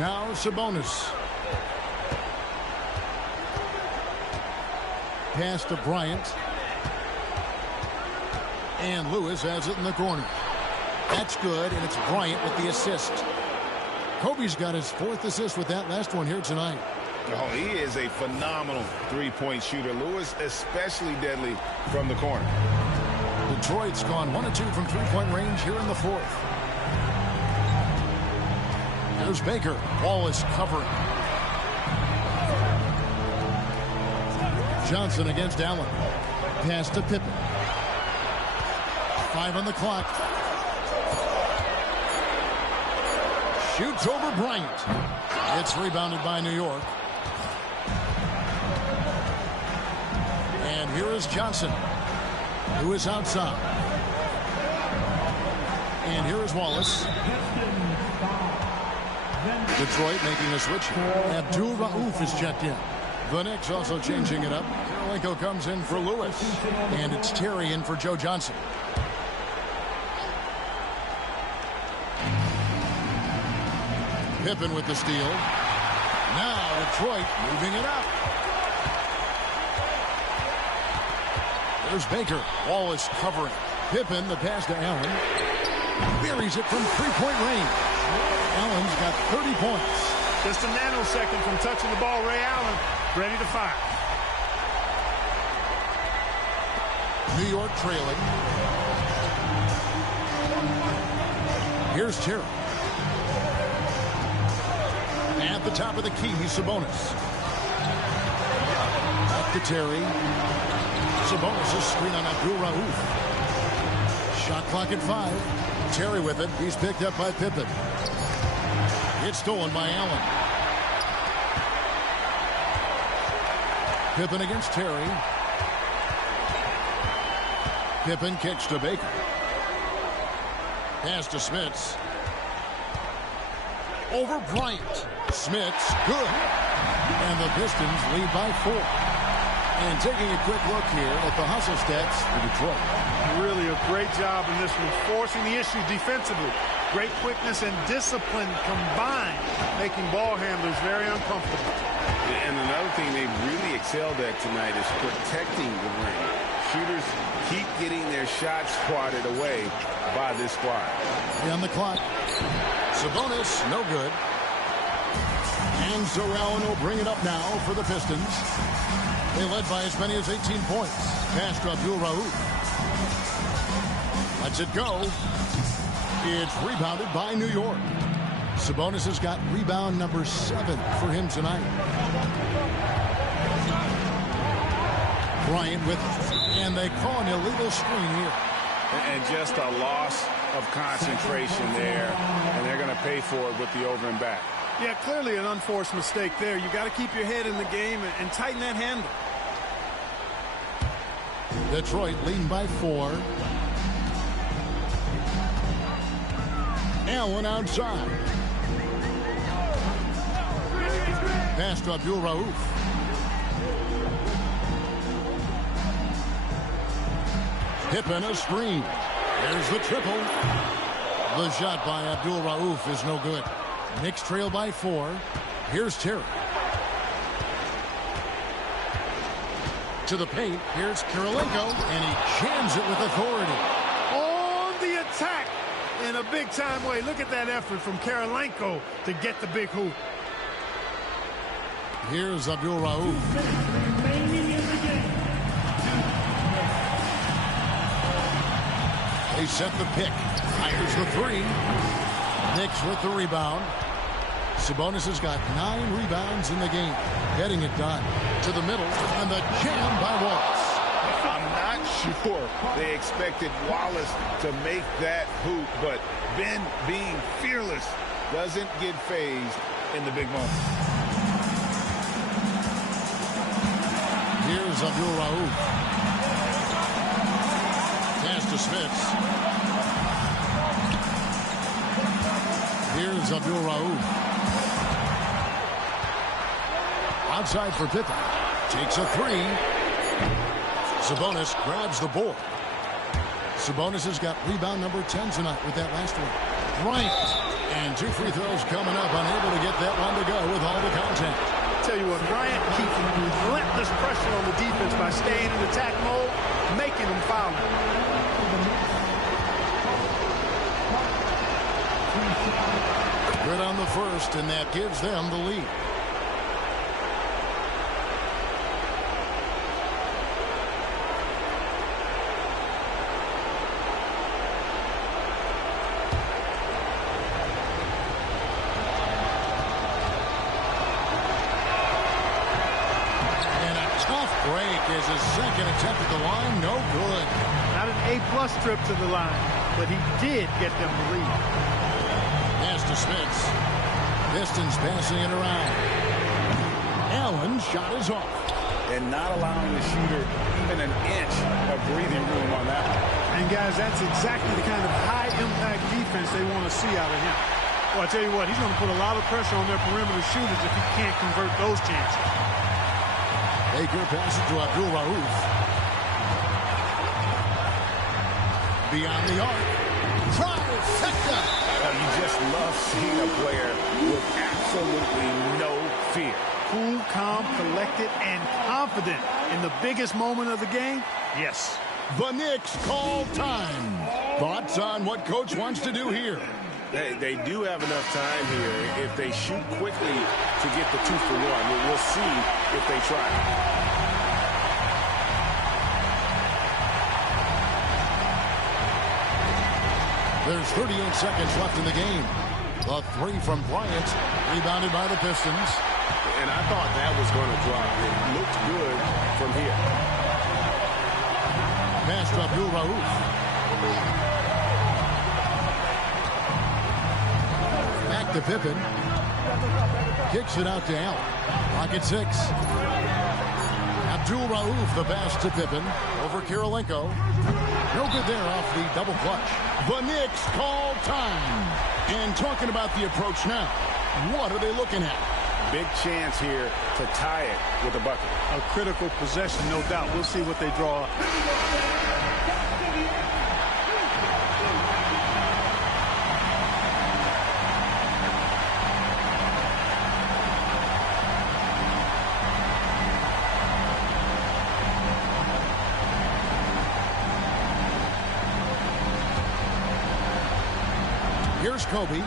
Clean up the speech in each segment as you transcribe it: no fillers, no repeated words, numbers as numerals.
Now Sabonis. Pass to Bryant. And Lewis has it in the corner. That's good, and it's Bryant with the assist. Kobe's got his 4th assist with that last one here tonight. Oh, he is a phenomenal three-point shooter. Lewis especially deadly from the corner. Detroit's gone 1 of 2 from three-point range here in the 4th. There's Baker. Wallace covering. Johnson against Allen. Pass to Pippen. 5 on the clock. Shoots over Bryant. It's rebounded by New York. And here is Johnson, who is outside. And here is Wallace. Detroit making a switch. Abdul Rauf is checked in. The Knicks also changing it up. Karolinko comes in for Lewis. And it's Terry in for Joe Johnson. Pippen with the steal. Now Detroit moving it up. There's Baker. Wallace covering. Pippen, the pass to Allen. Buries it from three-point range. Allen's got 30 points. Just a nanosecond from touching the ball. Ray Allen ready to fire. New York trailing. Here's Terry. At the top of the key, Sabonis. Back to Terry. Sabonis is screen on Abdul Rauf. Shot clock at 5. Terry with it. He's picked up by Pippen. It's stolen by Allen. Pippen against Terry. Pippen kicks to Baker. Pass to Smits. Over Bryant. Smits, good. And the Pistons lead by 4. And taking a quick look here at the hustle stats for Detroit. Really a great job in this one, forcing the issue defensively. Great quickness and discipline combined, making ball handlers very uncomfortable. And another thing they've really excelled at tonight is protecting the ring. Shooters keep getting their shots swatted away by this squad. On the clock. Sabonis, no good. And so Allen will bring it up now for the Pistons. They led by as many as 18 points. Pass to Abdul Rauf. Lets it go. It's rebounded by New York. Sabonis has got rebound number 7 for him tonight. Bryant with it. And they call an illegal screen here. And just a loss of concentration there. And they're going to pay for it with the over and back. Yeah, clearly an unforced mistake there. You got to keep your head in the game and tighten that handle. Detroit leading by 4. Allen outside. Pass to Abdul Rauf. Pippen a screen. There's the triple. The shot by Abdul Rauf is no good. Knicks trail by 4. Here's Terry. To the paint. Here's Karolinko, and he jams it with authority. On the attack in a big-time way. Look at that effort from Karolinko to get the big hoop. Here's Abdul Rauf. They set the pick. Fires the 3. Knicks with the rebound. Sabonis has got 9 rebounds in the game. Getting it done. To the middle. And the jam by Wallace. I'm not sure they expected Wallace to make that hoop, but Ben, being fearless, doesn't get phased in the big moment. Here's Abdul Rauf. Pass to Smits. Here's Abdul Rauf. Outside for Pippen. Takes a 3. Sabonis grabs the board. Sabonis has got rebound number 10 tonight with that last one. Bryant. And 2 free throws coming up, unable to get that one to go with all the contact. Tell you what, Bryant keeps relentless pressure on the defense by staying in attack mode, making them foul. Good on the first, and that gives them the lead. Is his second attempt at the line, no good. Not an A-plus trip to the line, but he did get them the lead. Pass to Smith. Pistons passing it around. Allen's shot is off. And not allowing the shooter even an inch of breathing room on that one. And guys, that's exactly the kind of high-impact defense they want to see out of him. Well, I tell you what, he's going to put a lot of pressure on their perimeter shooters if he can't convert those chances. Baker passes to Abdul-Rauf. Beyond the arc. Trifecta. You just love seeing a player with absolutely no fear. Cool, calm, collected, and confident in the biggest moment of the game? Yes. The Knicks call time. Thoughts on what Coach wants to do here? They do have enough time here if they shoot quickly to get the 2-for-1. We'll see if they try. There's 38 seconds left in the game. The three from Bryant, rebounded by the Pistons. And I thought that was going to drop. It looked good from here. Pass to Abdul-Rauf. Back to Pippen. Kicks it out to Allen. Pocket 6. Abdul-Rauf, the pass to Pippen. Over Kirilenko. No good there off the double clutch. The Knicks call time. And talking about the approach now, what are they looking at? Big chance here to tie it with a bucket. A critical possession, no doubt. We'll see what they draw up. Here's Kobe.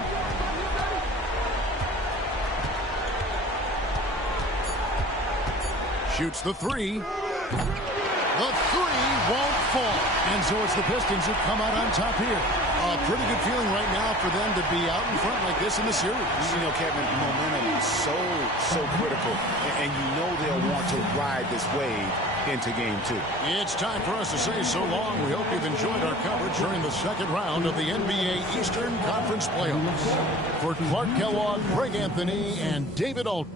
Shoots the three. The three won't fall. And so it's the Pistons who come out on top here. A pretty good feeling right now for them to be out in front like this in the series. You know, Kevin, momentum is so critical. And you know they'll want to ride this wave into game 2. It's time for us to say so long. We hope you've enjoyed our coverage during the second round of the NBA Eastern Conference Playoffs. For Clark Kellogg, Greg Anthony, and David Alton.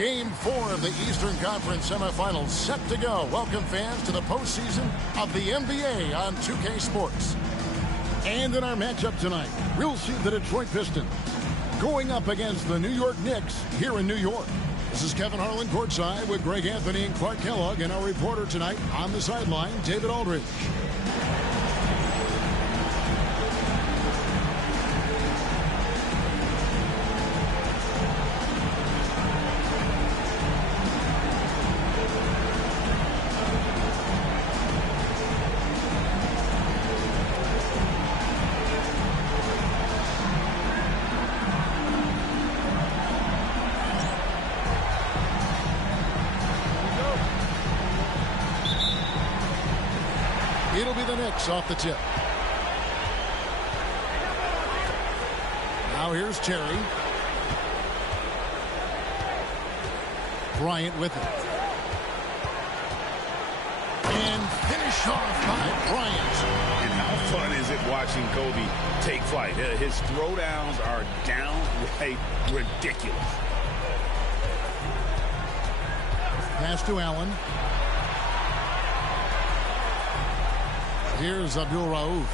Game 4 of the Eastern Conference semifinals set to go. Welcome, fans, to the postseason of the NBA on 2K Sports. And in our matchup tonight, we'll see the Detroit Pistons going up against the New York Knicks here in New York. This is Kevin Harlan courtside with Greg Anthony and Clark Kellogg, and our reporter tonight on the sideline, David Aldridge. Knicks off the tip. Now here's Terry. Bryant with it. And finish off by Bryant. And how fun is it watching Kobe take flight? His throwdowns are downright ridiculous. Pass to Allen. Here's Abdul Rauf.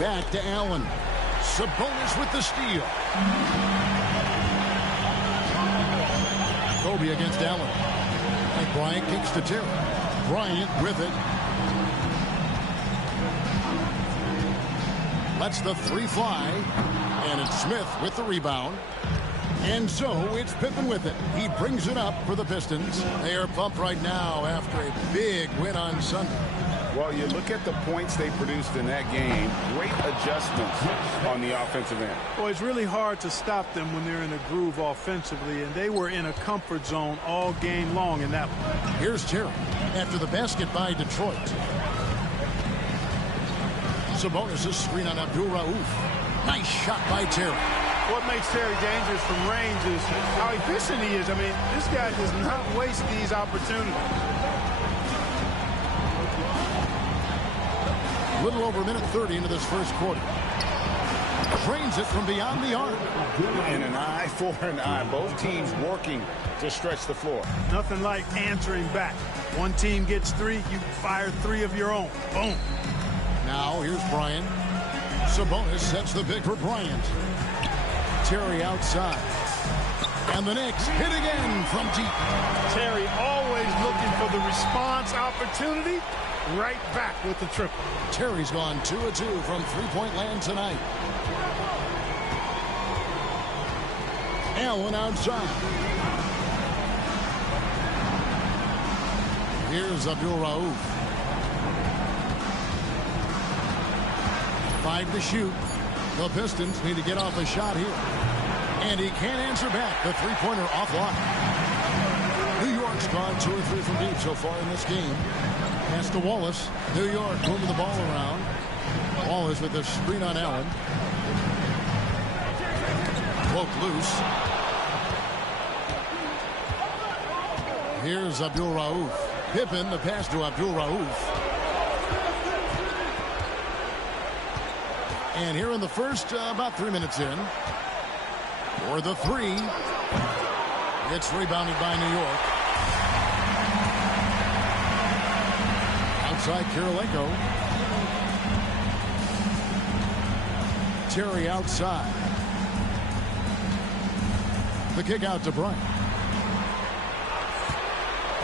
Back to Allen. Sabonis with the steal. Kobe against Allen. And Bryant kicks to Terry. Bryant with it. Lets the three fly. And it's Smith with the rebound. And so it's Pippen with it. He brings it up for the Pistons. They are pumped right now after a big win on Sunday. Well, you look at the points they produced in that game. Great adjustments on the offensive end. Well, it's really hard to stop them when they're in a groove offensively, and they were in a comfort zone all game long in that one. Here's Terry after the basket by Detroit. Sabonis' screen on Abdul Rauf. Nice shot by Terry. What makes Terry dangerous from range is how efficient he is. I mean, this guy does not waste these opportunities. A little over a minute 30 into this first quarter. Drains it from beyond the arc. And an eye for an eye. Both teams working to stretch the floor. Nothing like answering back. One team gets three, you fire three of your own. Boom. Now here's Bryant. Sabonis sets the big for Bryant. Terry outside. And the Knicks hit again from deep. Terry always looking for the response opportunity. Right back with the triple. Terry's gone 2 of 2 from three-point land tonight. Allen outside. Here's Abdul Rauf. 5 to shoot. The Pistons need to get off a shot here. And he can't answer back. The three-pointer offline. New York's gone 2 or 3 from deep so far in this game. Pass to Wallace. New York moving the ball around. Wallace with the screen on Allen. Broke loose. Here's Abdul Rauf. Pippen, the pass to Abdul Rauf. And here in the first, about 3 minutes in. For the three. It's rebounded by New York. Outside Kirilenko. Terry outside. The kick out to Bryant.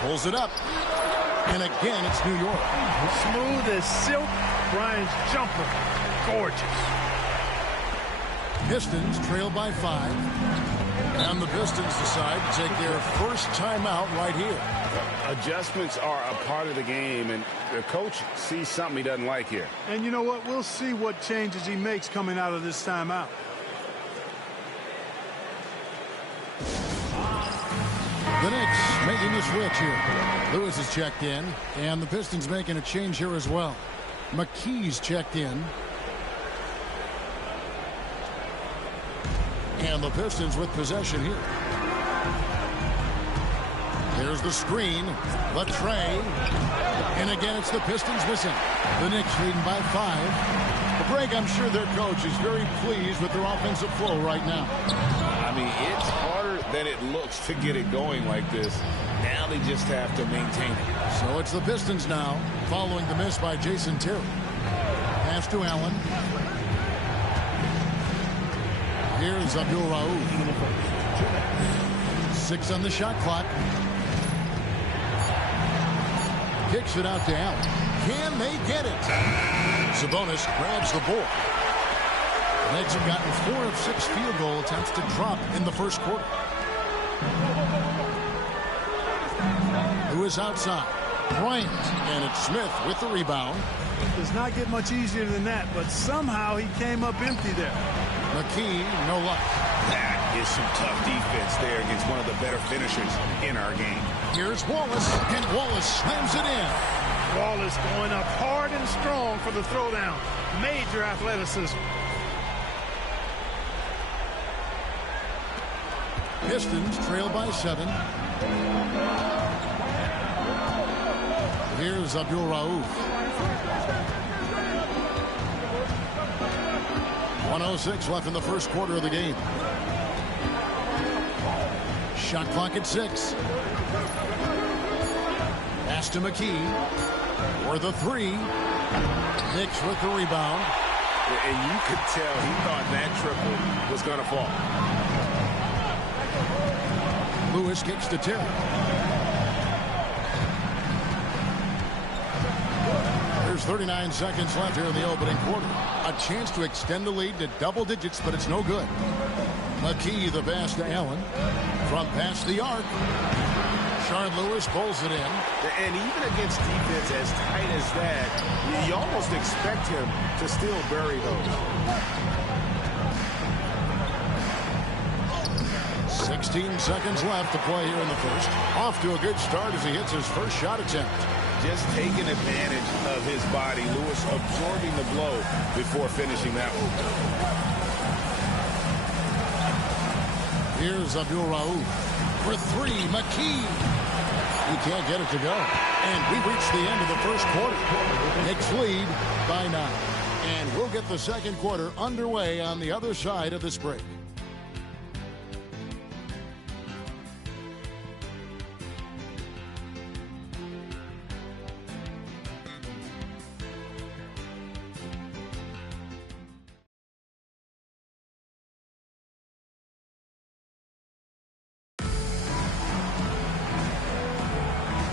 Pulls it up. And again, it's New York. Smooth as silk. Bryant's jumper. Gorgeous. Pistons trail by 5. And the Pistons decide to take their first timeout right here. Adjustments are a part of the game, and the coach sees something he doesn't like here. And you know what? We'll see what changes he makes coming out of this timeout. The Knicks making the switch here. Lewis is checked in, and the Pistons making a change here as well. McKee's checked in. And the Pistons with possession here. There's the screen. The tray. And again, it's the Pistons missing. The Knicks leading by 5. Greg, I'm sure their coach is very pleased with their offensive flow right now. I mean, it's harder than it looks to get it going like this. Now they just have to maintain it. So it's the Pistons now, following the miss by Jason Terry. Pass to Allen. Here's Abdul Rauf. 6 on the shot clock. Kicks it out to Allen. Can they get it? Sabonis grabs the board. The Knicks have gotten 4 of 6 field goal attempts to drop in the first quarter. Who is outside? Bryant. And it's Smith with the rebound. Does not get much easier than that, but somehow he came up empty there. McKee, no luck. That is some tough defense there against one of the better finishers in our game. Here's Wallace, and Wallace slams it in. Wallace going up hard and strong for the throwdown. Major athleticism. Pistons trail by 7. Here's Abdul-Rauf. 1:06 left in the first quarter of the game. Shot clock at 6. Pass to McKee. For the 3. Knicks with the rebound. And you could tell he thought that triple was going to fall. Lewis kicks to Terry. There's 39 seconds left here in the opening quarter. A chance to extend the lead to double digits, but it's no good. McKee the pass to Allen. From past the arc. Shard Lewis pulls it in. And even against defense as tight as that, you almost expect him to still bury those. 16 seconds left to play here in the first. Off to a good start as he hits his first shot attempt. Just taking advantage of his body. Lewis absorbing the blow before finishing that one. Here's Abdul-Rauf. For 3, McKee. He can't get it to go. And we reach the end of the first quarter. Knicks lead by 9. And we'll get the second quarter underway on the other side of this break.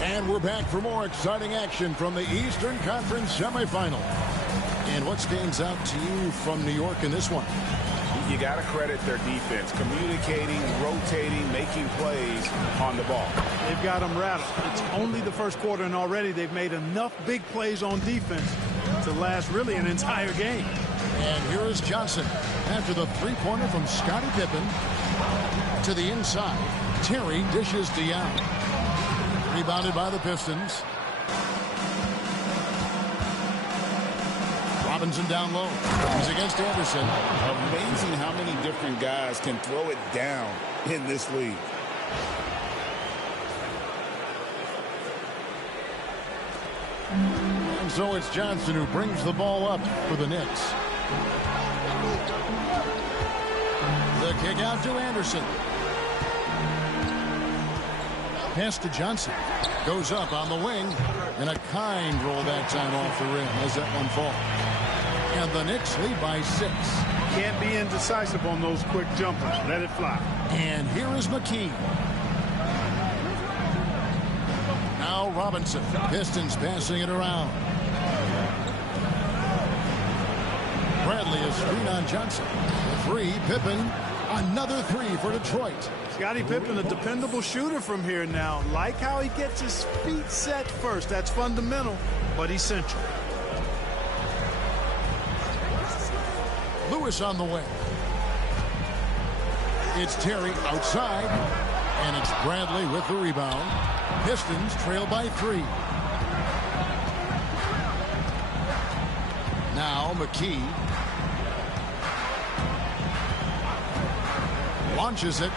And we're back for more exciting action from the Eastern Conference semifinal. And what stands out to you from New York in this one? You got to credit their defense. Communicating, rotating, making plays on the ball. They've got them rattled. It's only the first quarter, and already they've made enough big plays on defense to last really an entire game. And here is Johnson. After the three-pointer from Scottie Pippen to the inside. Terry dishes to Young. Rebounded by the Pistons. Robinson down low. He's against Anderson. Amazing how many different guys can throw it down in this league. And so it's Johnson who brings the ball up for the Knicks. The kick out to Anderson. Pass to Johnson. Goes up on the wing. And a kind roll that time off the rim as that one falls. And the Knicks lead by 6. Can't be indecisive on those quick jumpers. Let it fly. And here is McKee. Now Robinson. Pistons passing it around. Bradley is screen on Johnson. The 3, Pippen. Another 3 for Detroit. Scottie Pippen, a dependable shooter from here now. Like how he gets his feet set first. That's fundamental, but essential. Lewis on the wing. It's Terry outside. And it's Bradley with the rebound. Pistons trail by 3. Now McKee. Launches it.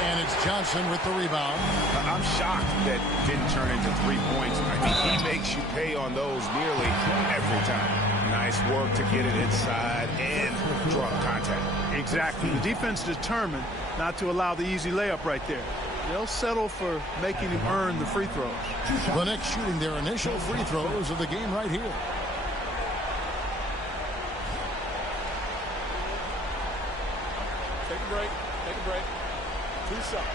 And it's Johnson with the rebound. I'm shocked that didn't turn into 3 points. I mean, he makes you pay on those nearly every time. Nice work to get it inside and draw contact. Exactly. The defense determined not to allow the easy layup right there. They'll settle for making him earn the free throws. The Knicks shooting their initial free throws of the game right here. Take a break. Take a break. 2 shots.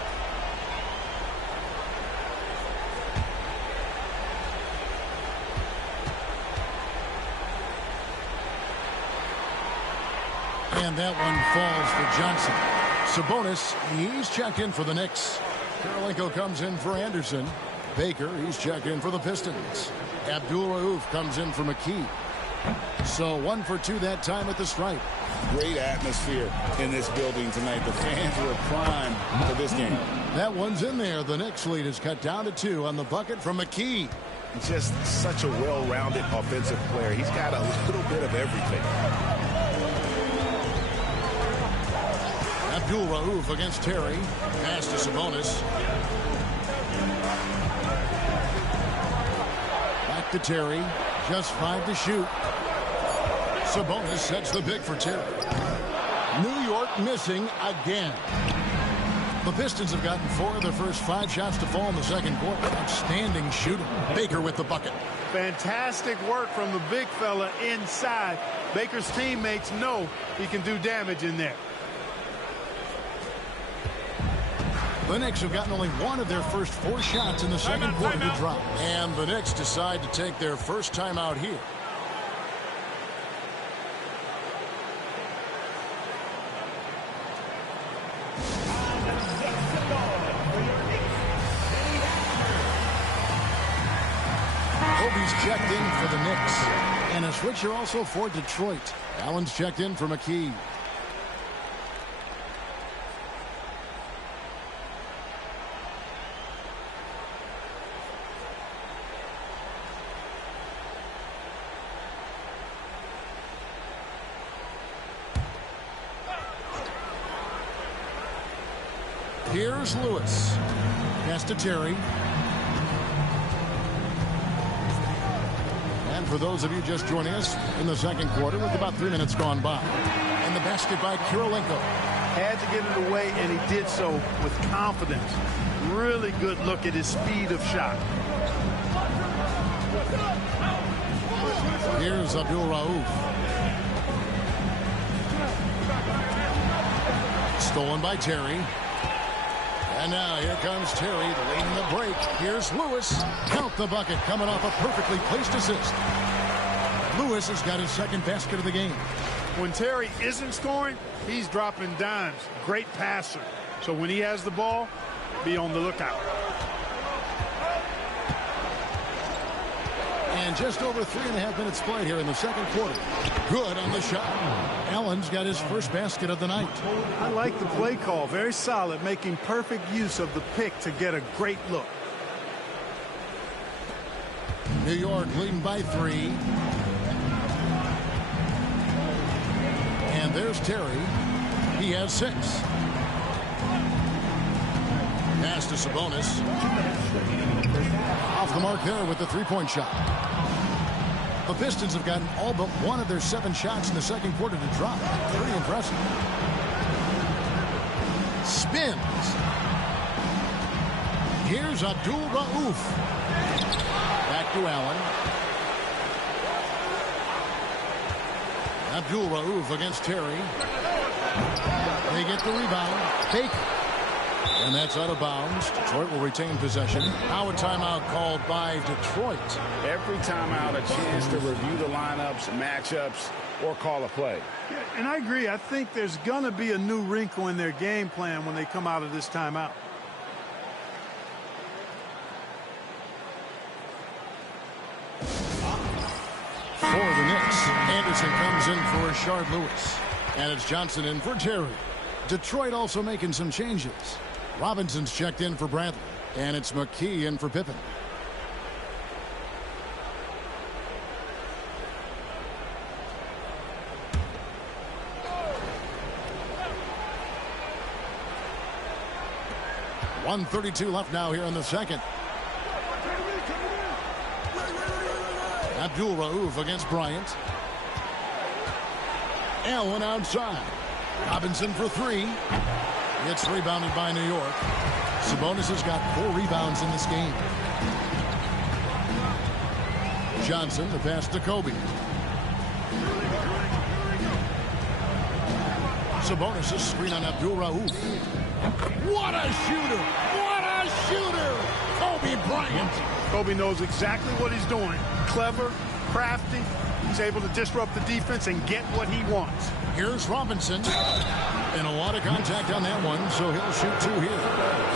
And that one falls for Johnson. Sabonis, he's checked in for the Knicks. Karolinko comes in for Anderson. Baker, he's checked in for the Pistons. Abdul-Rauf comes in for McKee. So 1 for 2 that time at the stripe. Great atmosphere in this building tonight. The fans were primed for this game. That one's in there. The Knicks lead is cut down to 2 on the bucket from McKee. Just such a well-rounded offensive player. He's got a little bit of everything. Abdul Rauf against Terry. Pass to Sabonis. Back to Terry. Just 5 to shoot. Sabonis sets the pick for Terry. New York missing again. The Pistons have gotten 4 of their first 5 shots to fall in the second quarter. Outstanding shooting. Baker with the bucket. Fantastic work from the big fella inside. Baker's teammates know he can do damage in there. The Knicks have gotten only 1 of their first 4 shots in the second quarter to drop. And the Knicks decide to take their first timeout here. Kobe's checked in for the Knicks. And a switcher also for Detroit. Allen's checked in for McKee. Here's Lewis. Pass to Terry. And for those of you just joining us in the second quarter with about 3 minutes gone by. And the basket by Kirilenko. Had to get it away, and he did so with confidence. Really good look at his speed of shot. Here's Abdul Rauf. Stolen by Terry. And now here comes Terry leading the break. Here's Lewis. Count the bucket coming off a perfectly placed assist. Lewis has got his second basket of the game. When Terry isn't scoring, he's dropping dimes. Great passer. So when he has the ball, be on the lookout. And just over 3.5 minutes played here in the second quarter. Good on the shot. Allen's got his first basket of the night. I like the play call. Very solid, making perfect use of the pick to get a great look. New York leading by 3. And there's Terry. He has 6. Pass to Sabonis. Off the mark there with the three-point shot. The Pistons have gotten all but 1 of their 7 shots in the second quarter to drop. Pretty impressive. Spins. Here's Abdul Rauf. Back to Allen. Abdul Rauf against Terry. They get the rebound. Baker. And that's out of bounds. Detroit will retain possession. Now a timeout called by Detroit. Every timeout a chance to review the lineups, matchups, or call a play. Yeah, and I agree. I think there's going to be a new wrinkle in their game plan when they come out of this timeout. For the Knicks, Anderson comes in for Rashard Lewis. And it's Johnson in for Terry. Detroit also making some changes. Robinson's checked in for Bradley. And it's McKee in for Pippen. .132 left now here in the second. Abdul Rauf against Bryant. Allen outside. Robinson for 3. It's rebounded by New York. Sabonis has got 4 rebounds in this game. Johnson, the pass to Kobe. Sabonis' screen on Abdul Rauf. What a shooter! What a shooter! Kobe Bryant. Kobe knows exactly what he's doing. Clever, crafty. He's able to disrupt the defense and get what he wants. Here's Robinson. And a lot of contact on that one, so he'll shoot 2 here.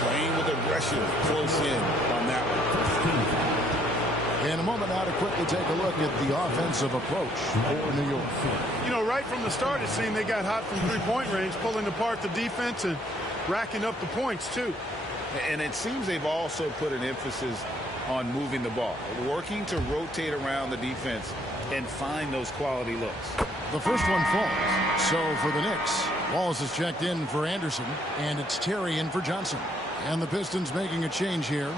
Playing with aggression close in on that one. In a moment now to quickly take a look at the offensive approach for New York. You know, right from the start, it seemed they got hot from three-point range, pulling apart the defense and racking up the points, too. And it seems they've also put an emphasis on moving the ball, working to rotate around the defense and find those quality looks. The first one falls. So for the Knicks, Wallace is checked in for Anderson, and it's Terry in for Johnson. And the Pistons making a change here.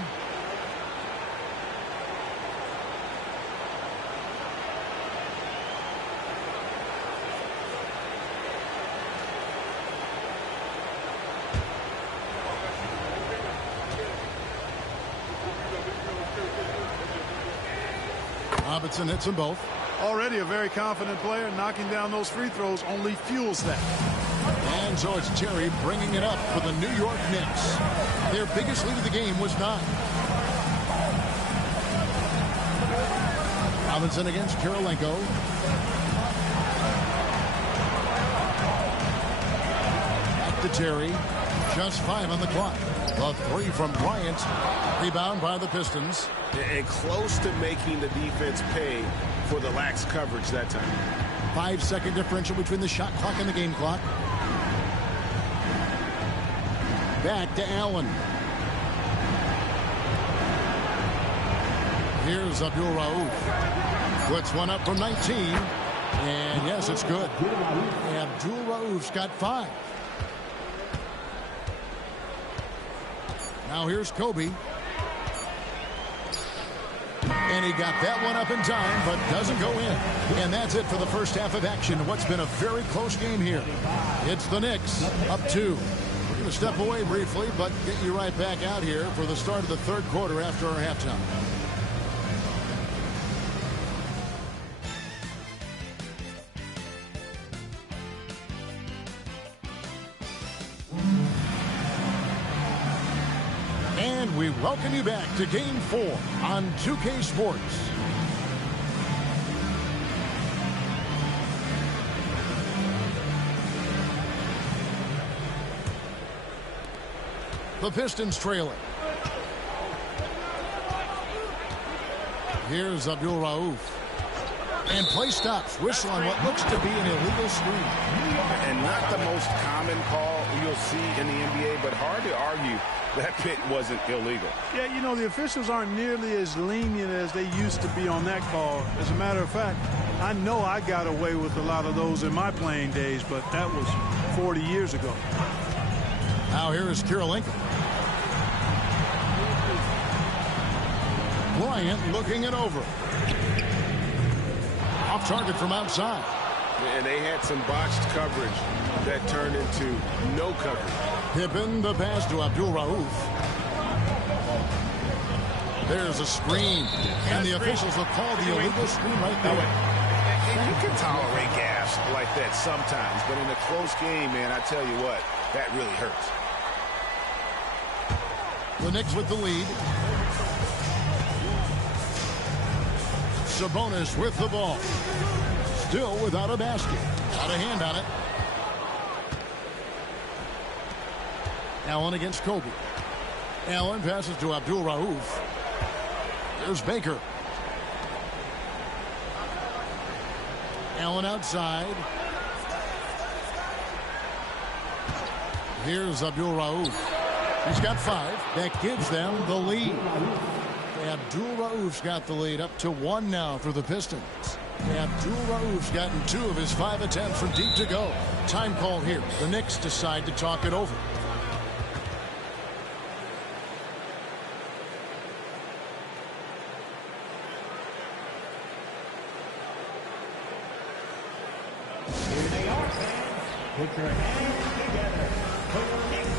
Robinson hits them both. Already a very confident player. Knocking down those free throws only fuels that. And so it's Terry bringing it up for the New York Knicks. Their biggest lead of the game was 9. Robinson against Kirilenko. Back to Terry. Just 5 on the clock. The 3 from Bryant. Rebound by the Pistons. And close to making the defense pay for the lax coverage that time. 5-second differential between the shot clock and the game clock. Back to Allen. Here's Abdul Rauf. Puts one up from 19. And yes, it's good. Abdul Rauf's got 5. Now here's Kobe. And he got that one up in time, but doesn't go in. And that's it for the first half of action. What's been a very close game here. It's the Knicks up 2. We're going to step away briefly, but get you right back out here for the start of the third quarter after our halftime. And we welcome you back to Game 4 on 2K Sports. The Pistons trailing. Here's Abdul Rauf. And play stops. Whistle on what looks to be an illegal screen. And not the most common call you'll see in the NBA, but hard to argue that pick wasn't illegal. Yeah, you know, the officials aren't nearly as lenient as they used to be on that call. As a matter of fact, I know I got away with a lot of those in my playing days, but that was 40 years ago. Now here is Kirilenko. Bryant looking it over. Off target from outside. And they had some botched coverage that turned into no coverage. Pippen the pass to Abdul Rauf. There's a screen. And the officials will call the illegal screen right there. You can tolerate gas like that sometimes, but in a close game, man, I tell you what, that really hurts. The Knicks with the lead. Sabonis with the ball. Still without a basket. Got a hand on it. Allen against Kobe. Allen passes to Abdul Rauf. There's Baker. Allen outside. Here's Abdul Rauf. He's got 5. That gives them the lead. Abdul Rauf's got the lead up to 1 now for the Pistons. Abdul Rauf's gotten 2 of his 5 attempts from deep to go. Time call here. The Knicks decide to talk it over. Here they are, fans. Put your hands together for your Knicks.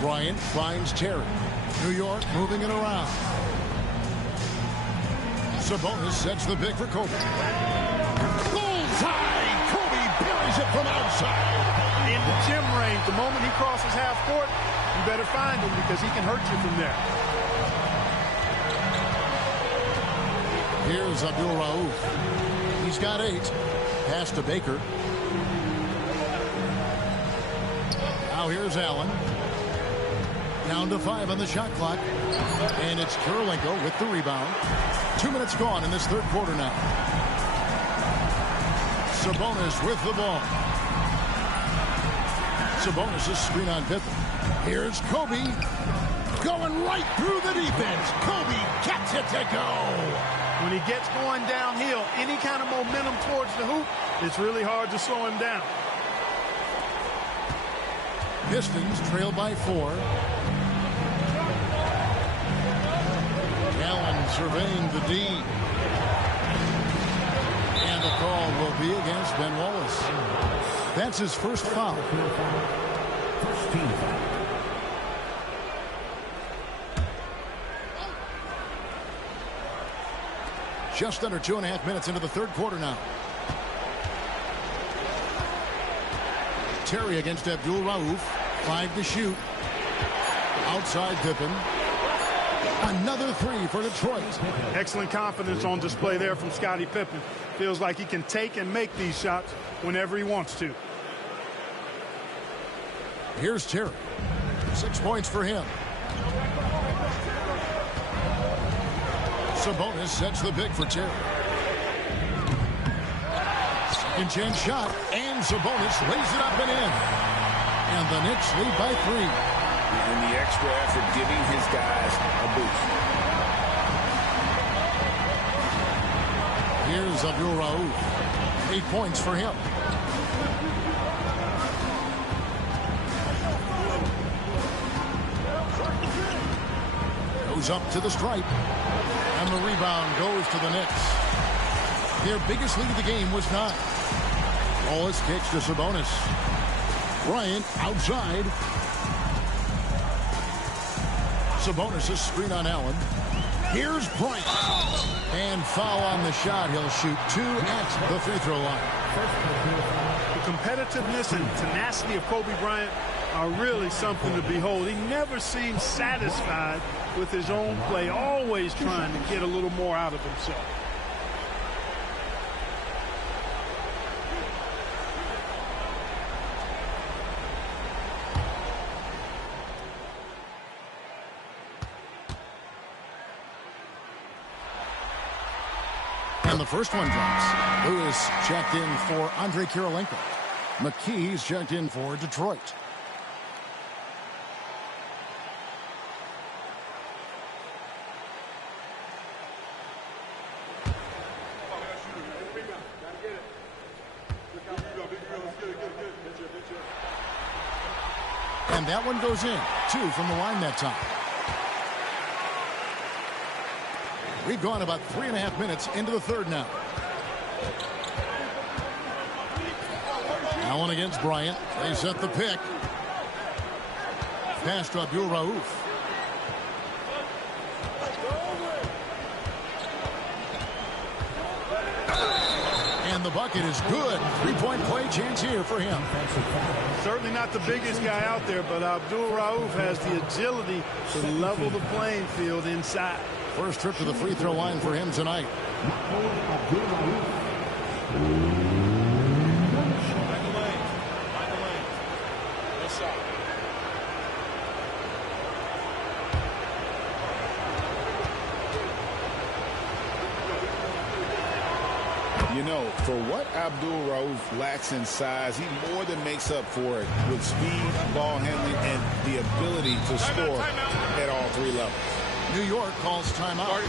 Bryant finds Terry. New York moving it around. Sabonis sets the pick for Kobe. Bullseye! Kobe buries it from outside. In the gym range, the moment he crosses half court, you better find him because he can hurt you from there. Here's Abdul-Rauf. He's got 8. Pass to Baker. Now here's Allen. Down to 5 on the shot clock. And it's Kirilenko with the rebound. 2 minutes gone in this third quarter now. Sabonis with the ball. Sabonis' screen on Pippen. Here's Kobe. Going right through the defense. Kobe gets it to go. When he gets going downhill, any kind of momentum towards the hoop, it's really hard to slow him down. Pistons trail by 4. Allen surveying the D. And the call will be against Ben Wallace. That's his first foul. First team foul. Just under 2.5 minutes into the third quarter now. Terry against Abdul-Rauf. 5 to shoot. Outside Pippen. Another 3 for Detroit. Excellent confidence on display there from Scottie Pippen. Feels like he can take and make these shots whenever he wants to. Here's Terry. 6 points for him. Sabonis sets the pick for Terry. Second chance shot, and Sabonis lays it up and in. And the Knicks lead by 3. And the extra effort giving his guys a boost. Here's Abdul-Rauf. 8 points for him. Goes up to the stripe. And the rebound goes to the Knicks. Their biggest lead of the game was 9. Wallace kicks to Sabonis. Bryant outside. Sabonis' screen on Allen. Here's Bryant. And foul on the shot. He'll shoot 2 at the free throw line. The competitiveness and tenacity of Kobe Bryant are really something to behold. He never seems satisfied with his own play, always trying to get a little more out of himself. And the first one drops. Lewis checked in for Andre Kirilenko. McKee's checked in for Detroit. And that one goes in. 2 from the line that time. We've gone about 3.5 minutes into the third now. Allen against Bryant. They set the pick. Pass to Abdul-Rauf. And the bucket is good. 3-point play chance here for him. Certainly not the biggest guy out there, but Abdul-Rauf has the agility to level the playing field inside. First trip to the free throw line for him tonight. You know, for what Abdul-Rauf lacks in size, he more than makes up for it with speed, ball handling, and the ability to score at all 3 levels. New York calls timeout.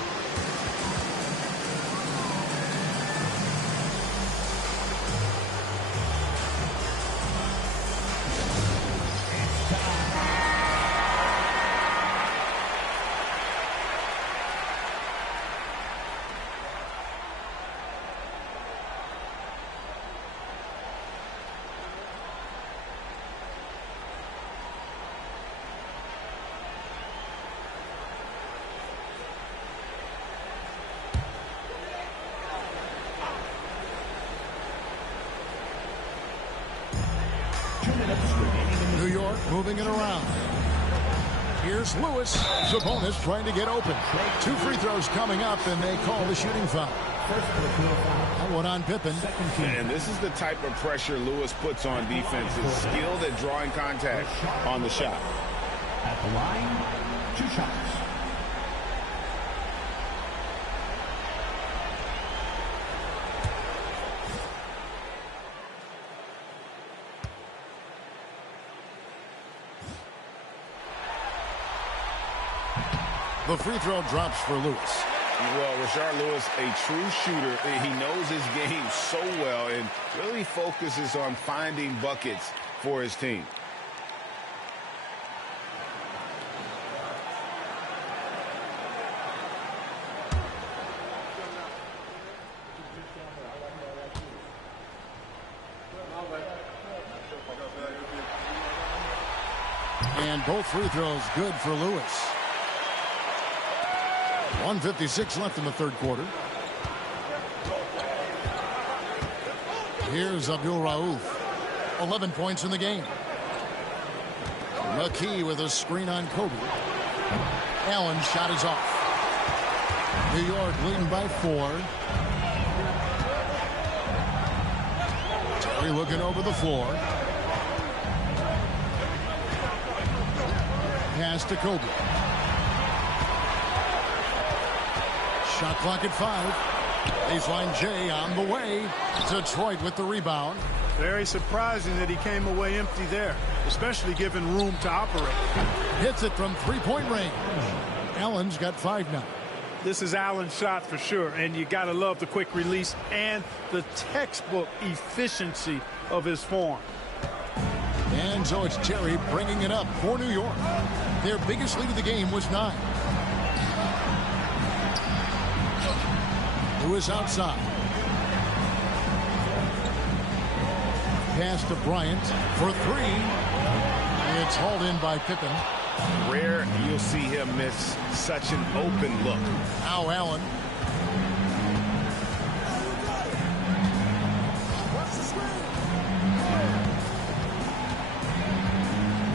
New York moving it around. Here's Lewis. Sabonis trying to get open. 2 free throws coming up, and they call the shooting foul. That one on Pippen. And this is the type of pressure Lewis puts on defenses. Skilled at drawing contact on the shot. At the line, 2 shots. The free throw drops for Lewis. Well, Rashard Lewis, a true shooter. He knows his game so well and really focuses on finding buckets for his team. And both free throws good for Lewis. 1:56 left in the third quarter. Here's Abdul Rauf. 11 points in the game. McKee with a screen on Kobe. Allen's shot is off. New York leading by 4. Terry looking over the floor. Pass to Kobe. Shot clock at 5. Baseline J on the way. Detroit with the rebound. Very surprising that he came away empty there, especially given room to operate. Hits it from 3-point range. Allen's got 5 now. This is Allen's shot for sure, and you got to love the quick release and the textbook efficiency of his form. And so it's Terry bringing it up for New York. Their biggest lead of the game was 9. Lewis outside. Pass to Bryant for 3. It's hauled in by Pippen. Rare you'll see him miss such an open look. Now Allen.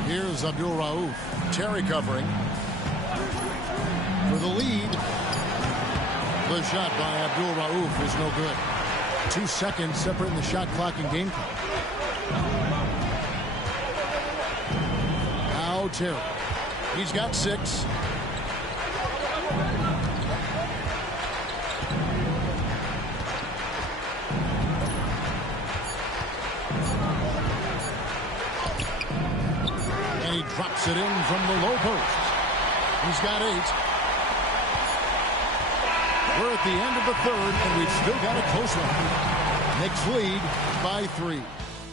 Here's Abdul Rauf. Terry covering. For the lead. The shot by Abdul Rauf is no good. 2 seconds separating the shot clock and game clock. Now Terry. He's got 6. And he drops it in from the low post. He's got 8. We're at the end of the third, and we've still got a close one. Knicks lead by 3.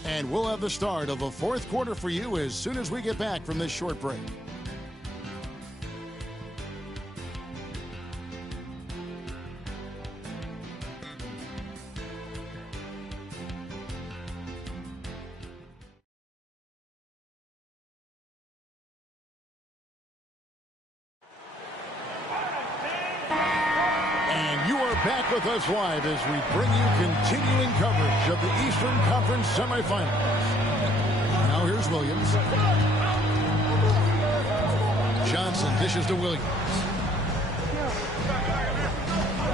And we'll have the start of the fourth quarter for you as soon as we get back from this short break. Back with us live as we bring you continuing coverage of the Eastern Conference semifinals. Now here's Williams. Johnson dishes to Williams.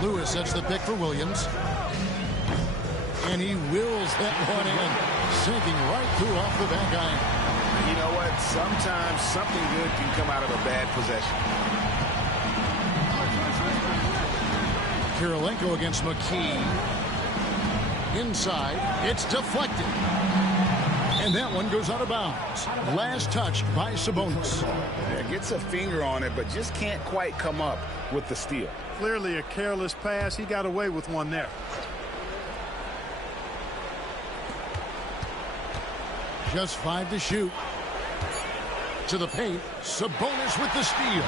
Lewis sets the pick for Williams. And he wills that one in, sinking right through off the back iron. You know what? Sometimes something good can come out of a bad possession. Kirilenko against McKee. Inside, it's deflected. And that one goes out of bounds. Last touch by Sabonis. Yeah, gets a finger on it, but just can't quite come up with the steal. Clearly a careless pass. He got away with one there. Just 5 to shoot. To the paint, Sabonis with the steal.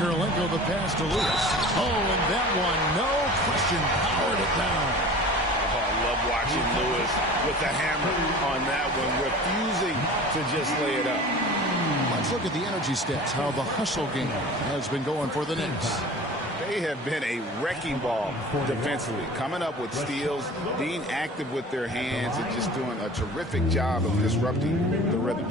Kirilenko the pass to Lewis. Oh, and that one, no question, powered it down. Oh, I love watching Lewis with the hammer on that one, refusing to just lay it up. Let's look at the energy stats, how the hustle game has been going for the Knicks. They have been a wrecking ball defensively, coming up with steals, being active with their hands, and just doing a a terrific job of disrupting the rhythm.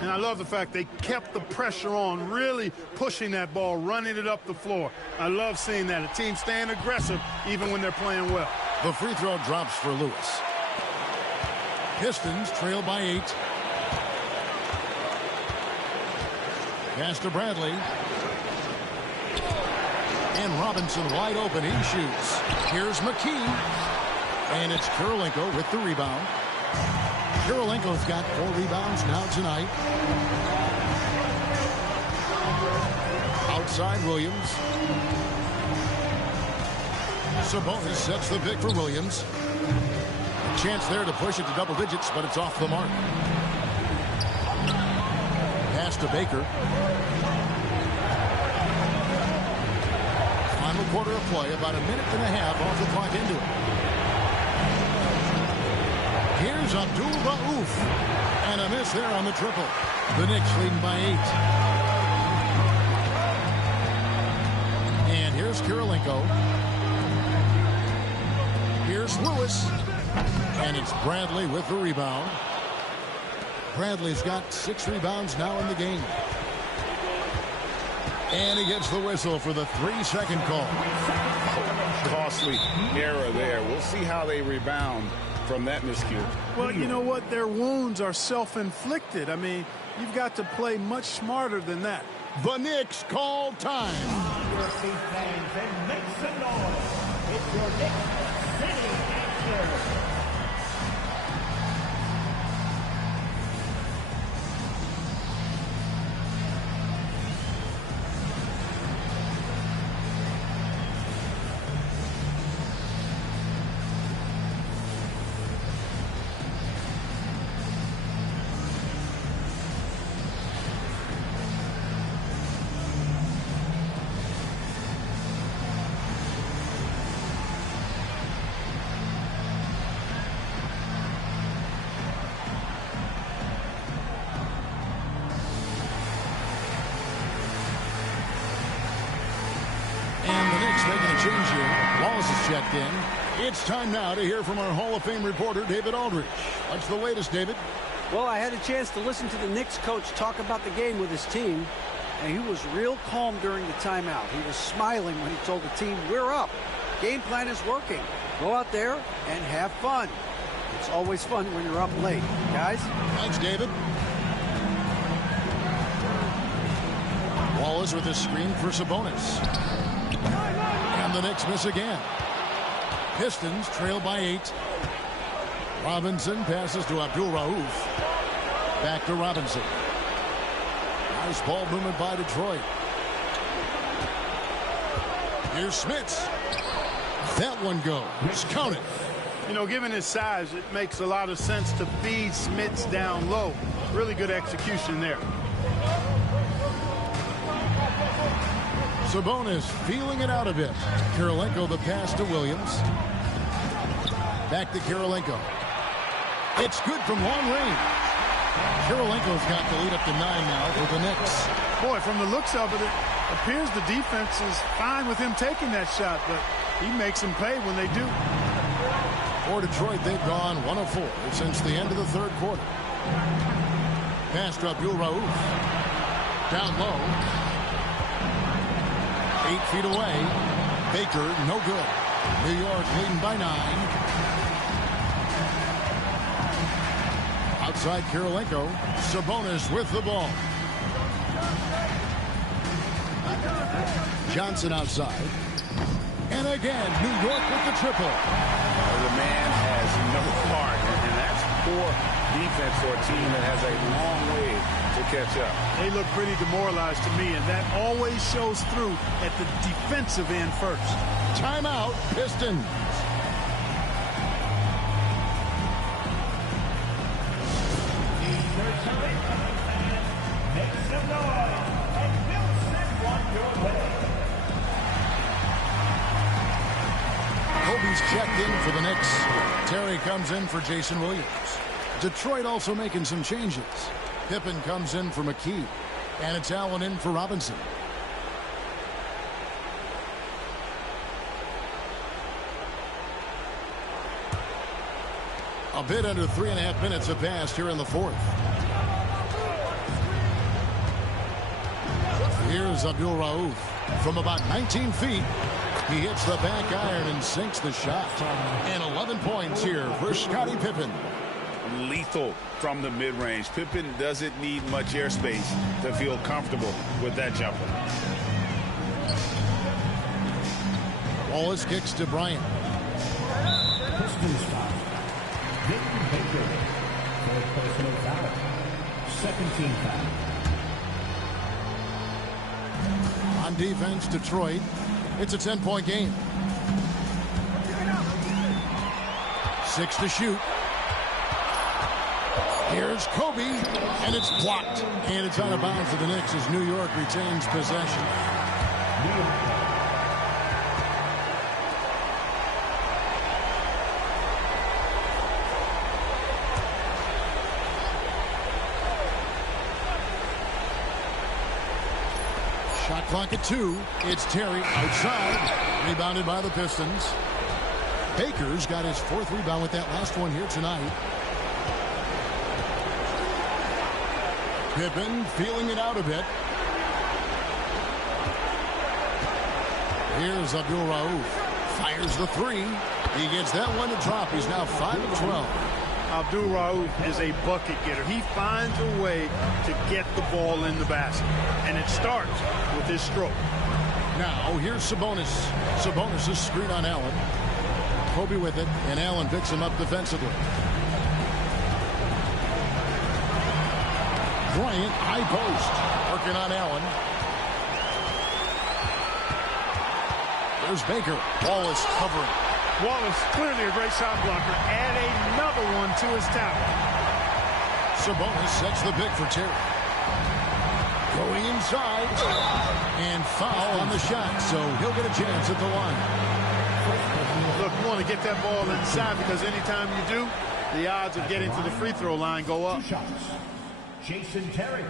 And I love the fact they kept the pressure on, really pushing that ball, running it up the floor. I love seeing that. A team staying aggressive even when they're playing well. The free throw drops for Lewis. Pistons trail by 8. Pass to Bradley. And Robinson wide open. He shoots. Here's McKee. And it's Kirilenko with the rebound. Kirilenko's got 4 rebounds now tonight. Outside Williams. Sabonis sets the pick for Williams. Chance there to push it to double digits, but it's off the mark. Pass to Baker. Final quarter of play, about a minute and a half off the clock into it. Here's Abdul-Rauf. And a miss there on the triple. The Knicks leading by 8. And here's Kirilenko. Here's Lewis. And it's Bradley with the rebound. Bradley's got 6 rebounds now in the game. And he gets the whistle for the 3-second call. Costly error there. We'll see how they rebound from that miscue. Well, you know what? Their wounds are self-inflicted. I mean, you've got to play much smarter than that. The Knicks call time. Your feet fans and make some noise. It's your Knicks City Answer. Change here. Wallace is checked in. It's time now to hear from our Hall of Fame reporter, David Aldridge. What's the latest, David? Well, I had a chance to listen to the Knicks coach talk about the game with his team, and he was real calm during the timeout. He was smiling when he told the team, we're up. Game plan is working. Go out there and have fun. It's always fun when you're up late. Guys? Thanks, David. Wallace with a screen for Sabonis. And the Knicks miss again. Pistons trail by 8. Robinson passes to Abdul-Rauf. Back to Robinson. Nice ball movement by Detroit. Here's Smits. That one goes. Count it. You know, given his size, it makes a lot of sense to feed Smits down low. Really good execution there. Sabonis feeling it out a bit. Kirilenko the pass to Williams. Back to Kirilenko. It's good from long range. Kirilenko's got the lead up to 9 now for the Knicks. Boy, from the looks of it, it appears the defense is fine with him taking that shot, but he makes them pay when they do. For Detroit, they've gone 1 of 4 since the end of the third quarter. Pass to Abdul-Rauf. Down low. 8 feet away. Baker, no good. New York leading by 9. Outside Kirilenko. Sabonis with the ball. Johnson outside. And again, New York with the triple. The man has no heart, and that's poor defense for a team that has a long way to catch up. They look pretty demoralized to me, and that always shows through at the defensive end first. Timeout, Pistons. Make some noise, and we'll send one your way. Kobe's checked in for the Knicks. Terry comes in for Jason Williams. Detroit also making some changes. Pippen comes in for McKee. And it's Allen in for Robinson. A bit under 3.5 minutes have passed here in the fourth. Here's Abdul Rauf from about 19 feet. He hits the back iron and sinks the shot. And 11 points here for Scottie Pippen. Lethal from the mid-range. Pippen doesn't need much airspace to feel comfortable with that jumper. Wallace kicks to Bryant. Pistons foul. Dayton Baker. Fourth personal foul. Second team foul. On defense, Detroit. It's a 10-point game. 6 to shoot. Here's Kobe, and it's blocked. And it's out of bounds for the Knicks as New York retains possession. Shot clock at 2. It's Terry outside. Rebounded by the Pistons. Baker's got his 4th rebound with that last one here tonight. Pippen feeling it out a bit. Here's Abdul Rauf. Fires the 3. He gets that one to drop. He's now 5 of 12. Abdul Rauf is a bucket getter. He finds a way to get the ball in the basket. And it starts with his stroke. Now, here's Sabonis. Sabonis' screen on Allen. Kobe with it, and Allen picks him up defensively. Bryant, high post. Working on Allen. There's Baker. Wallace covering. Wallace, clearly a great shot blocker. Add another one to his tower. Sabonis sets the pick for Terry. Going inside. And foul on the shot, so he'll get a chance at the line. Look, you want to get that ball inside because anytime you do, the odds of getting to the free throw line go up. 2 shots. Jason Terry.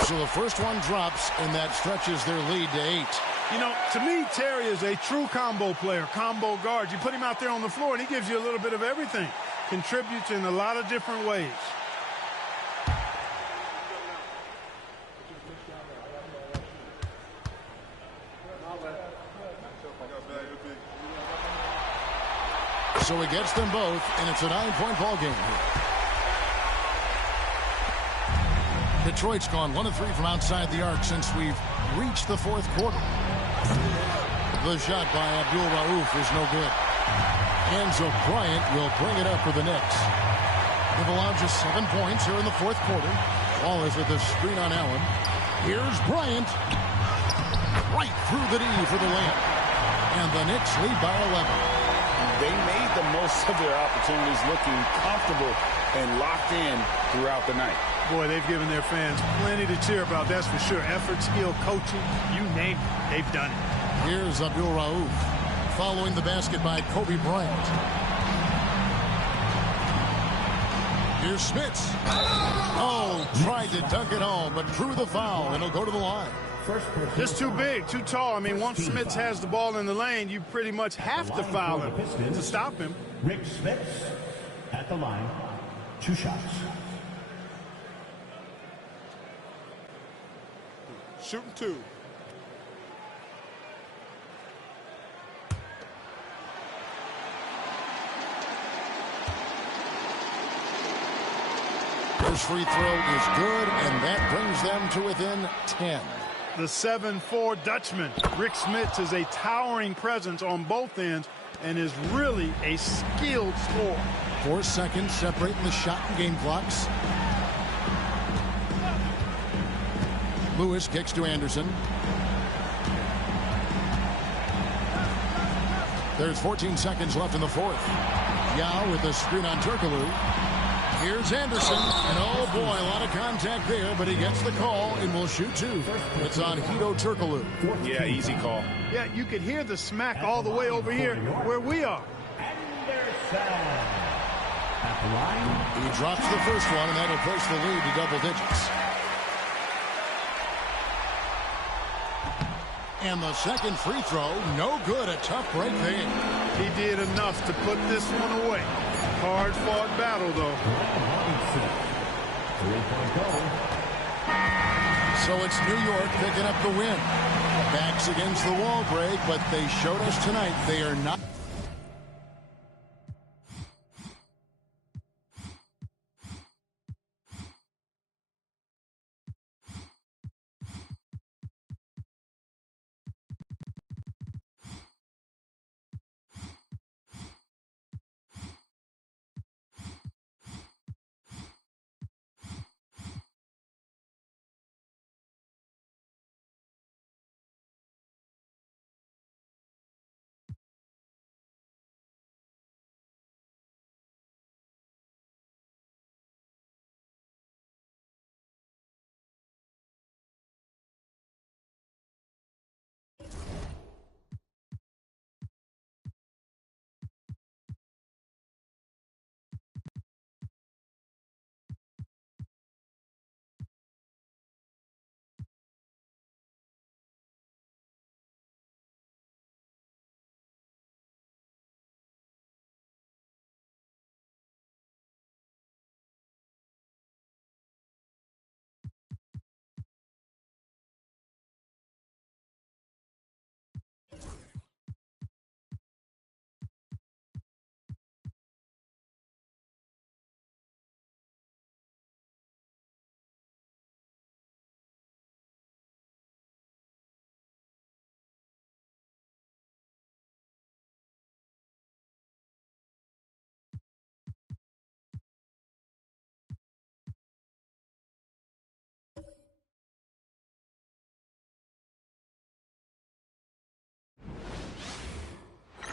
So the first one drops, and that stretches their lead to 8. You know, to me, Terry is a true combo player, combo guard. You put him out there on the floor, and he gives you a little bit of everything. Contributes in a lot of different ways. So he gets them both, and it's a 9-point ball game here. Detroit's gone 1 of 3 from outside the arc since we've reached the fourth quarter. The shot by Abdul Rauf is no good. Enzo Bryant will bring it up for the Knicks. They've allowed just 7 points here in the fourth quarter. Wallace with the screen on Allen. Here's Bryant. Right through the D for the layup. And the Knicks lead by 11. They made the most of their opportunities, looking comfortable and locked in throughout the night. Boy, they've given their fans plenty to cheer about, that's for sure. Effort, skill, coaching, you name it, they've done it. Here's Abdul Rauf following the basket by Kobe Bryant. Here's Smits. Oh, tried to dunk it home, but drew the foul, and he'll go to the line. Just too big, too tall. I mean, once Smits has the ball in the lane, you pretty much have to foul him to stop him. Rick Smits at the line. 2 shots. Shooting 2. First free throw is good, and that brings them to within 10. The 7'4" Dutchman, Rick Smits, is a towering presence on both ends and is really a skilled scorer. 4 seconds separating the shot and game clocks. Lewis kicks to Anderson. There's 14 seconds left in the fourth. Yao with the screen on Turkoglu. Here's Anderson, and oh boy, a lot of contact there, but he gets the call and will shoot two. It's on Hedo Turkoglu. Yeah, easy call. Yeah, you could hear the smack all the way over here where we are. He drops the first one, and that'll push the lead to double digits. And the second free throw, no good. A tough break there. He did enough to put this one away. Hard-fought battle, though. So it's New York picking up the win. Backs against the wall break, but they showed us tonight they are not.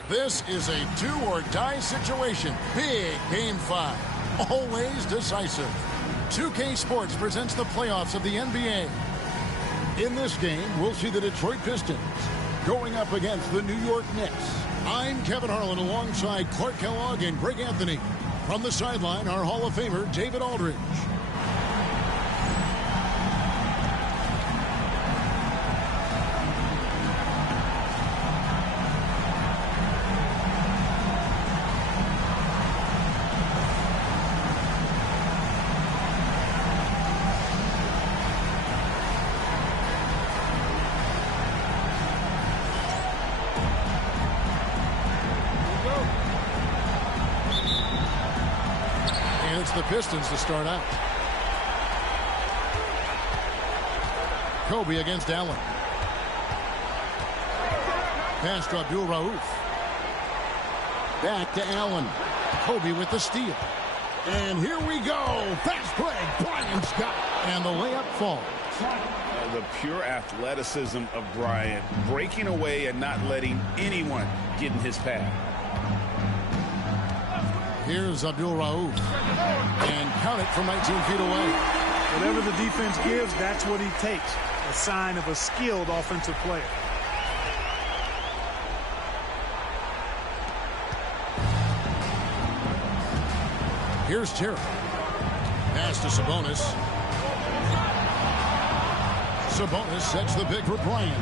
This is a do-or-die situation. Big Game 5. Always decisive. 2K Sports presents the playoffs of the NBA. In this game, we'll see the Detroit Pistons going up against the New York Knicks. I'm Kevin Harlan alongside Clark Kellogg and Greg Anthony. From the sideline, our Hall of Famer, David Aldridge. The Pistons to start out. Kobe against Allen. Pass to Abdul Rauf. Back to Allen. Kobe with the steal. And here we go. Fast break. Bryant's got it. And the layup falls. The pure athleticism of Bryant, breaking away and not letting anyone get in his path. Here's Abdul Rauf. And count it from 19 feet away. Whatever the defense gives, that's what he takes. A sign of a skilled offensive player. Here's Terry. Pass to Sabonis. Sabonis sets the pick for Bryant.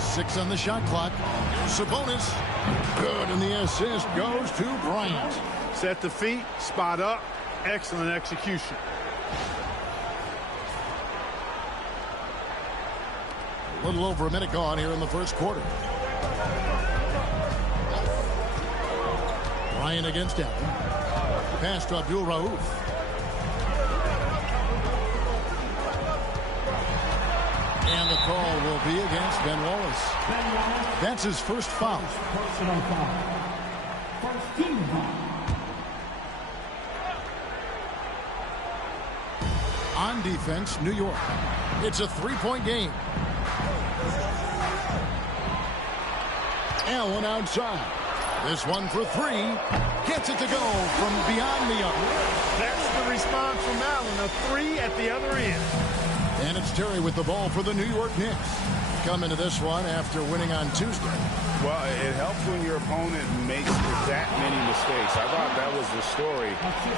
Six on the shot clock. Sabonis. Good, and the assist goes to Bryant. Set the feet, spot up, excellent execution. A little over a minute gone here in the first quarter. Bryant against Allen. Pass to Abdul Rauf. And the call will be against Ben Wallace. That's his first foul. Personal foul. First team foul. On defense, New York. It's a three-point game. Allen outside. This one for three. Gets it to go from beyond the arc. That's the response from Allen. A three at the other end. And it's Terry with the ball for the New York Knicks. Come into this one after winning on Tuesday. Well, it helps when your opponent makes that many mistakes. I thought that was the story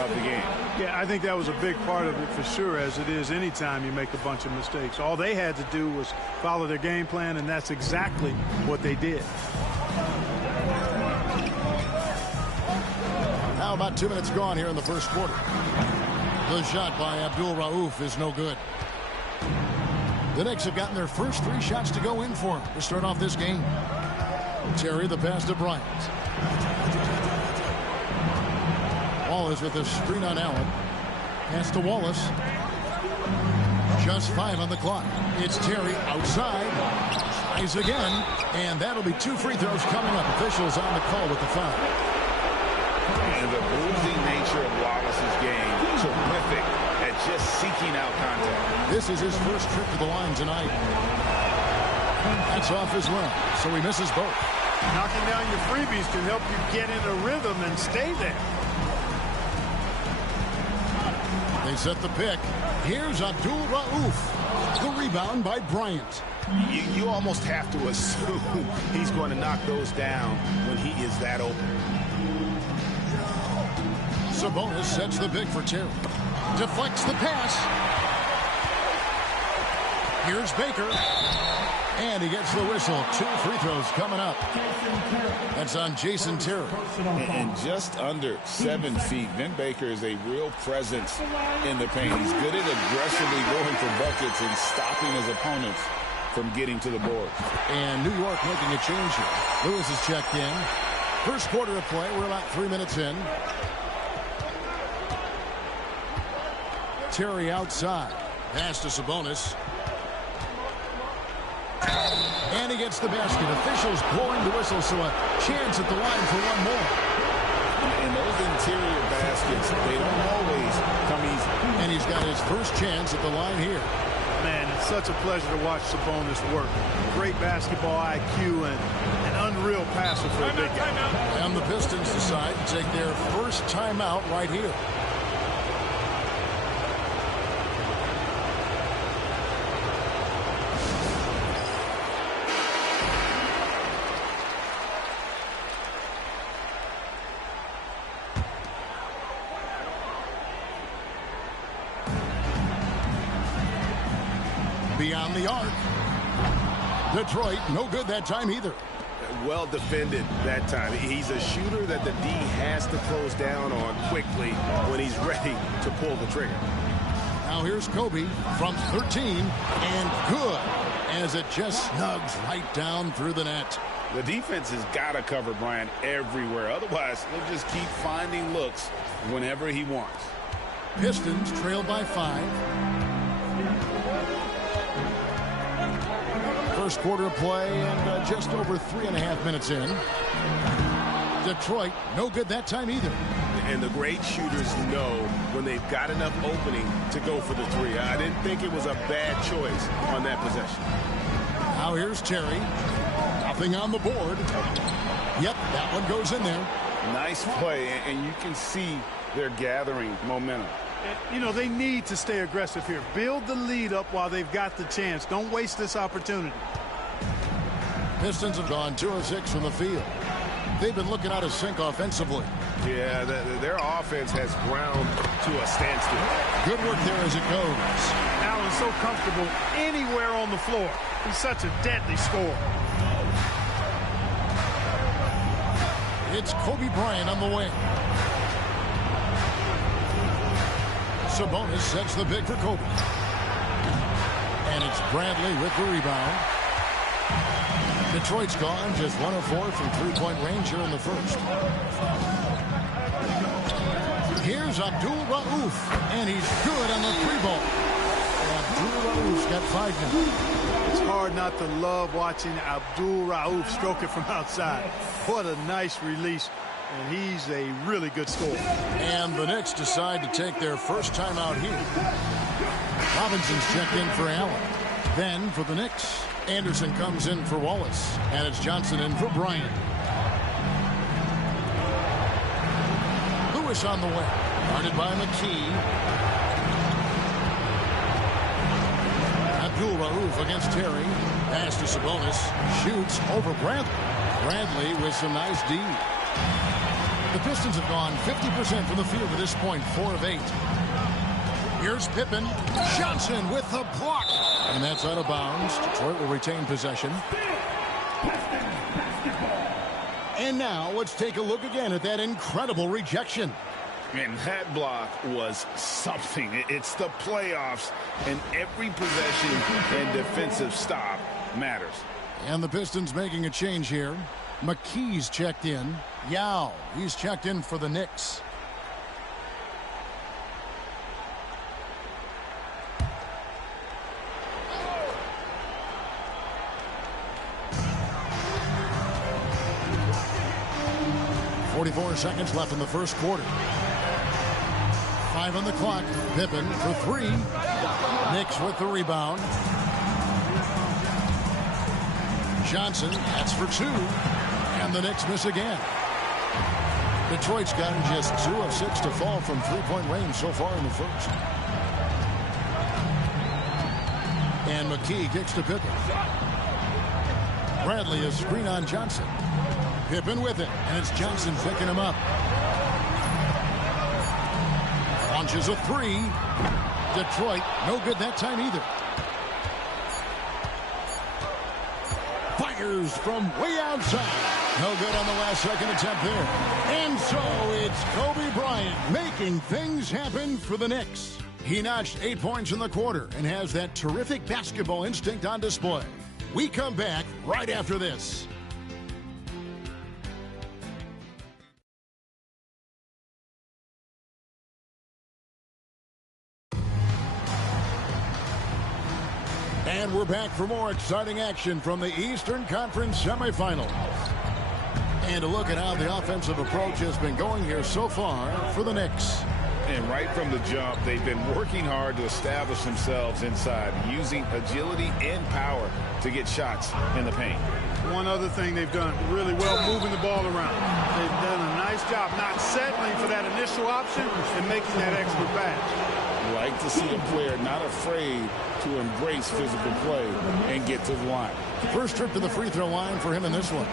of the game. Yeah, I think that was a big part of it for sure, as it is anytime you make a bunch of mistakes. All they had to do was follow their game plan, and that's exactly what they did. Now about 2 minutes gone here in the first quarter. The shot by Abdul Rauf is no good. The Knicks have gotten their first 3 shots to go in for him to start off this game. Terry, the pass to Bryant. Wallace with a screen on Allen. Pass to Wallace. Just 5 on the clock. It's Terry outside. Tries again. And that'll be 2 free throws coming up. Officials on the call with the foul. And the bruising nature of Wallace's game, terrific at just seeking out contact. This is his first trip to the line tonight. That's off as well, so he misses both. Knocking down your freebies can help you get in a rhythm and stay there. They set the pick. Here's Abdul Rauf. The rebound by Bryant. You almost have to assume he's going to knock those down when he is that open. Sabonis sets the pick for Terry. Deflects the pass. Here's Baker. And he gets the whistle. 2 free throws coming up. That's on Jason Terry. And just under 7 feet, Vin Baker is a real presence in the paint. He's good at aggressively going for buckets and stopping his opponents from getting to the board. And New York making a change here. Lewis is checked in. First quarter of play. We're about 3 minutes in. Terry outside. Pass to Sabonis. And he gets the basket. Officials blowing the whistle, so a chance at the line for one more. And those interior baskets, they don't always come easy. And he's got his first chance at the line here. Man, it's such a pleasure to watch Sabonis work. Great basketball IQ and an unreal passer for a big guy. And the Pistons decide to take their first timeout right here. Beyond the arc. Detroit, no good that time either. Well defended that time. He's a shooter that the D has to close down on quickly when he's ready to pull the trigger. Now here's Kobe from 13, and good, as it just snugs right down through the net. The defense has got to cover Bryant everywhere. Otherwise, they'll just keep finding looks whenever he wants. Pistons trail by 5. First quarter of play and just over 3.5 minutes in. Detroit, no good that time either. And the great shooters know when they've got enough opening to go for the 3. I didn't think it was a bad choice on that possession. Now here's Terry. Nothing on the board. Yep, that one goes in there. Nice play, and you can see they're gathering momentum. You know, they need to stay aggressive here. Build the lead up while they've got the chance. Don't waste this opportunity. Pistons have gone 2 of 6 from the field. They've been looking out of sync offensively. Yeah, their offense has ground to a standstill. Good work there as it goes. Allen's so comfortable anywhere on the floor. He's such a deadly scorer. It's Kobe Bryant on the wing. Sabonis sets the pick for Kobe. And it's Bradley with the rebound. Detroit's gone just 1 of 4 from 3-point range here in the first. Here's Abdul Rauf, and he's good on the 3-ball. Abdul Rauf's got 5 now. It's hard not to love watching Abdul Rauf stroke it from outside. What a nice release. And he's a really good scorer. And the Knicks decide to take their first time out here. Robinson's checked in for Allen. Then for the Knicks, Anderson comes in for Wallace, and it's Johnson in for Bryant. Lewis on the way, guarded by McKee. Abdul Rauf against Terry. Pass to Sabonis. Shoots over Bradley. Bradley with some nice D. The Pistons have gone 50% from the field at this point, 4 of 8. Here's Pippen. Johnson with the block. And that's out of bounds. Detroit will retain possession. And now let's take a look again at that incredible rejection. And that block was something. It's the playoffs, and every possession and defensive stop matters. And the Pistons making a change here. McKee's checked in. Yao, he's checked in for the Knicks. .44 seconds left in the first quarter. 5 on the clock. Pippen for 3. Knicks with the rebound. Johnson, that's for 2. And the Knicks miss again. Detroit's gotten just 2 of 6 to fall from three-point range so far in the first. And McKee kicks to Pippen. Bradley is screen on Johnson. Pippen with it, and it's Johnson picking him up. Launches a 3. Detroit, no good that time either. Fires from way outside. No good on the last second attempt there. And so it's Kobe Bryant making things happen for the Knicks. He notched 8 points in the quarter and has that terrific basketball instinct on display. We come back right after this. And we're back for more exciting action from the Eastern Conference semifinals. And a look at how the offensive approach has been going here so far for the Knicks. And right from the jump, they've been working hard to establish themselves inside, using agility and power to get shots in the paint. One other thing they've done really well, moving the ball around. They've done a nice job not settling for that initial option and making that extra pass. Like to see a player not afraid to embrace physical play and get to the line. First trip to the free throw line for him in this one.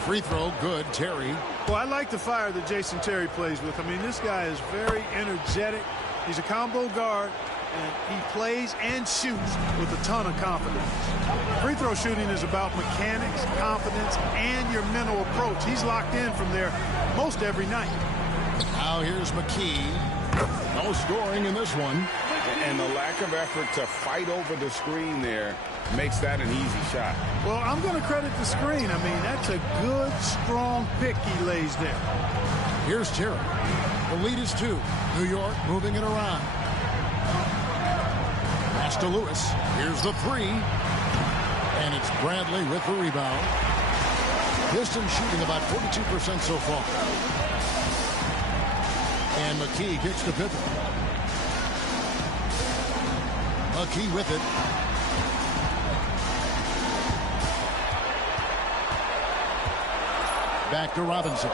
Free throw, good. Terry. Well, I like the fire that Jason Terry plays with. I mean, this guy is very energetic. He's a combo guard, and he plays and shoots with a ton of confidence. Free throw shooting is about mechanics, confidence, and your mental approach. He's locked in from there most every night. Now here's McKee. No scoring in this one. And the lack of effort to fight over the screen there makes that an easy shot. Well, I'm going to credit the screen. I mean, that's a good, strong pick he lays there. Here's Terry. The lead is 2. New York moving it around. Pass to Lewis. Here's the 3. And it's Bradley with the rebound. Pistons shooting about 42% so far. And McKee kicks to Pippen. McKee with it. Back to Robinson.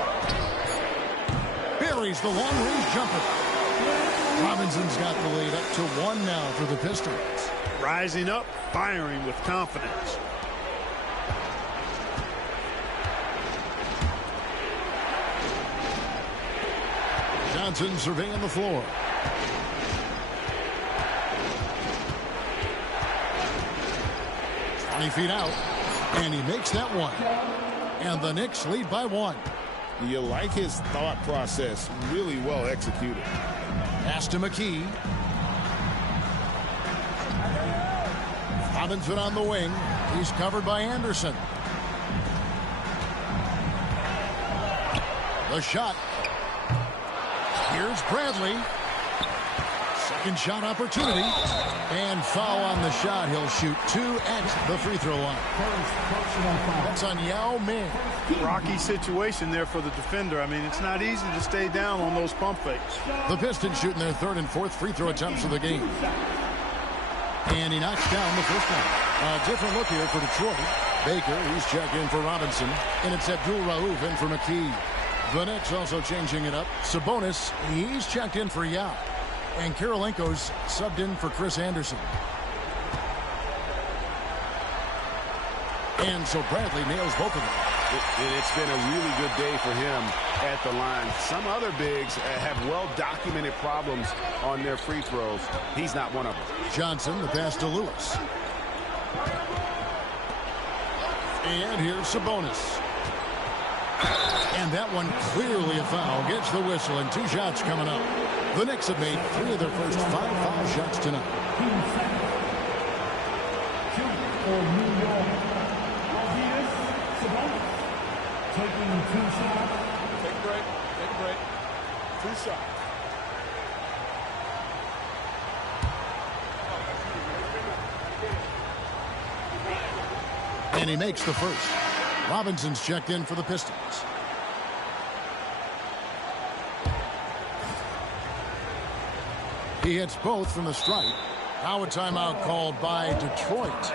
Buries the long-range jumper. Robinson's got the lead up to 1 now for the Pistons. Rising up, firing with confidence. Johnson surveying the floor. Feet out, and he makes that one. And the Knicks lead by 1. You like his thought process, really well executed. Pass to McKee. Robinson on the wing. He's covered by Anderson. The shot. Here's Bradley. Second shot opportunity. And foul on the shot. He'll shoot 2 at the free throw line. That's on Yao Ming. Rocky situation there for the defender. I mean, it's not easy to stay down on those pump fakes. The Pistons shooting their 3rd and 4th free throw attempts of the game. And he knocks down the first one. A different look here for Detroit. Baker, he's checked in for Robinson. And it's Abdul-Rauf in for McKee. The Knicks also changing it up. Sabonis, he's checked in for Yao. And Kirilenko's subbed in for Chris Anderson. And so Bradley nails both of them. It's been a really good day for him at the line. Some other bigs have well-documented problems on their free throws. He's not one of them. Johnson, the pass to Lewis. And here's Sabonis. And that one clearly a foul. Gets the whistle, and 2 shots coming up. The Knicks have made 3 of their first 5 foul shots tonight. Taking 2 shots. Take a break. Take a break. 2 shots. And he makes the first. Robinson's checked in for the Pistons. He hits both from the stripe. Now a timeout called by Detroit.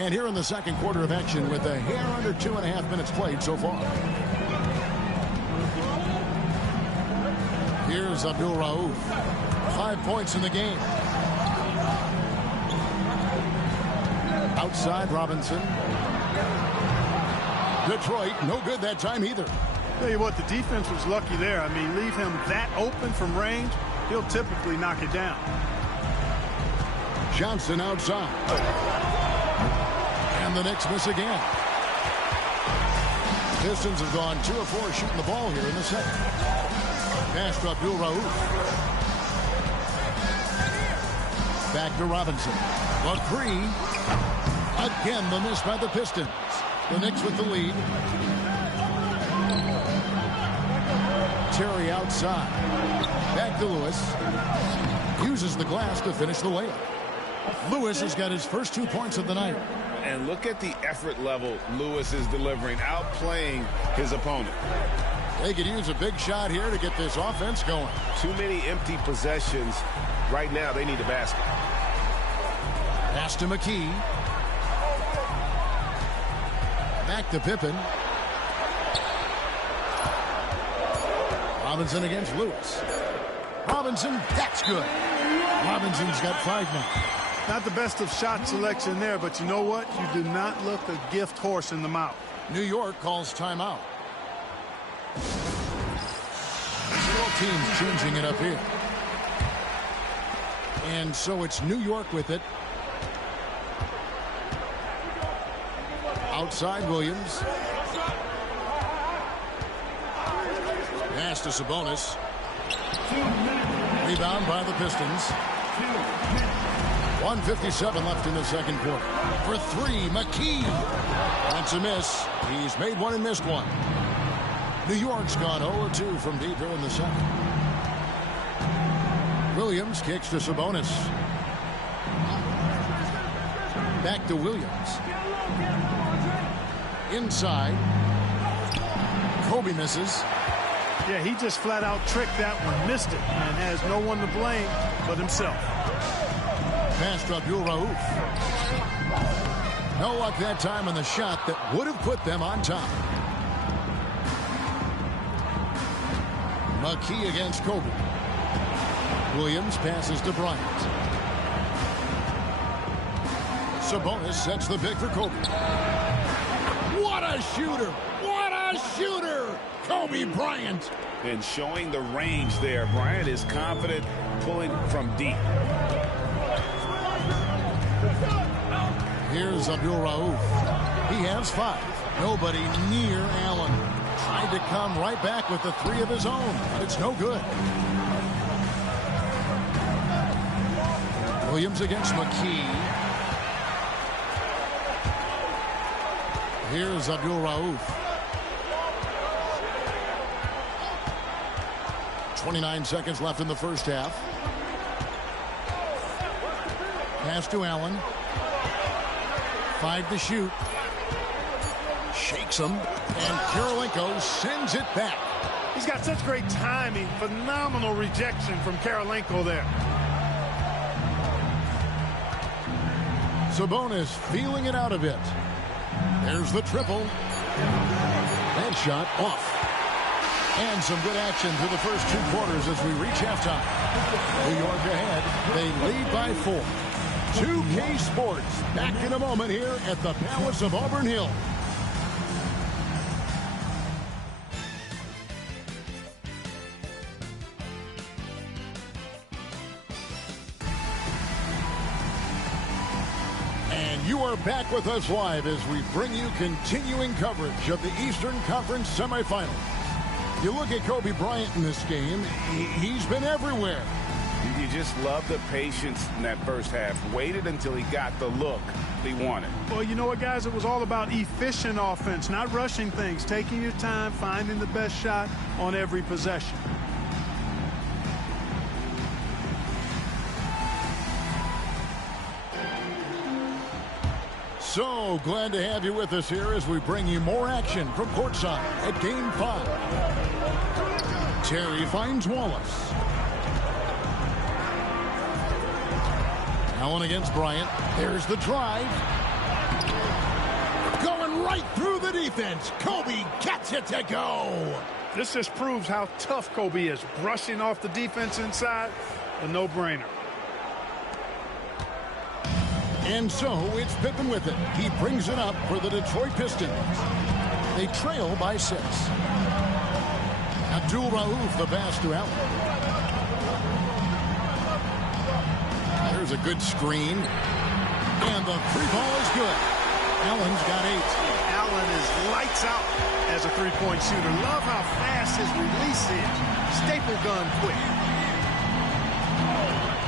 And here in the second quarter of action with a hair under 2.5 minutes played so far. Here's Abdul-Rauf. 5 points in the game. Outside Robinson. Detroit, no good that time either. Tell you what, the defense was lucky there. I mean, leave him that open from range, he'll typically knock it down. Johnson outside. And the Knicks miss again. Pistons have gone 2 of 4 shooting the ball here in the second. Pass to Abdul-Rauf. Back to Robinson. McCree. Again, the miss by the Pistons. The Knicks with the lead. Terry outside. Back to Lewis. Uses the glass to finish the layup. Lewis has got his first 2 points of the night. And look at the effort level Lewis is delivering, outplaying his opponent. They could use a big shot here to get this offense going. Too many empty possessions. Right now, they need a basket. Pass to McKee. Back to Pippen. Robinson against Lewis. Robinson, that's good. Robinson's got 5 now. Not the best of shot selection there, but you know what? You do not look a gift horse in the mouth. New York calls timeout. Several teams changing it up here. And so it's New York with it. Outside Williams. Pass to Sabonis. Rebound by the Pistons. 1:57 left in the second quarter. For 3, McKee. That's a miss. He's made one and missed one. New York's gone 0-2 from deep here in the second. Williams kicks to Sabonis. Back to Williams. Inside. Kobe misses. Yeah, he just flat out tricked that one, missed it, and has no one to blame but himself. Pass to Abdul-Rauf. No luck that time on the shot that would have put them on top. McKee against Kobe. Williams passes to Bryant. Sabonis sets the pick for Kobe. What a shooter! What a shooter! Kobe Bryant. And showing the range there. Bryant is confident pulling from deep. Here's Abdul-Rauf. He has 5. Nobody near Allen. Tried to come right back with the 3 of his own, but it's no good. Williams against McKee. Here's Abdul-Rauf. 29 seconds left in the first half. Pass to Allen. 5 to shoot. Shakes him. And Kirilenko sends it back. He's got such great timing. Phenomenal rejection from Kirilenko there. Sabonis feeling it out a bit. There's the triple. That shot off. And some good action through the first 2 quarters as we reach halftime. New York ahead. They lead by 4. 2K Sports back in a moment here at the Palace of Auburn Hill. You are back with us live as we bring you continuing coverage of the Eastern Conference semifinals. You look at Kobe Bryant in this game, he's been everywhere. You just love the patience in that first half. Waited until he got the look he wanted. Well, you know what, guys? It was all about efficient offense, not rushing things, taking your time, finding the best shot on every possession. So glad to have you with us here as we bring you more action from courtside at Game 5. Terry finds Wallace. Allen against Bryant. There's the drive. Going right through the defense. Kobe gets it to go. This just proves how tough Kobe is. Brushing off the defense inside, a no-brainer. And so it's Pippen with it. He brings it up for the Detroit Pistons. They trail by 6. Abdul-Rauf the pass to Allen. There's a good screen. And the 3-ball is good. Allen's got 8. Allen is lights out as a three-point shooter. Love how fast his release is. Staple gun quick.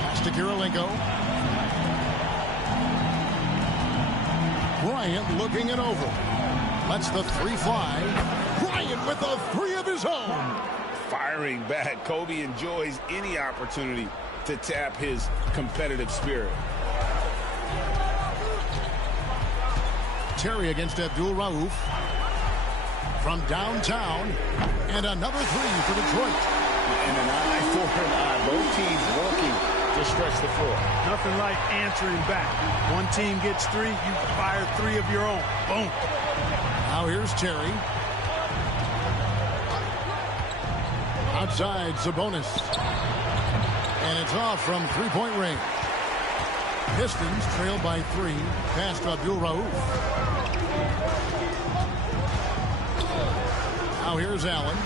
Pass to Kirilenko. Bryant looking it over. Lets the 3 fly. Bryant with the 3 of his own. Firing back. Kobe enjoys any opportunity to tap his competitive spirit. Terry against Abdul-Rauf. From downtown. And another 3 for Detroit. And an eye for an eye. Both teams working to stretch the floor. Nothing like answering back. One team gets 3, you fire 3 of your own. Boom. Now here's Terry. Outside, Sabonis. And it's off from 3-point range. Pistons trail by 3. Pass to Abdul-Rauf. Now here's Allen.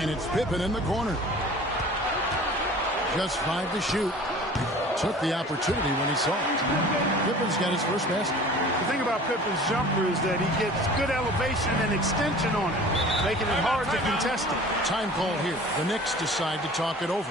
And it's Pippen in the corner. Just 5 to shoot. Took the opportunity when he saw it. Pippen's got his first basket. The thing about Pippen's jumper is that he gets good elevation and extension on it, making it hard to contest it. Time call here. The Knicks decide to talk it over.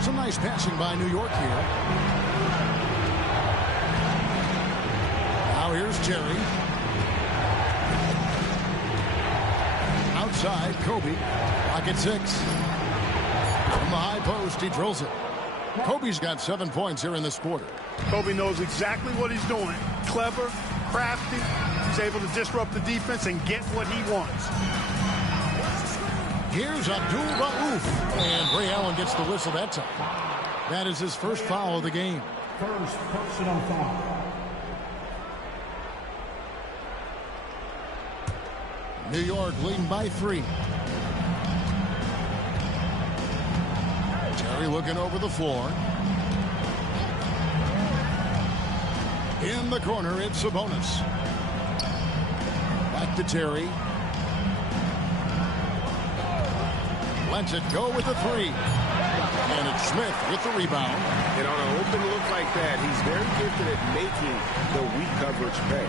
Some nice passing by New York here. Now here's Terry. Outside, Kobe. Pocket 6. From the high post, he drills it. Kobe's got 7 points here in this quarter. Kobe knows exactly what he's doing. Clever, crafty. He's able to disrupt the defense and get what he wants. Here's Abdul-Rauf. And Ray Allen gets the whistle that time. That is his first foul of the game. First personal foul. New York leading by 3. Terry looking over the floor. In the corner, it's Sabonis. to Terry. Lets it go with the three. And it's Smith with the rebound. And on an open look like that, he's very gifted at making the weak coverage pay.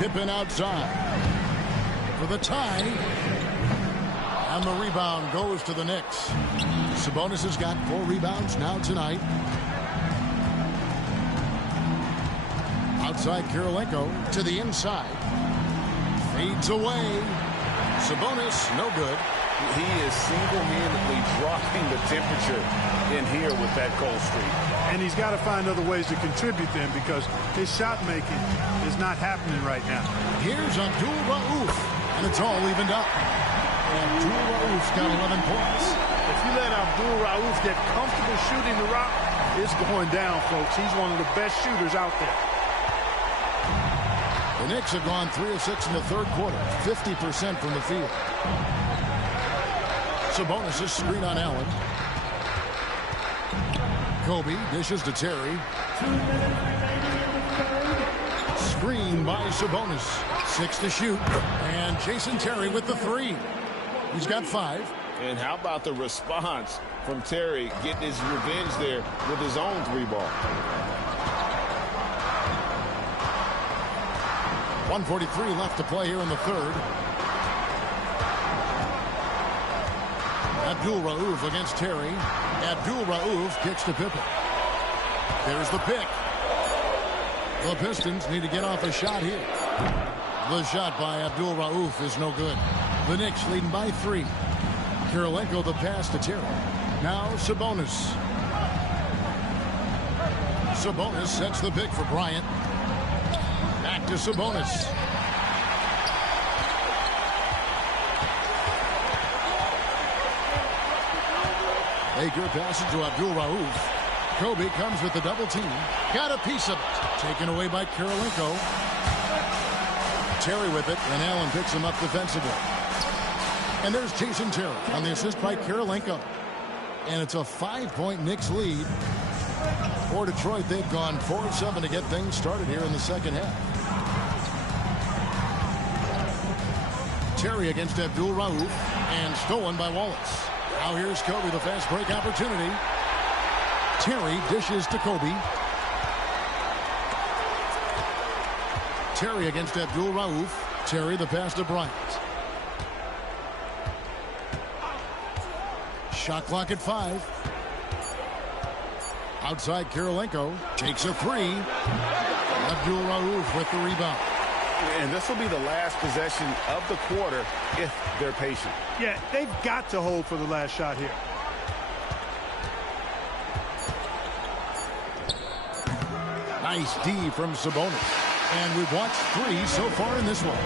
Pippen outside for the tie. And the rebound goes to the Knicks. Sabonis has got 4 rebounds now tonight. Outside Kirilenko to the inside. Fades away. Sabonis, no good. He is single-handedly dropping the temperature in here with that cold streak. And he's got to find other ways to contribute then, because his shot making is not happening right now. Here's Abdul Rauf, and it's all evened up. Abdul Rauf's got 11 points. If you let Abdul Rauf get comfortable shooting the rock, it's going down, folks. He's one of the best shooters out there. The Knicks have gone 3 of 6 in the third quarter, 50% from the field. Sabonis' screen on Allen. Kobe dishes to Terry. Screen by Sabonis. 6 to shoot. And Jason Terry with the 3. He's got 5. And how about the response from Terry getting his revenge there with his own 3-ball. 1:43 left to play here in the third. Abdul Rauf against Terry. Abdul Rauf kicks to Pippen. There's the pick. The Pistons need to get off a shot here. The shot by Abdul Rauf is no good. The Knicks leading by 3. Kirilenko the pass to Terry. Now Sabonis. Sabonis sets the pick for Bryant. Back to Sabonis. Baker passes to Abdul Rauf. Kobe comes with the double team. Got a piece of it. Taken away by Kirilenko. Terry with it, and Allen picks him up defensively. And there's Jason Terry on the assist by Kirilenko. And it's a 5-point Knicks lead. For Detroit, they've gone 4 of 7 to get things started here in the second half. Terry against Abdul Rauf, and stolen by Wallace. Now here's Kobe, the fast break opportunity. Terry dishes to Kobe. Terry against Abdul Rauf. Terry the pass to Bryant. Shot clock at 5. Outside Kirilenko takes a 3. Abdul Rauf with the rebound. And this will be the last possession of the quarter if they're patient. Yeah, they've got to hold for the last shot here. Nice D from Sabonis. And we've watched 3 so far in this one.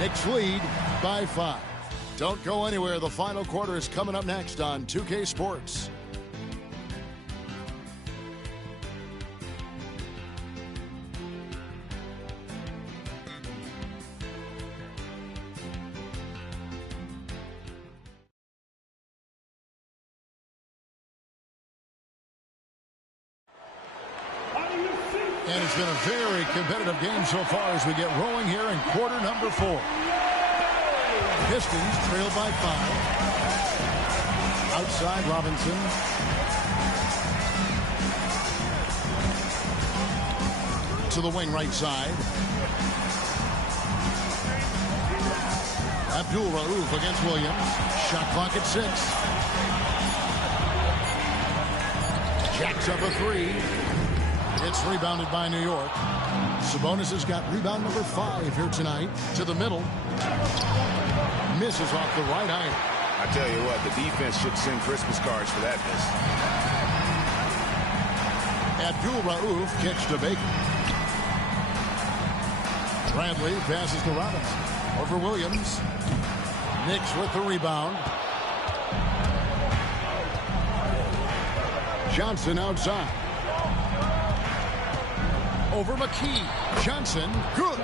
Knicks lead by 5. Don't go anywhere. The final quarter is coming up next on 2K Sports. And it's been a very competitive game so far as we get rolling here in quarter number 4. Pistons trail by 5. Outside Robinson. To the wing right side. Abdul Rauf against Williams. Shot clock at 6. Jacks up a 3. It's rebounded by New York. Sabonis has got rebound number 5 here tonight. To the middle. Misses off the right eye. I tell you what, the defense should send Christmas cards for that miss. Abdul Rauf kicks to Baker. Bradley passes to Robinson. Over Williams. Knicks with the rebound. Johnson outside. Over McKee. Johnson, good.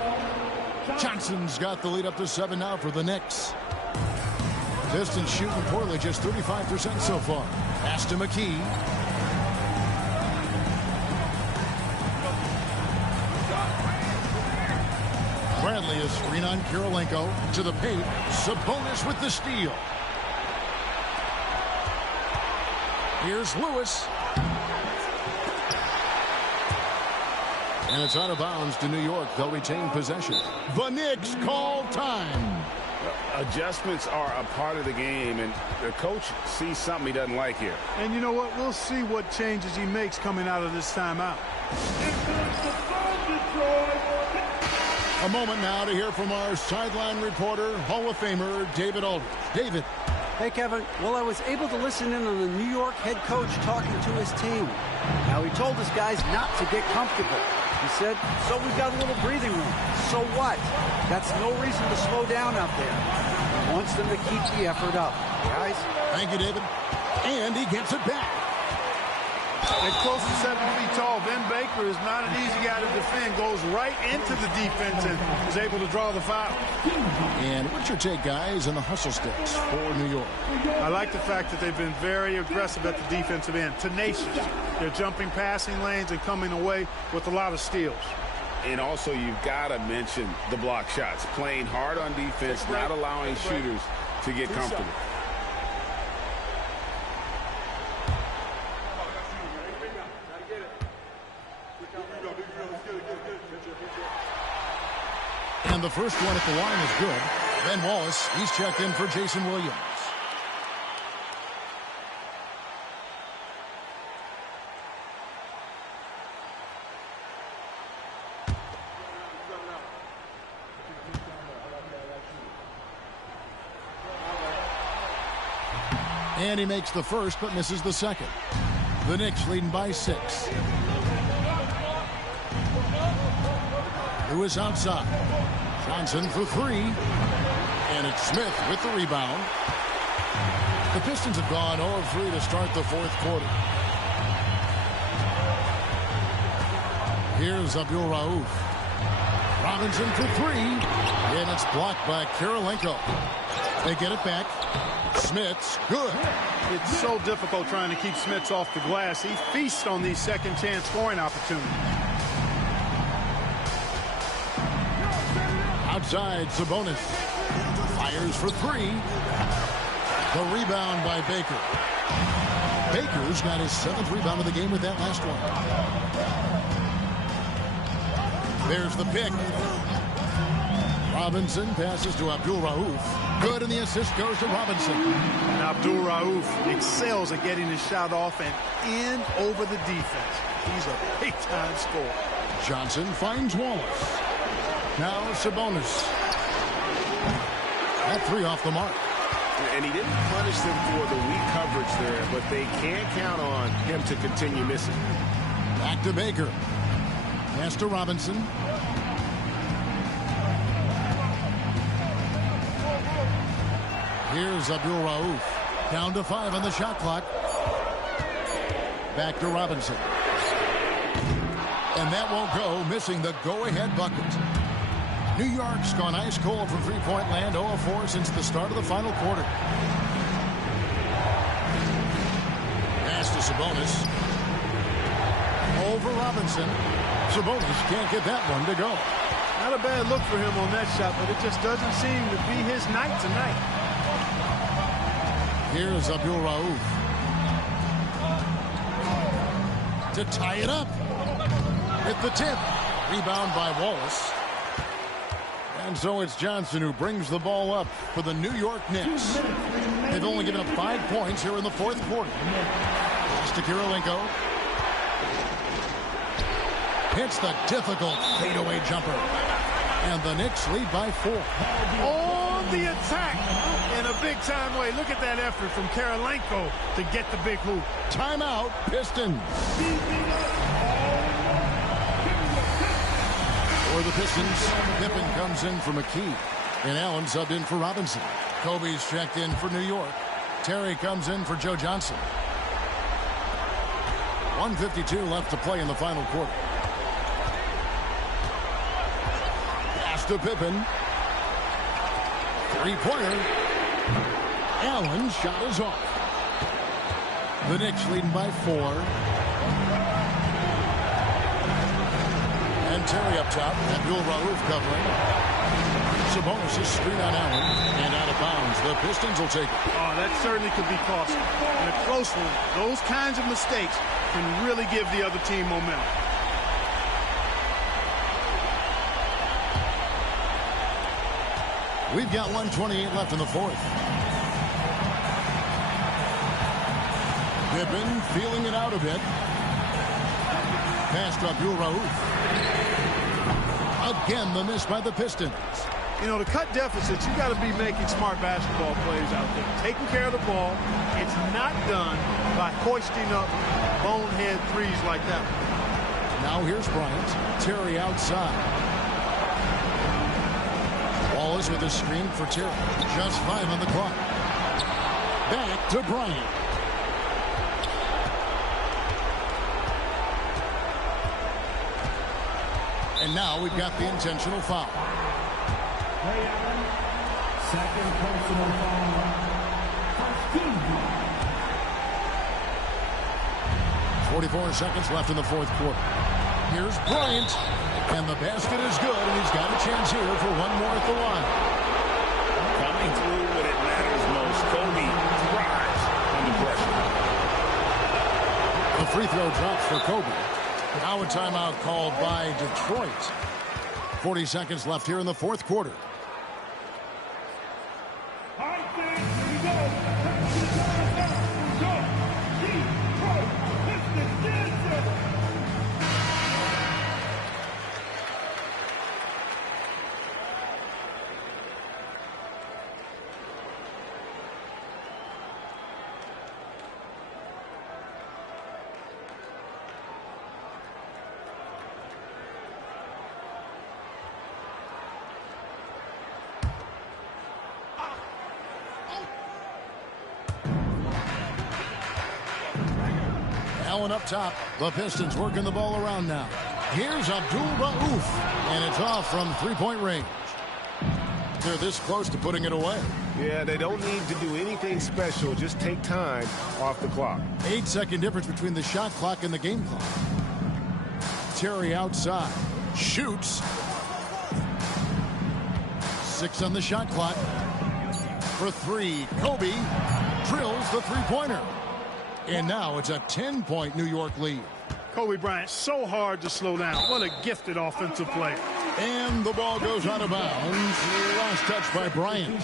Johnson's got the lead up to 7 now for the Knicks. Pistons shooting poorly, just 35% so far. Pass to McKee. Finally, a screen on Kirilenko to the paint. Sabonis with the steal. Here's Lewis. And it's out of bounds to New York. They'll retain possession. The Knicks call time. Adjustments are a part of the game, and the coach sees something he doesn't like here. And you know what? We'll see what changes he makes coming out of this timeout. A moment now to hear from our sideline reporter, Hall of Famer David Aldridge. David. Hey, Kevin. Well, I was able to listen in on the New York head coach talking to his team. Now, he told his guys not to get comfortable. He said, so we've got a little breathing room. So what? That's no reason to slow down out there. He wants them to keep the effort up. Guys? Thank you, David. And he gets it back. At close to 7 feet tall, Ben Baker is not an easy guy to defend. Goes right into the defense and is able to draw the foul. And what's your take, guys, on the hustle sticks for New York? I like the fact that they've been very aggressive at the defensive end. Tenacious. They're jumping passing lanes and coming away with a lot of steals. And also, you've got to mention the block shots. Playing hard on defense, not allowing shooters to get comfortable. And the first one at the line is good. Ben Wallace, he's checked in for Jason Williams. And he makes the first but misses the second. The Knicks leading by 6. Lewis outside. Johnson for 3. And it's Smith with the rebound. The Pistons have gone 0 of 3 to start the fourth quarter. Here's Abdul Rauf. Robinson for 3. And it's blocked by Kirilenko. They get it back. Smith's good. It's so difficult trying to keep Smiths off the glass. He feasts on these second chance scoring opportunities. Outside, Sabonis fires for 3. The rebound by Baker. Baker's got his 7th rebound of the game with that last one. There's the pick. Robinson passes to Abdul Rauf. Good, and the assist goes to Robinson. And Abdul Rauf excels at getting his shot off and in over the defense. He's a big-time scorer. Johnson finds Wallace. Now Sabonis. That 3 off the mark. And he didn't punish them for the weak coverage there, but they can't count on him to continue missing. Back to Baker. Pass to Robinson. Here's Abdul Rauf. Down to 5 on the shot clock. Back to Robinson. And that won't go, missing the go-ahead bucket. New York's gone ice cold from three-point land, 0 of 4 since the start of the final quarter. Pass to Sabonis. Over Robinson. Sabonis can't get that one to go. Not a bad look for him on that shot, but it just doesn't seem to be his night tonight. Here's Abdul Rauf. To tie it up. Hit the tip. Rebound by Wallace. And so it's Johnson who brings the ball up for the New York Knicks. They've only given up 5 points here in the fourth quarter. Pass to Kirilenko. Hits the difficult fadeaway jumper. And the Knicks lead by 4. On the attack in a big-time way. Look at that effort from Kirilenko to get the big hoop. Timeout, Pistons. For the Pistons, Pippen comes in for McKee. And Allen subbed in for Robinson. Kobe's checked in for New York. Terry comes in for Joe Johnson. 1:52 left to play in the final quarter. Pass to Pippen. Three-pointer. Allen's shot is off. The Knicks leading by 4. And Terry up top. Abdul-Rauf covering. Sabonis' screen on Allen. And out of bounds. The Pistons will take it. Oh, that certainly could be costly. In a close one, those kinds of mistakes can really give the other team momentum. We've got 1:28 left in the fourth. Pippen feeling it out a bit. Pass to Abdul-Rauf. Again, the miss by the Pistons. You know, to cut deficits, you got to be making smart basketball plays out there. Taking care of the ball. It's not done by hoisting up bonehead threes like that. Now here's Bryant. Terry outside. Wallace with a screen for Terry. Just 5 on the clock. Back to Bryant. And now we've got the intentional foul. Second personal foul. 44 seconds left in the fourth quarter. Here's Bryant. And the basket is good, and he's got a chance here for one more at the line. Coming through when it matters most. Kobe thrives under pressure. The free throw drops for Kobe. Now a timeout called by Detroit. 40 seconds left here in the fourth quarter. Allen up top. The Pistons working the ball around now. Here's Abdul-Rauf. And it's off from three-point range. They're this close to putting it away. Yeah, they don't need to do anything special. Just take time off the clock. 8-second difference between the shot clock and the game clock. Terry outside. Shoots. 6 on the shot clock. For 3. Kobe drills the three-pointer. And now it's a 10-point New York lead. Kobe Bryant, so hard to slow down. What a gifted offensive player. And the ball goes out of bounds. Last touch by Bryant.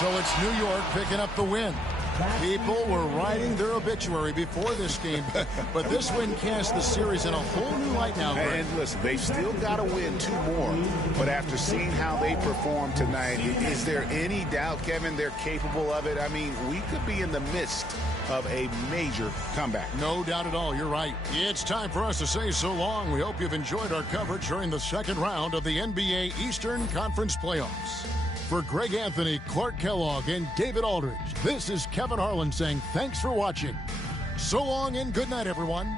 So it's New York picking up the win. People were writing their obituary before this game, but this win casts the series in a whole new light now, Greg. And listen, they've still got to win 2 more. But after seeing how they performed tonight, is there any doubt, Kevin, they're capable of it? I mean, we could be in the midst of a major comeback. No doubt at all. You're right. It's time for us to say so long. We hope you've enjoyed our coverage during the second round of the NBA Eastern Conference Playoffs. For Greg Anthony, Clark Kellogg, and David Aldridge, this is Kevin Harlan saying thanks for watching. So long and good night, everyone.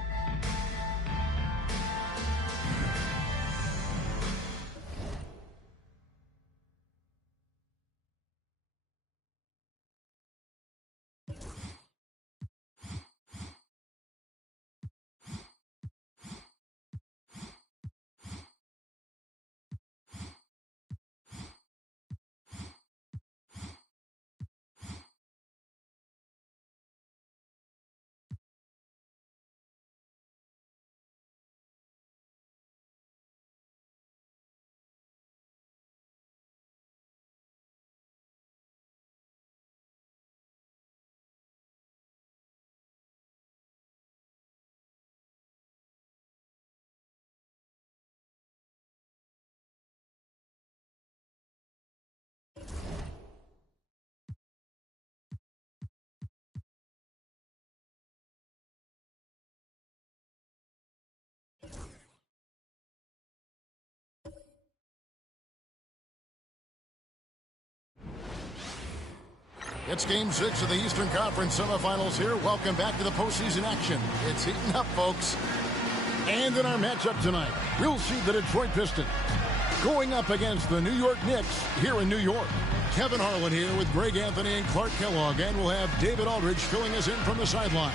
It's Game 6 of the Eastern Conference semifinals here. Welcome back to the postseason action. It's heating up, folks. And in our matchup tonight, we'll see the Detroit Pistons going up against the New York Knicks here in New York. Kevin Harlan here with Greg Anthony and Clark Kellogg, and we'll have David Aldridge filling us in from the sideline.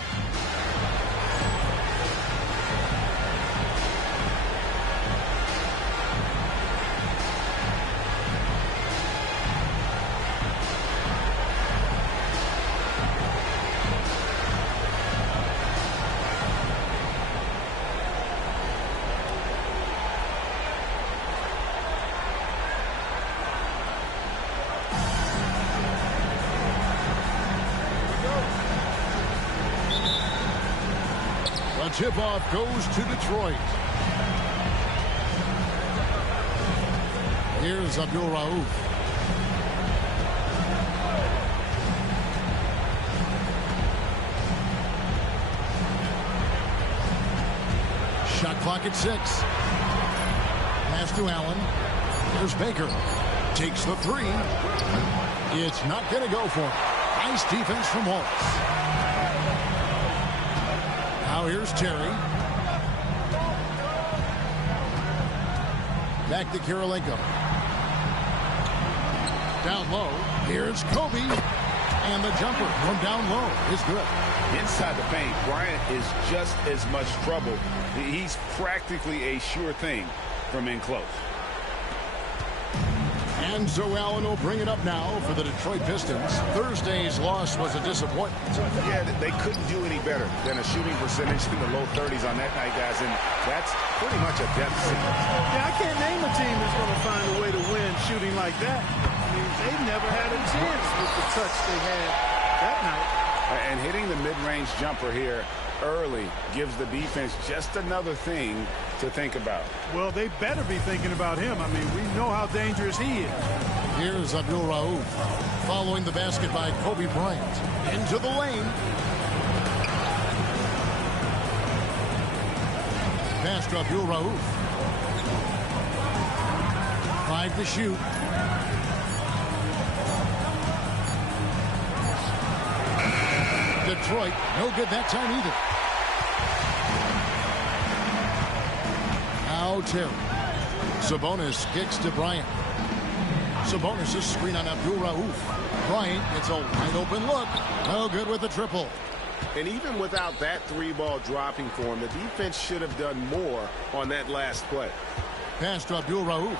Tip-off goes to Detroit. Here's Abdul Rauf. Shot clock at 6. Pass to Allen. Here's Baker. Takes the 3. It's not going to go for him. Nice defense from Wallace. Now here's Terry. Back to Kirilenko. Down low. Here's Kobe. And the jumper from down low is good. Inside the paint, Bryant is just as much trouble. He's practically a sure thing from in close. And so Allen will bring it up now for the Detroit Pistons. Thursday's loss was a disappointment. Yeah, they couldn't do any better than a shooting percentage in the low 30s on that night, guys, and that's pretty much a deficit. Yeah, I can't name a team that's going to find a way to win shooting like that. I mean, they never had a chance with the touch they had that night. And hitting the mid-range jumper here early gives the defense just another thing to think about. Well, they better be thinking about him. I mean, we know how dangerous he is. Here's Abdul Rauf following the basket by Kobe Bryant into the lane. Pass to Abdul Rauf. 5 to shoot. Detroit, no good that time either. Now Terry. Sabonis kicks to Bryant. Sabonis' screen on Abdul Rauf. Bryant gets a wide open look. No good with the triple. And even without that 3-ball dropping for him, the defense should have done more on that last play. Pass to Abdul Rauf.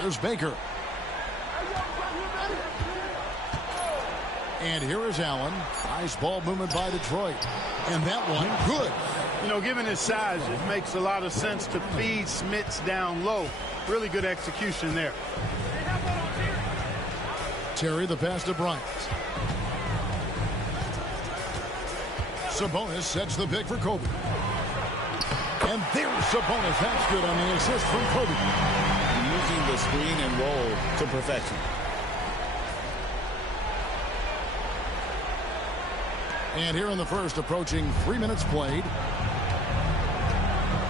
Here's Baker. And here is Allen. Nice ball movement by Detroit. And that one, good. You know, given his size, it makes a lot of sense to feed Smits down low. Really good execution there. Terry, the pass to Bryant. Sabonis sets the pick for Kobe. And there's Sabonis. That's good on the assist from Kobe. Using the screen and roll to perfection. And here in the first, approaching 3 minutes played.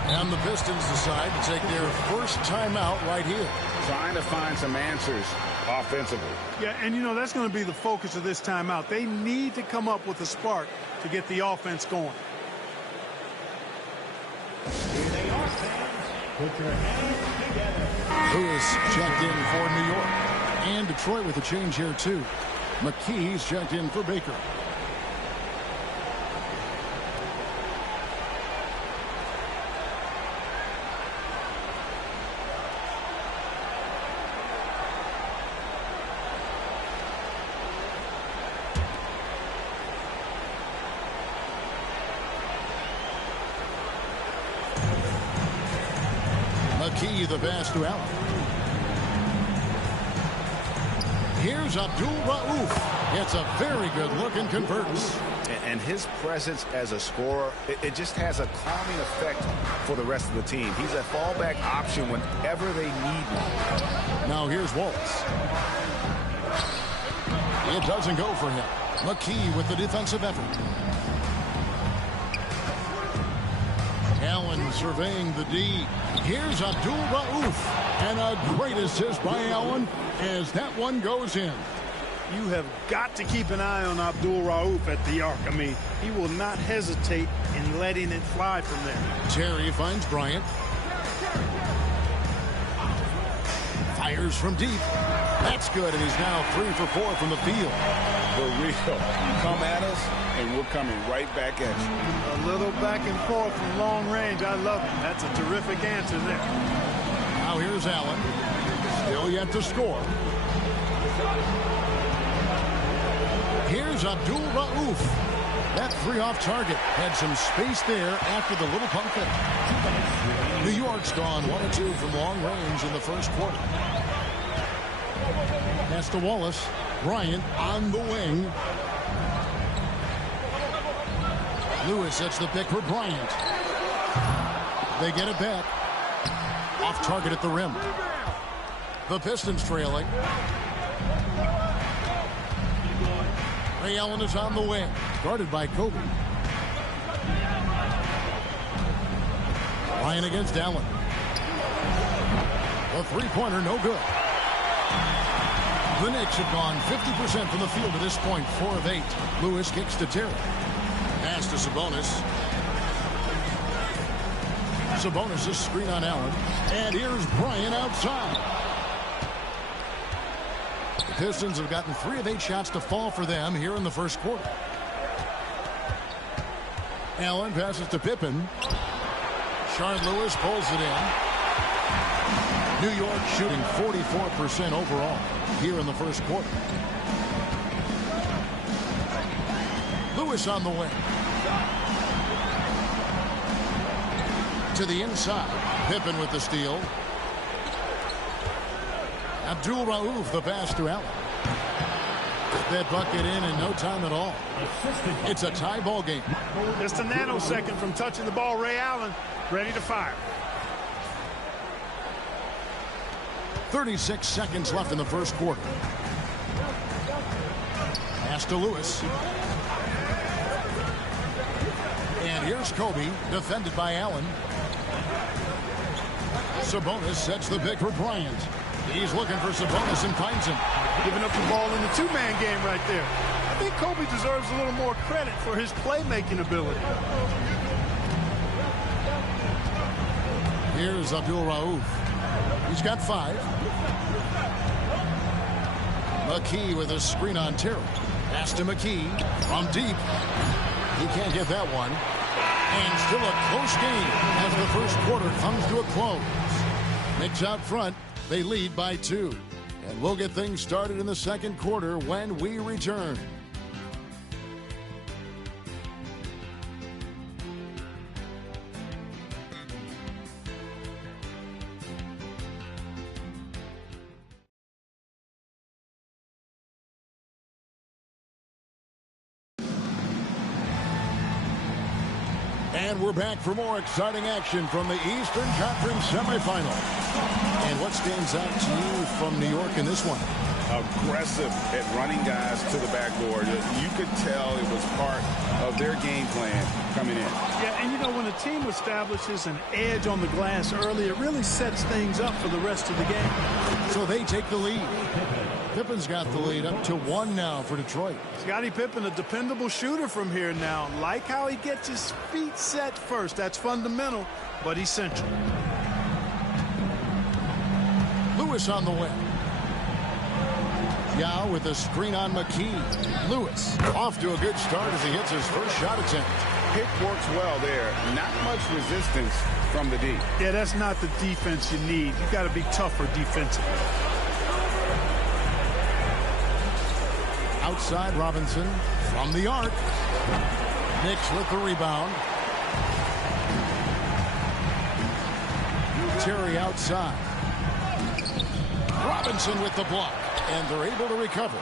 And the Pistons decide to take their first timeout right here. Trying to find some answers offensively. Yeah, and you know, that's going to be the focus of this timeout. They need to come up with a spark to get the offense going. Here they are, fans. Put your hands together. Lewis checked in for New York. And Detroit with a change here, too. McKee's checked in for Baker. McKee, the pass to Allen. Here's Abdul Rauf. Gets a very good look and converts. And his presence as a scorer, it just has a calming effect for the rest of the team. He's a fallback option whenever they need one. Now here's Waltz. It doesn't go for him. McKee with the defensive effort. Allen surveying the D. Here's Abdul Rauf. And a great assist by Allen as that one goes in. You have got to keep an eye on Abdul Rauf at the arc. I mean, he will not hesitate in letting it fly from there. Terry finds Bryant. Fires from deep. That's good, and he's now 3 for 4 from the field. For real. Come at us, and we're coming right back at you. A little back and forth from long range. I love it. That's a terrific answer there. Now here's Allen. Still yet to score. Here's Abdul Rauf. That 3 off target had some space there after the little pump fake. New York's gone 1-2 from long range in the first quarter. Pass to Wallace. Bryant on the wing. Lewis sets the pick for Bryant. They get it back. Off target at the rim. The Pistons trailing. Ray Allen is on the wing. Guarded by Kobe. Ryan against Allen. The three-pointer no good. The Knicks have gone 50% from the field to this point, 4 of 8. Lewis kicks to Terry. Pass to Sabonis. Sabonis' screen on Allen. And here's Bryant outside. The Pistons have gotten 3 of 8 shots to fall for them here in the first quarter. Allen passes to Pippen. Shard Lewis pulls it in. New York shooting 44% overall here in the first quarter. Lewis on the wing. To the inside. Pippen with the steal. Abdul Rauf the pass to Allen. That bucket in no time at all. It's a tie ball game. Just a nanosecond from touching the ball. Ray Allen ready to fire. 36 seconds left in the first quarter. Pass to Lewis. And here's Kobe, defended by Allen. Sabonis sets the pick for Bryant. He's looking for Sabonis and finds him. Giving up the ball in the two-man game right there. I think Kobe deserves a little more credit for his playmaking ability. Here's Abdul Rauf. He's got 5. McKee with a screen on Terry. Pass to McKee from deep. He can't get that one. And still a close game as the first quarter comes to a close. Knicks out front. They lead by 2. And we'll get things started in the second quarter when we return. And we're back for more exciting action from the Eastern Conference semifinal. And what stands out to you from New York in this one? Aggressive at running guys to the backboard. You could tell it was part of their game plan coming in. Yeah, and you know, when a team establishes an edge on the glass early, it really sets things up for the rest of the game. So they take the lead. Pippen's got the lead up to 1 now for Detroit. Scottie Pippen, a dependable shooter from here now. Like how he gets his feet set first. That's fundamental, but essential. Lewis on the wing. Yao with a screen on McKee. Lewis off to a good start as he hits his first shot attempt. Pick works well there. Not much resistance from the D. Yeah, that's not the defense you need. You got to be tougher defensively. Outside Robinson from the arc. Knicks with the rebound. Terry outside. Robinson with the block. And they're able to recover.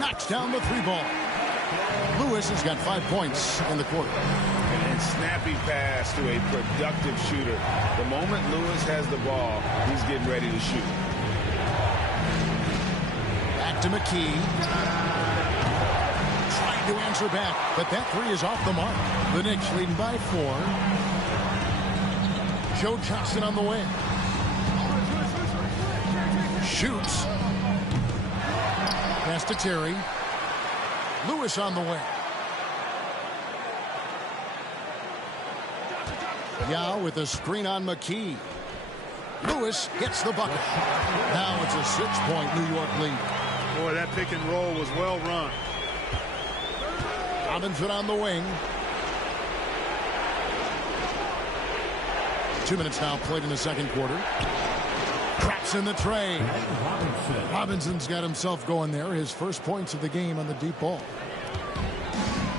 Knocks down the 3-ball. Lewis has got 5 points in the quarter. And snappy pass to a productive shooter. The moment Lewis has the ball, he's getting ready to shoot. Back to McKee. Trying to answer back, but that 3 is off the mark. The Knicks leading by 4. Joe Johnson on the wing. Shoots. Pass to Terry. Lewis on the wing. Yao with a screen on McKee. Lewis gets the bucket. Now it's a 6-point New York lead. Boy, that pick and roll was well run. Robinson on the wing. 2 minutes now played in the second quarter. Traps in the tray. Robinson's got himself going there. His first points of the game on the deep ball.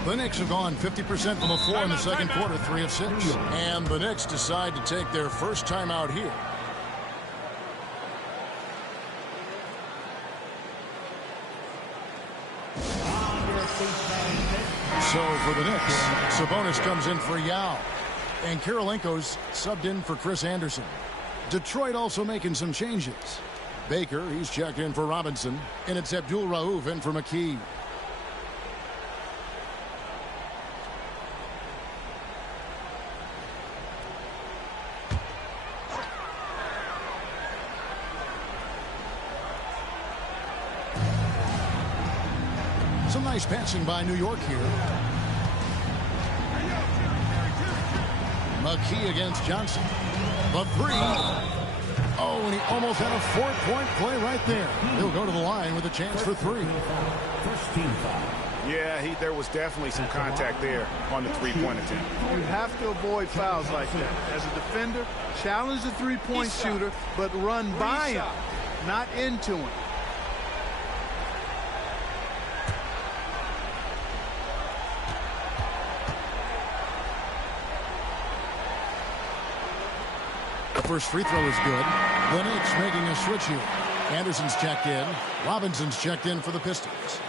The Knicks have gone 50% from the floor in the second quarter, 3 of 6. And the Knicks decide to take their first time out here. So for the Knicks, Sabonis comes in for Yao. And Kirilenko's subbed in for Chris Anderson. Detroit also making some changes. Baker, he's checked in for Robinson. And it's Abdul Rauf in for McKee. Some nice passing by New York here. McKee against Johnson. The 3. Oh, and he almost had a 4-point play right there. He'll go to the line with a chance for 3. Yeah, there was definitely some contact there on the three-point attempt. You have to avoid fouls like that. As a defender, challenge the three-point shooter, but run by him, not into him. The first free throw is good. The Knicks making a switch here. Anderson's checked in. Robinson's checked in for the Pistons.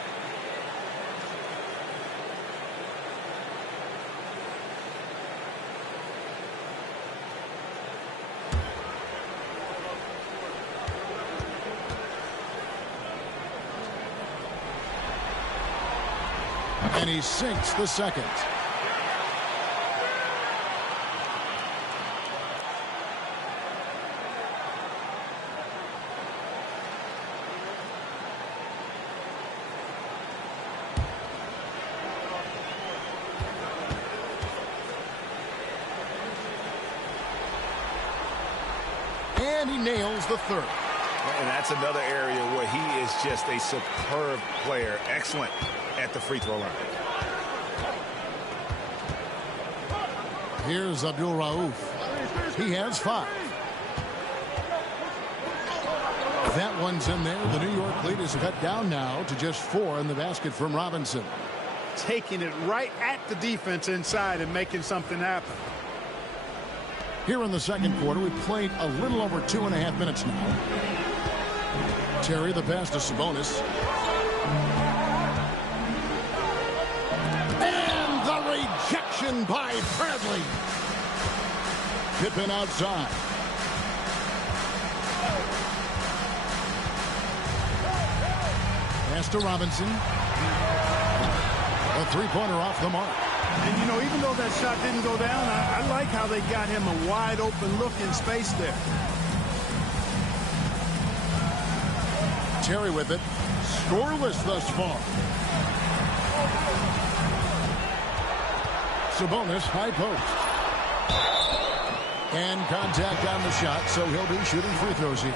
And he sinks the second. And he nails the third. And that's another area where he is just a superb player. Excellent at the free throw line. Here's Abdul Rauf. He has 5. That one's in there. The New York lead is cut down now to just 4 in the basket from Robinson. Taking it right at the defense inside and making something happen. Here in the second quarter, we've played a little over 2.5 minutes now. Terry, the pass to Sabonis. And the rejection by Bradley. Pippen outside. Pass to Robinson. A three-pointer off the mark. And, you know, even though that shot didn't go down, I like how they got him a wide-open look in space there. Terry with it. Scoreless thus far. Sabonis, high post. And contact on the shot, so he'll be shooting free throws here.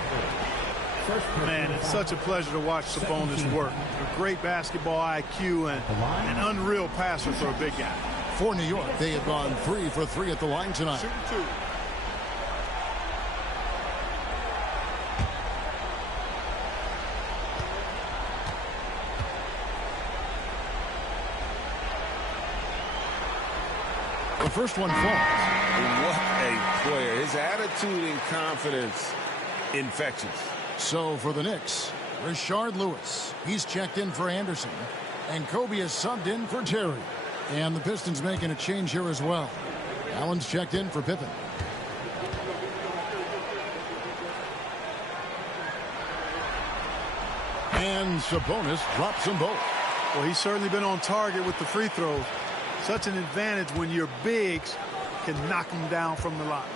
Man, it's such a pleasure to watch Sabonis work. A great basketball IQ and an unreal passer for a big guy. For New York, they have gone 3 for 3 at the line tonight. Shooting 2. The first one falls. What a player. His attitude and confidence infectious. So for the Knicks, Rashard Lewis. He's checked in for Anderson. And Kobe is subbed in for Terry. And the Pistons making a change here as well. Allen's checked in for Pippen. And Sabonis drops them both. Well, he's certainly been on target with the free throws. Such an advantage when your bigs can knock them down from the line.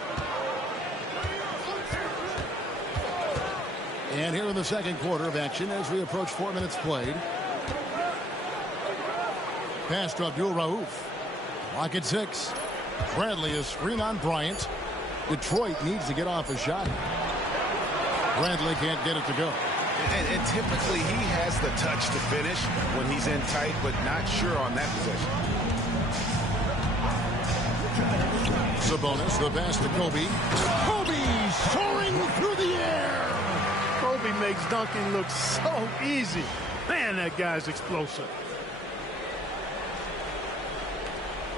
And here in the second quarter of action as we approach 4 minutes played. Pass to Abdul Rauf. Lock at 6. Bradley is screen on Bryant. Detroit needs to get off a shot. Bradley can't get it to go. And typically he has the touch to finish when he's in tight, but not sure on that possession. Sabonis, the pass to Kobe. Kobe soaring through the air. Kobe makes dunking look so easy. Man, that guy's explosive.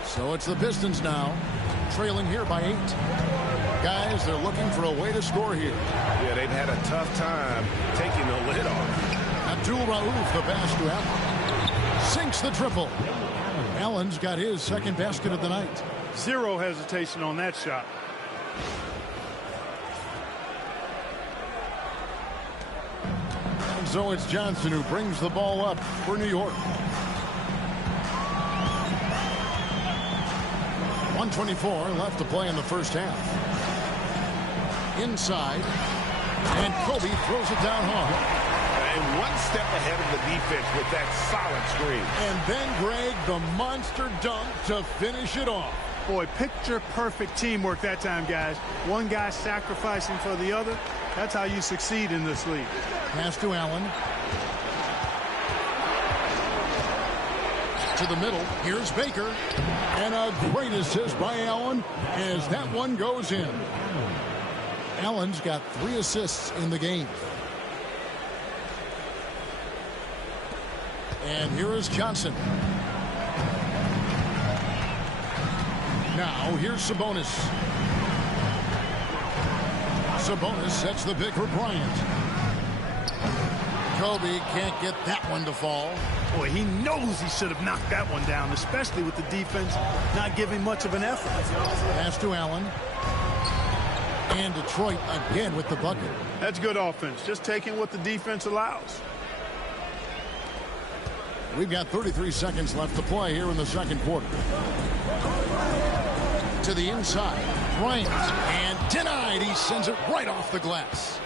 So it's the Pistons now, trailing here by 8. Guys, they're looking for a way to score here. Yeah, they've had a tough time taking the lid off. Abdul Rauf, the pass to Allen. Sinks the triple. Allen's got his second basket of the night. Zero hesitation on that shot. And so it's Johnson who brings the ball up for New York. 1:24 left to play in the first half. Inside, and Kobe throws it down hard. And one step ahead of the defense with that solid screen. And then, Greg, the monster dunk to finish it off. Boy, picture perfect teamwork that time, guys. One guy sacrificing for the other. That's how you succeed in this league. Pass to Allen. To the middle. Here's Baker. And a great assist by Allen as that one goes in. Allen's got 3 assists in the game. And here is Johnson. Now here's Sabonis. Sabonis sets the pick for Bryant. Kobe can't get that one to fall. Boy, he knows he should have knocked that one down, especially with the defense not giving much of an effort. Pass to Allen. And Detroit again with the bucket. That's good offense, just taking what the defense allows. We've got 33 seconds left to play here in the second quarter. To the inside. Bryant. And denied. He sends it right off the glass.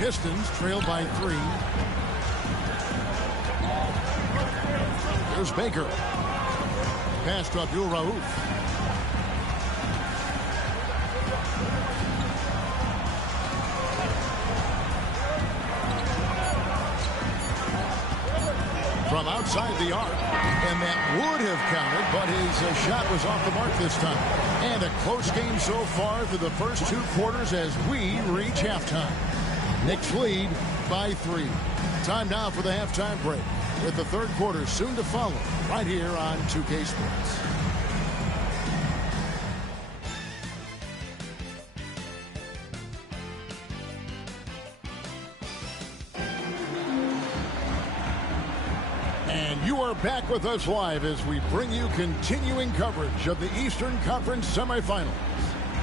Pistons trail by 3. There's Baker. Pass to Abdul Rauf. From outside the arc, and that would have counted, but his shot was off the mark this time. And a close game so far through the first 2 quarters as we reach halftime. Knicks lead by 3. Time now for the halftime break, with the third quarter soon to follow, right here on 2K Sports. You are back with us live as we bring you continuing coverage of the Eastern Conference semifinals.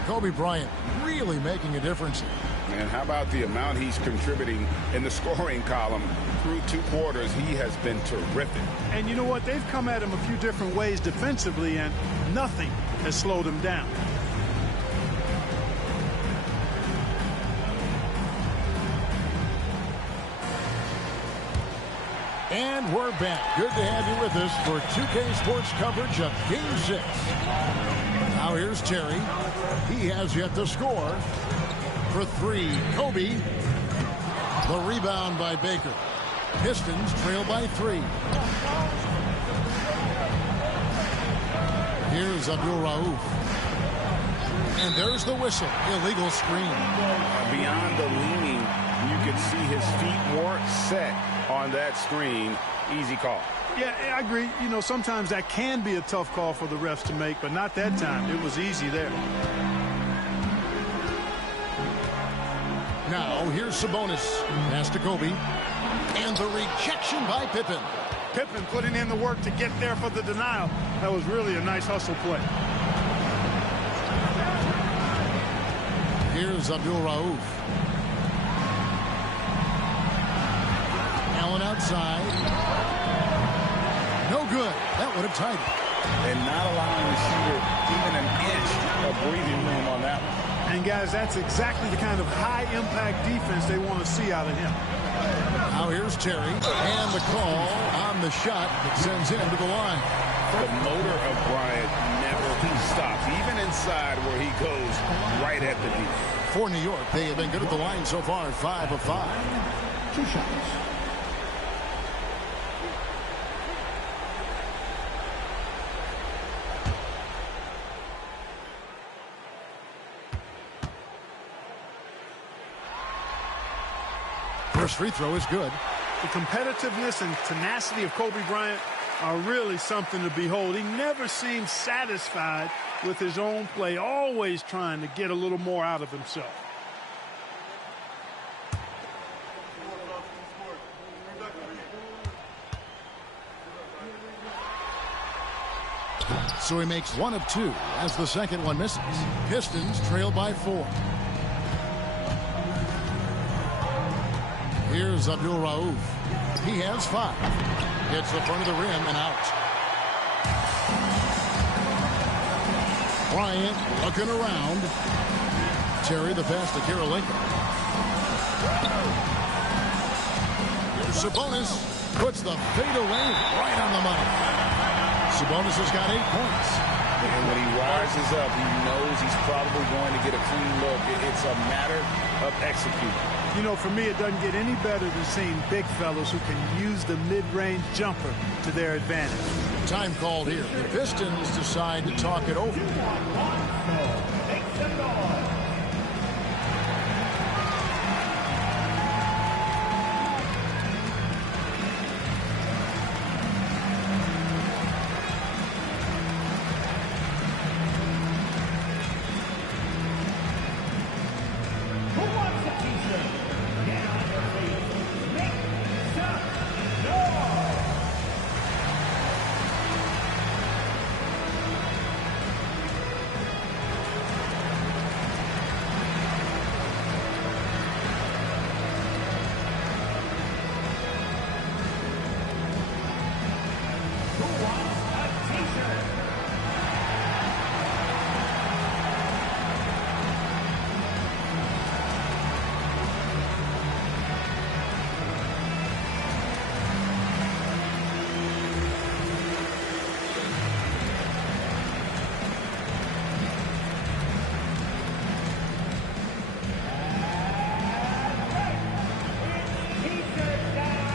Kobe Bryant really making a difference. And how about the amount he's contributing in the scoring column through 2 quarters? He has been terrific. And you know what? They've come at him a few different ways defensively, and nothing has slowed him down. And we're back. Good to have you with us for 2K Sports coverage of Game 6. Now here's Terry. He has yet to score. For 3, Kobe. The rebound by Baker. Pistons trail by 3. Here's Abdul Rauf. And there's the whistle. Illegal screen. Beyond the leaning, you can see his feet weren't set on that screen. Easy call. Yeah, I agree. You know, sometimes that can be a tough call for the refs to make, but not that time. It was easy there. Now, here's Sabonis. Pass to Kobe. And the rejection by Pippen. Pippen putting in the work to get there for the denial. That was really a nice hustle play. Here's Abdul Rauf. Allen outside. No good. That would have tied it. And not allowing the shooter even an inch of breathing room on that one. And, guys, that's exactly the kind of high-impact defense they want to see out of him. Now here's Terry. And the call on the shot that sends him to the line. The motor of Bryant never stops, even inside where he goes right at the D. For New York, they have been good at the line so far, 5 of 5. 2 shots. First free throw is good. The competitiveness and tenacity of Kobe Bryant are really something to behold. He never seems satisfied with his own play, always trying to get a little more out of himself. So he makes 1 of 2 as the second one misses. Pistons trail by 4. Here's Abdul Rauf. He has 5. Hits the front of the rim and out. Bryant looking around. Terry the pass to Karolinko. Here's Sabonis. Puts the fadeaway right on the money. Sabonis has got 8 points. And when he rises up, he knows he's probably going to get a clean look. It's a matter of executing. You know, for me, it doesn't get any better than seeing big fellas who can use the mid-range jumper to their advantage. Time called here. The Pistons decide to talk it over. Make some noise. Who wants a t-shirt? Get on your feet. Make some noise. Who wants a t-shirt? T-shirt down.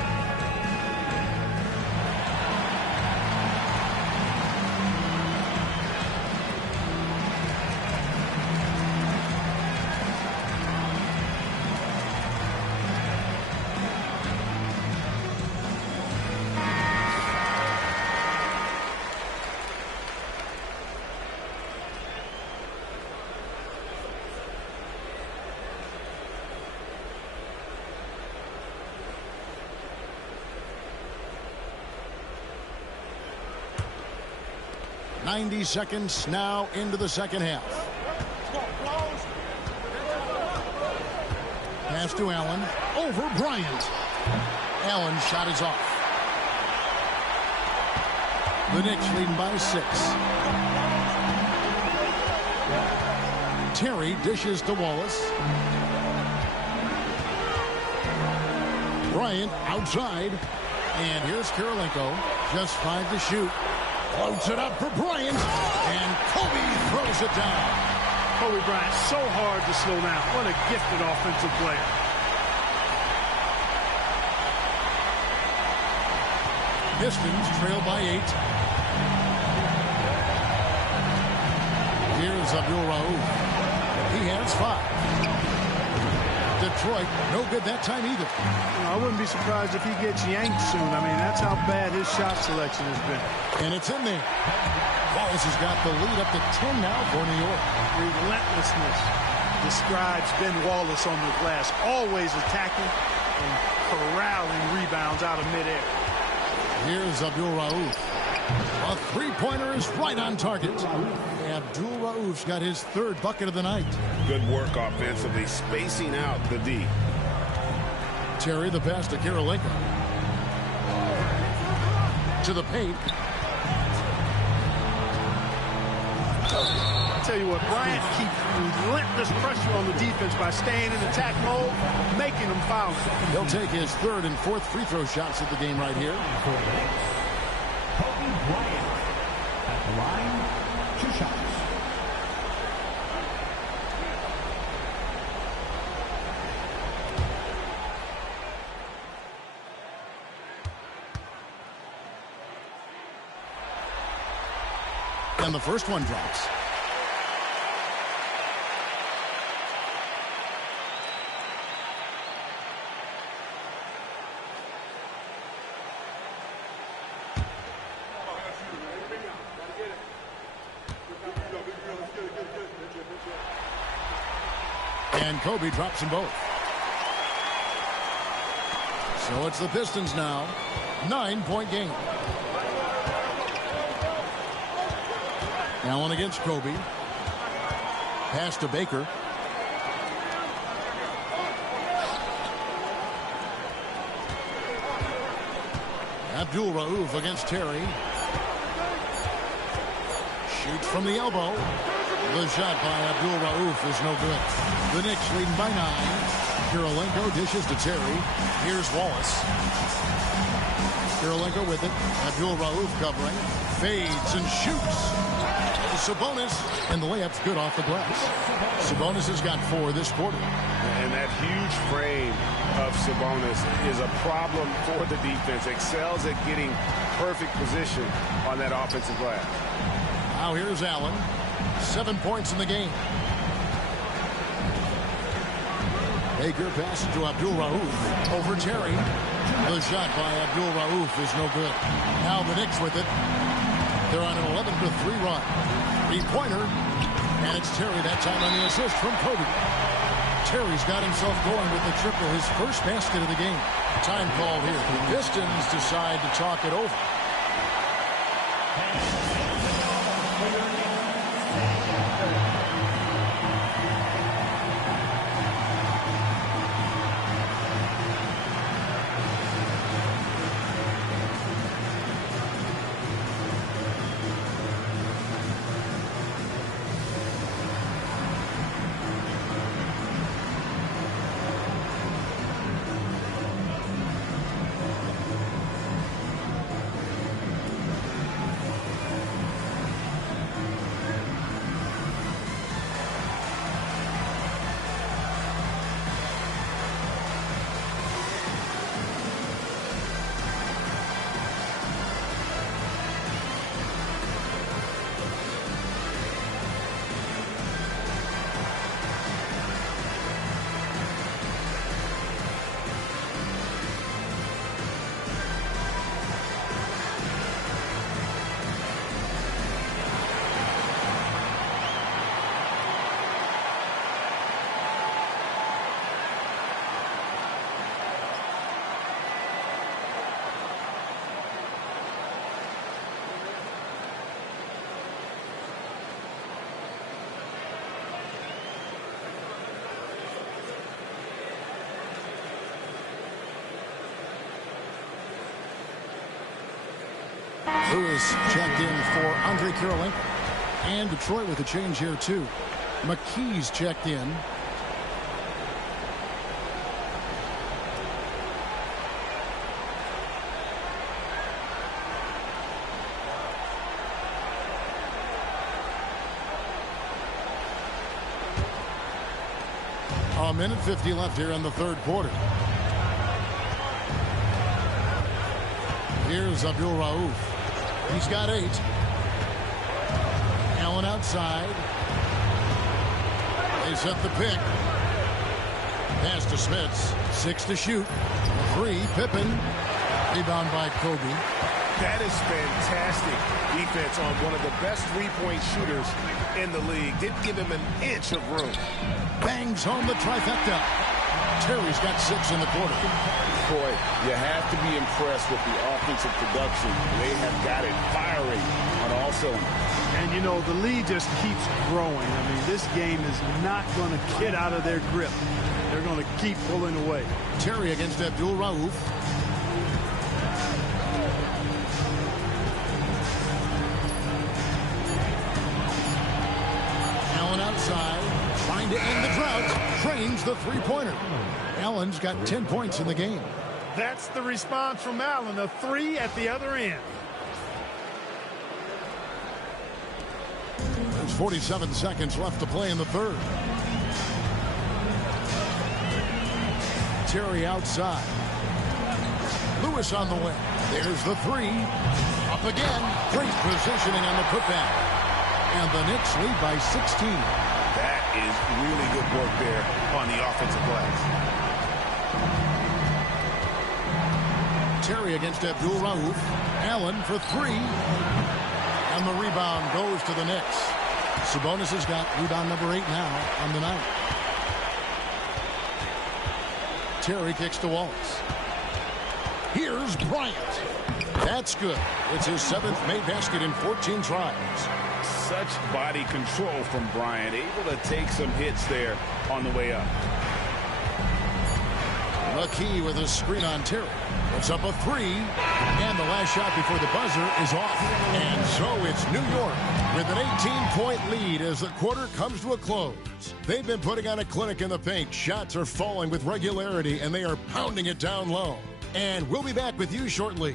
.90 seconds now into the second half. Pass to Allen. Over Bryant. Allen's shot is off. The Knicks leading by 6. Terry dishes to Wallace. Bryant outside. And here's Karolinko. Just 5 to shoot. Floats it up for Bryant. And Kobe throws it down. Kobe Bryant, so hard to slow down. What a gifted offensive player. Pistons trail by 8. Here's Abdul Rauf. He has 5. Detroit, no good that time either. You know, I wouldn't be surprised if he gets yanked soon. I mean, that's how bad his shot selection has been. And it's in there. Wallace has got the lead up to 10 now for New York. Relentlessness describes Ben Wallace on the glass. Always attacking and corralling rebounds out of midair. Here's Abdul Rauf. A three-pointer is right on target. Abdul Rauf's got his 3rd bucket of the night. Good work offensively, spacing out the D. Terry the pass to Karolinko. To the paint. tell you what, Bryant keeps relentless pressure on the defense by staying in attack mode, making them foul. He'll take his third and fourth free throw shots at the game right here. Kobe Bryant at the line, 2 shots. And the first one drops. And Kobe drops them both. So it's the Pistons now. 9-point game. Allen against Kobe. Pass to Baker. Abdul Rauf against Terry. Shoots from the elbow. The shot by Abdul Rauf is no good. The Knicks leading by 9. Kirilenko dishes to Terry. Here's Wallace. Kirilenko with it. Abdul Rauf covering. Fades and shoots. Sabonis, and the layup's good off the glass. Sabonis has got 4 this quarter. And that huge frame of Sabonis is a problem for the defense. Excels at getting perfect position on that offensive glass. Now here's Allen. 7 points in the game. Baker passes to Abdul Rauf. Over Terry. The shot by Abdul Rauf is no good. Now the Knicks with it. They're on an 11-3 run. 3-pointer. And it's Terry that time on the assist from Kobe. Terry's got himself going with the triple, his first basket of the game. Time called here. The Pistons decide to talk it over. Lewis checked in for Andre Kirilenko. And Detroit with a change here, too. McKee's checked in. A minute 50 left here in the third quarter. Here's Abdul Rauf. He's got 8. Allen outside. They set the pick. Pass to Smits. 6 to shoot. 3, Pippen. Rebound by Kobe. That is fantastic defense on one of the best three-point shooters in the league. Didn't give him an inch of room. Bangs home the trifecta. Terry's got 6 in the quarter. Boy, you have to be impressed with the offensive production. They have got it firing on all cylinders. And, you know, the lead just keeps growing. I mean, this game is not going to get out of their grip. They're going to keep pulling away. Terry against Abdul Rauf. trains the three-pointer. Allen's got 10 points in the game. That's the response from Allen, a 3 at the other end. There's 47 seconds left to play in the third. Terry outside. Lewis on the wing. There's the 3. Up again. Great positioning on the putback. And the Knicks lead by 16. That is really good work there on the offensive glass. Terry against Abdul-Rauf. Allen for 3. And the rebound goes to the Knicks. Sabonis has got rebound number 8 now on the night. Terry kicks to Wallace. Here's Bryant. That's good. It's his 7th made basket in 14 tries. Such body control from Bryant, able to take some hits there on the way up. McKee with a screen on Terry. Puts up a 3. And the last shot before the buzzer is off. And so it's New York with an 18-point lead as the quarter comes to a close. They've been putting on a clinic in the paint. Shots are falling with regularity, and they are pounding it down low. And we'll be back with you shortly.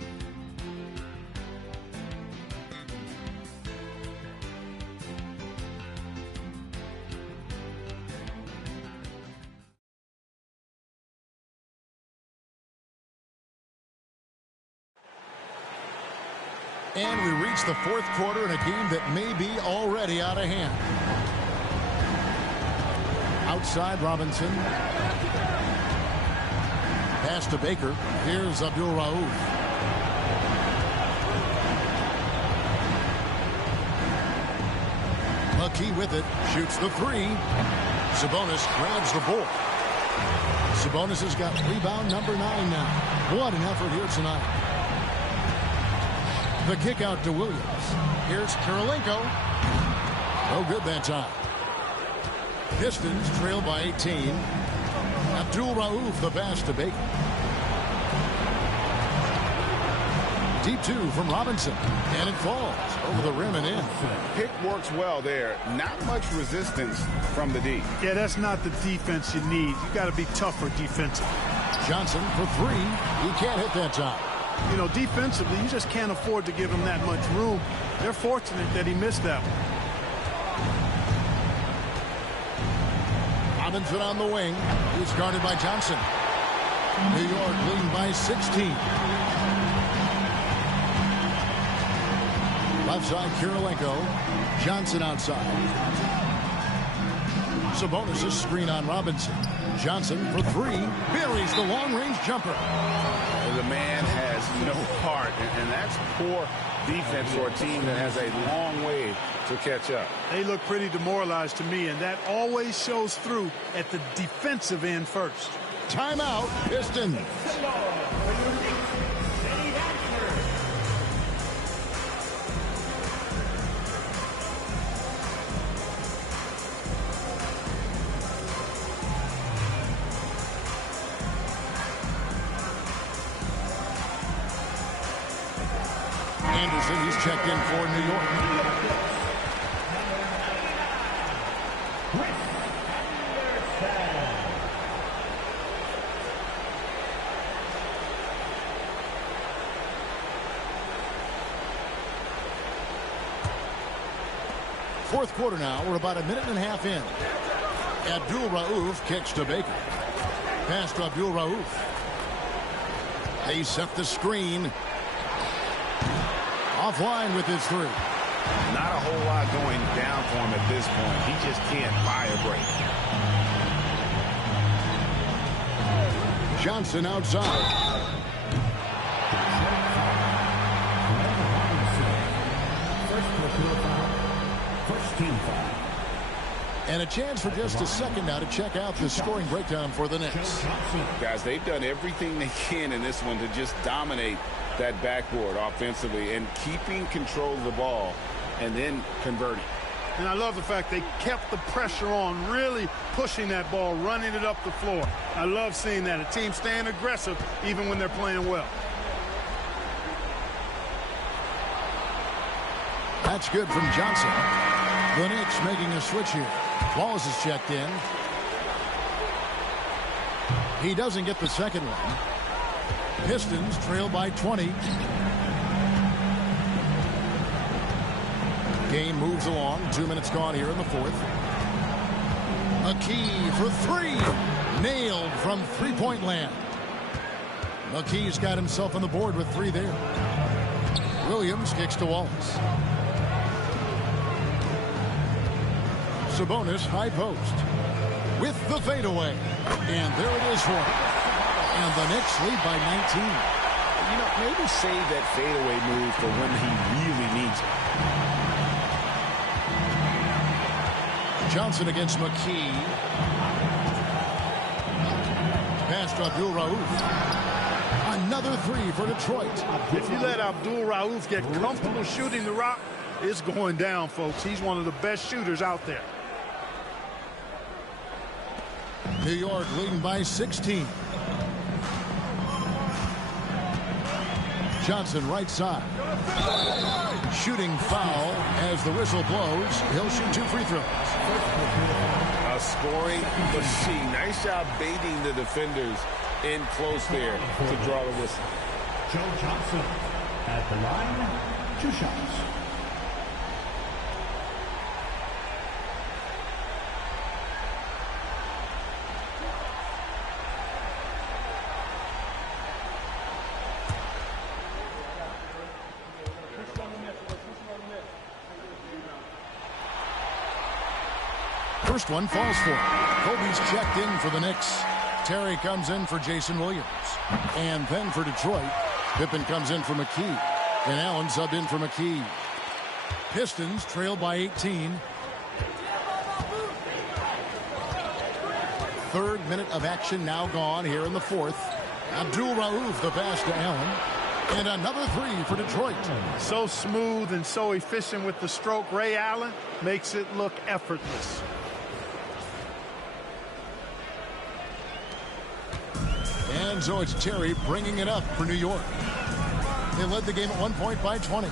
And we reach the fourth quarter in a game that may be already out of hand. Outside Robinson. Pass to Baker. Here's Abdul-Rauf. McKee with it. Shoots the 3. Sabonis grabs the board. Sabonis has got rebound number 9 now. What an effort here tonight. The kick out to Williams. Here's Kirilenko. No good that time. Pistons trail by 18. Abdul-Rauf the pass to Baker. Deep 2 from Robinson. And it falls over the rim and in. Pick works well there. Not much resistance from the D. Yeah, that's not the defense you need. You got to be tougher defensively. Johnson for 3. He can't hit that time. You know, defensively, you just can't afford to give him that much room. They're fortunate that he missed that one. Robinson on the wing. He's guarded by Johnson. New York leading by 16. Left side, Kirilenko. Johnson outside. Sabonis' screen on Robinson. Johnson for 3. Buries the long-range jumper. The man has no heart, and that's poor defense for a team that has a long way to catch up. They look pretty demoralized to me, and that always shows through at the defensive end first. Timeout, Pistons. Anderson, he's checked in for New York. Fourth quarter now. We're about a minute and a half in. Abdul-Rauf kicks to Baker. Pass to Abdul-Rauf. They set the screen. Offline with his 3. Not a whole lot going down for him at this point. He just can't buy a break. Johnson outside. First team foul. And a chance for just a second now to check out the scoring breakdown for the Knicks. Guys, they've done everything they can in this one to just dominate that backboard offensively and keeping control of the ball and then converting. And I love the fact they kept the pressure on, really pushing that ball, running it up the floor. I love seeing that. A team staying aggressive even when they're playing well. That's good from Johnson. The Knicks making a switch here. Wallace is checked in. He doesn't get the second one. Pistons trail by 20. Game moves along. 2 minutes gone here in the fourth. McKee for three. Nailed from three-point land. McKee's got himself on the board with three there. Williams kicks to Wallace. Sabonis high post with the fadeaway. And there it is for him. And the Knicks lead by 19. You know, maybe save that fadeaway move for when he really needs it. Johnson against McKee. Pass to Abdul Rauf. Another three for Detroit. If you let Abdul Rauf get comfortable shooting the rock, it's going down, folks. He's one of the best shooters out there. New York leading by 16. Johnson right side. Shooting foul as the whistle blows. He'll shoot 2 free throws. A scoring machine. Nice job baiting the defenders in close there to draw the whistle. Joe Johnson at the line, 2 shots. First one falls for him. Kobe's checked in for the Knicks. Terry comes in for Jason Williams. And then for Detroit, Pippen comes in for McKee. And Allen subbed in for McKee. Pistons trail by 18. Third minute of action now gone here in the fourth. Abdul Rauf the pass to Allen. And another three for Detroit. So smooth and so efficient with the stroke. Ray Allen makes it look effortless. And so it's Terry bringing it up for New York. They led the game at 1 point by 20.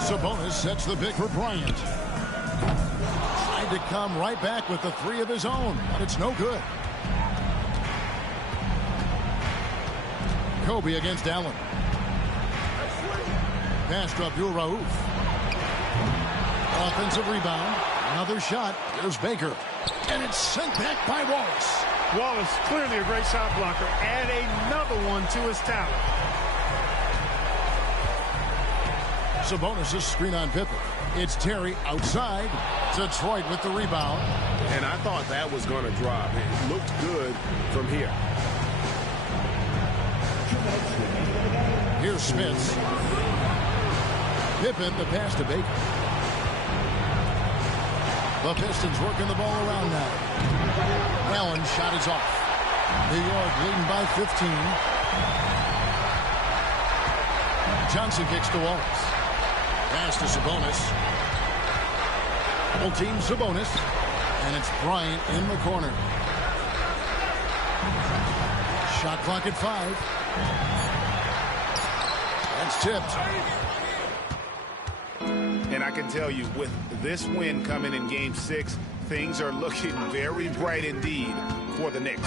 Sabonis sets the pick for Bryant. Tried to come right back with the three of his own, but it's no good. Kobe against Allen. Pass to Abdul Rauf. Offensive rebound. Another shot. There's Baker. And it's sent back by Wallace. Wallace, clearly a great shot blocker. Add another one to his talent. Sabonis' screen on Pippen. It's Terry outside. Detroit with the rebound. And I thought that was going to drop. It looked good from here. Here's Smith. Pippen, the pass to Baker. The Pistons working the ball around now. Allen shot is off. New York leading by 15. Johnson kicks to Wallace. Pass to Sabonis. Full team Sabonis. And it's Bryant in the corner. Shot clock at 5. That's tipped. And I can tell you, with this win coming in Game 6, things are looking very bright indeed for the Knicks.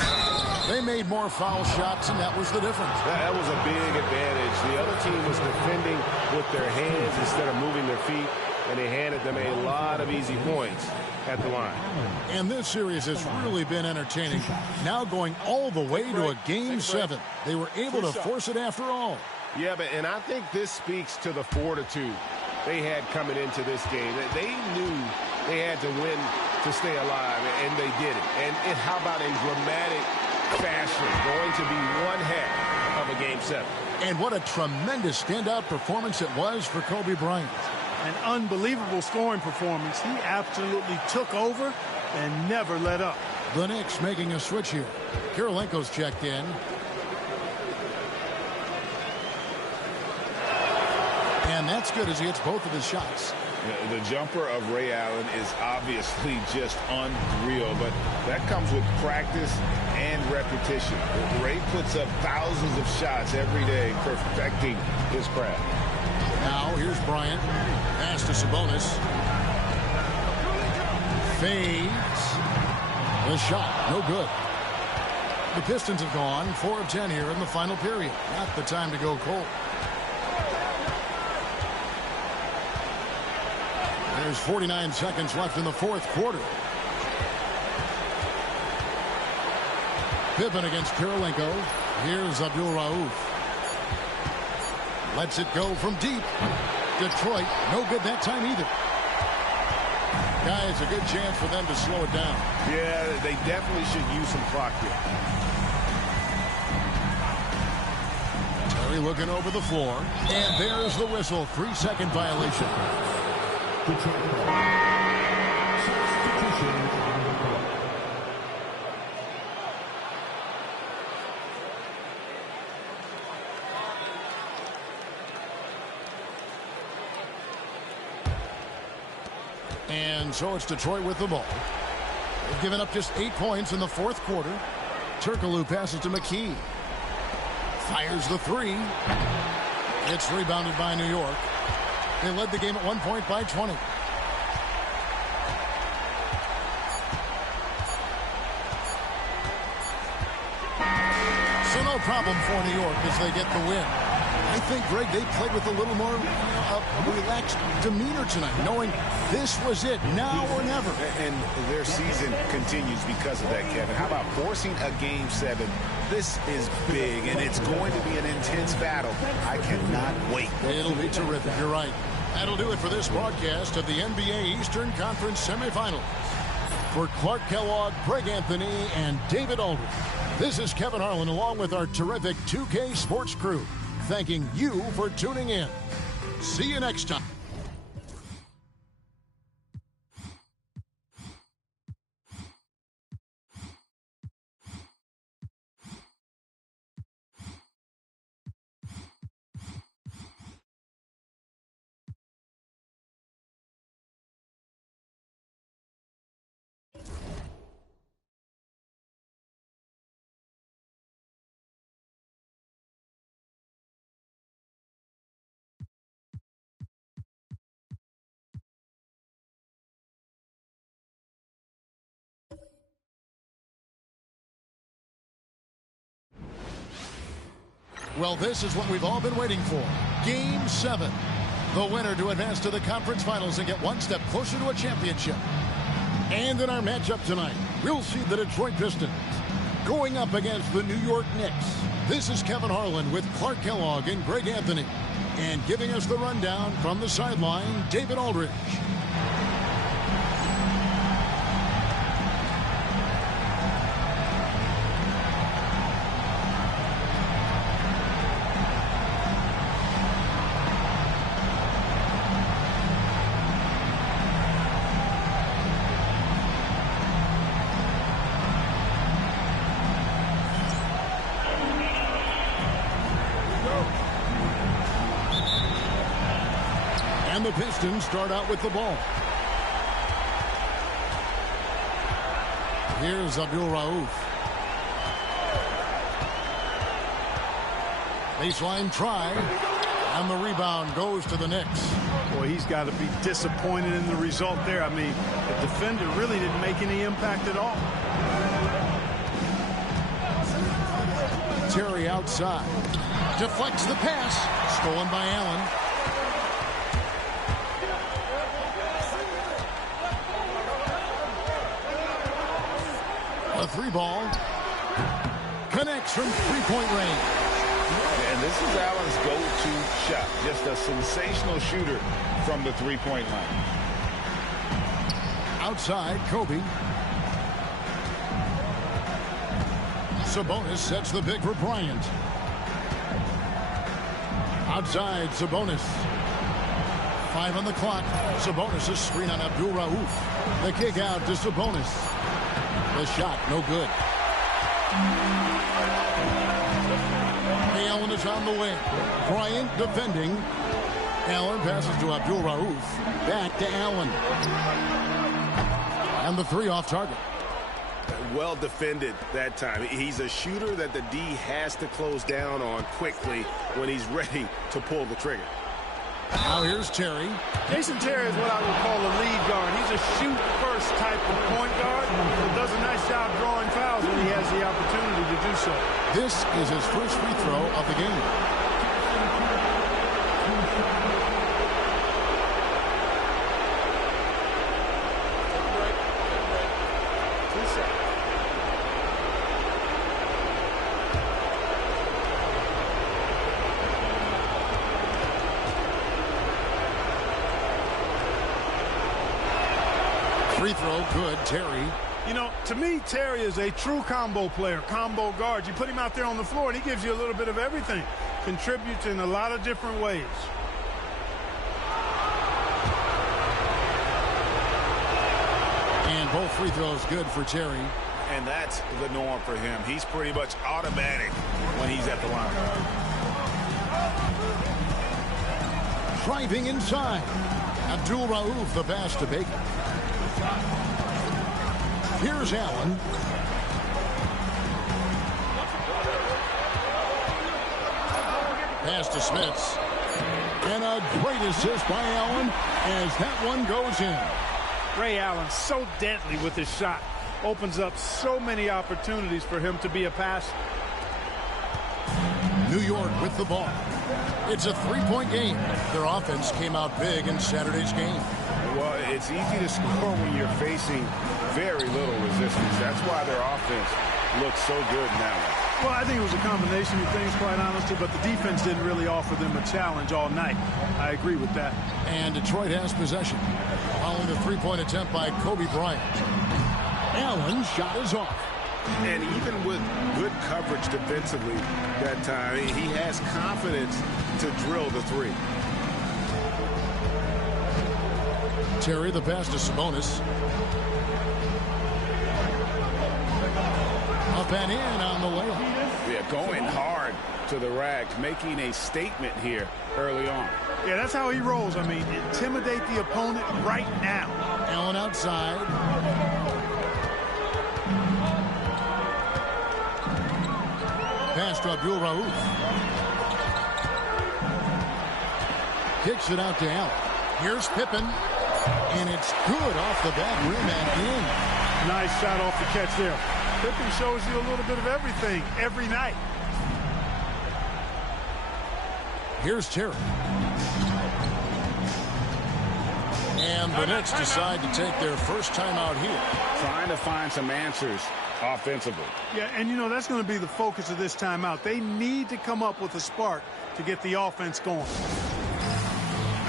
They made more foul shots, and that was the difference. That was a big advantage. The other team was defending with their hands instead of moving their feet, and they handed them a lot of easy points at the line. And this series has really been entertaining. Now going all the way to a Game 7. They were able to force it after all. Yeah, and I think this speaks to the fortitude they had coming into this game. They knew they had to win to stay alive, and they did it. And how about in dramatic fashion, going to be one heck of a Game 7. And what a tremendous standout performance it was for Kobe Bryant. An unbelievable scoring performance. He absolutely took over and never let up. The Knicks making a switch here. Kirilenko's checked in. And that's good as he hits both of his shots. The jumper of Ray Allen is obviously just unreal, but that comes with practice and repetition. Ray puts up thousands of shots every day, perfecting his craft. Now here's Bryant. Pass to Sabonis. Fades. The shot, no good. The Pistons have gone 4 of 10 here in the final period. Not the time to go cold. There's 49 seconds left in the fourth quarter. Pippen against Kirilenko. Here's Abdul-Rauf. Lets it go from deep. Detroit, no good that time either. Guys, a good chance for them to slow it down. Yeah, they definitely should use some clock here. Terry looking over the floor. And there's the whistle. 3-second violation. And so it's Detroit with the ball. They've given up just 8 points in the fourth quarter. Turkoglu passes to McKee. Fires the three. It's rebounded by New York. They led the game at 1 point by 20. So no problem for New York as they get the win. I think, Greg, they played with a little more relaxed demeanor tonight, knowing this was it, now or never. And their season continues because of that, Kevin. How about forcing a Game 7? This is big, and it's going to be an intense battle. I cannot wait. It'll be terrific. You're right. That'll do it for this broadcast of the NBA Eastern Conference semifinals. For Clark Kellogg, Greg Anthony, and David Aldridge, this is Kevin Harlan along with our terrific 2K Sports crew, thanking you for tuning in. See you next time. Well, this is what we've all been waiting for. Game 7. The winner to advance to the conference finals and get one step closer to a championship. And in our matchup tonight, we'll see the Detroit Pistons going up against the New York Knicks. This is Kevin Harlan with Clark Kellogg and Greg Anthony. And giving us the rundown from the sideline, David Aldridge. And the Pistons start out with the ball. Here's Abdul-Rauf. Baseline try. And the rebound goes to the Knicks. Boy, he's got to be disappointed in the result there. I mean, the defender really didn't make any impact at all. Terry outside. Deflects the pass. Stolen by Allen. A three ball. Connects from three-point range. And this is Allen's go-to shot. Just a sensational shooter from the three-point line. Outside, Kobe. Sabonis sets the pick for Bryant. Outside, Sabonis. 5 on the clock. Sabonis' screen on Abdul-Rauf. The kick out to Sabonis. The shot, no good. Allen is on the wing. Bryant defending. Allen passes to Abdul-Rauf. Back to Allen. And the three off target. Well defended that time. He's a shooter that the D has to close down on quickly when he's ready to pull the trigger. Now here's Terry. Jason Terry is what I would call a lead guard. He's a shoot-first type of point guard that does a nice job drawing fouls when he has the opportunity to do so. This is his first free throw of the game. Free throw, good, Terry. You know, to me, Terry is a true combo player, combo guard. You put him out there on the floor, and he gives you a little bit of everything. Contributes in a lot of different ways. And both free throws good for Terry. And that's the norm for him. He's pretty much automatic when he's at the line. Driving inside. Abdul Rauf, the pass to Baker. Here's Allen. Pass to Smits. And a great assist by Allen as that one goes in. Ray Allen, so deadly with his shot. Opens up so many opportunities for him to be a passer. New York with the ball. It's a three-point game. Their offense came out big in Saturday's game. Well, it's easy to score when you're facing very little resistance. That's why their offense looks so good now. Well, I think it was a combination of things, quite honestly, but the defense didn't really offer them a challenge all night. I agree with that. And Detroit has possession. Following the three-point attempt by Kobe Bryant. Allen's shot is off. And even with good coverage defensively that time, he has confidence to drill the three. Terry, the pass to Sabonis. Up and in on the layup. Yeah, going hard to the rack, making a statement here early on. Yeah, that's how he rolls. I mean, intimidate the opponent right now. Allen outside. Pass to Abdul Rauf. Kicks it out to Allen. Here's Pippen. And it's good off the back rim and in. Nice shot off the catch there. Pippen shows you a little bit of everything every night. Here's Terry. And the Knicks decide to take their first timeout here. Trying to find some answers offensively. Yeah, and you know, that's going to be the focus of this timeout. They need to come up with a spark to get the offense going.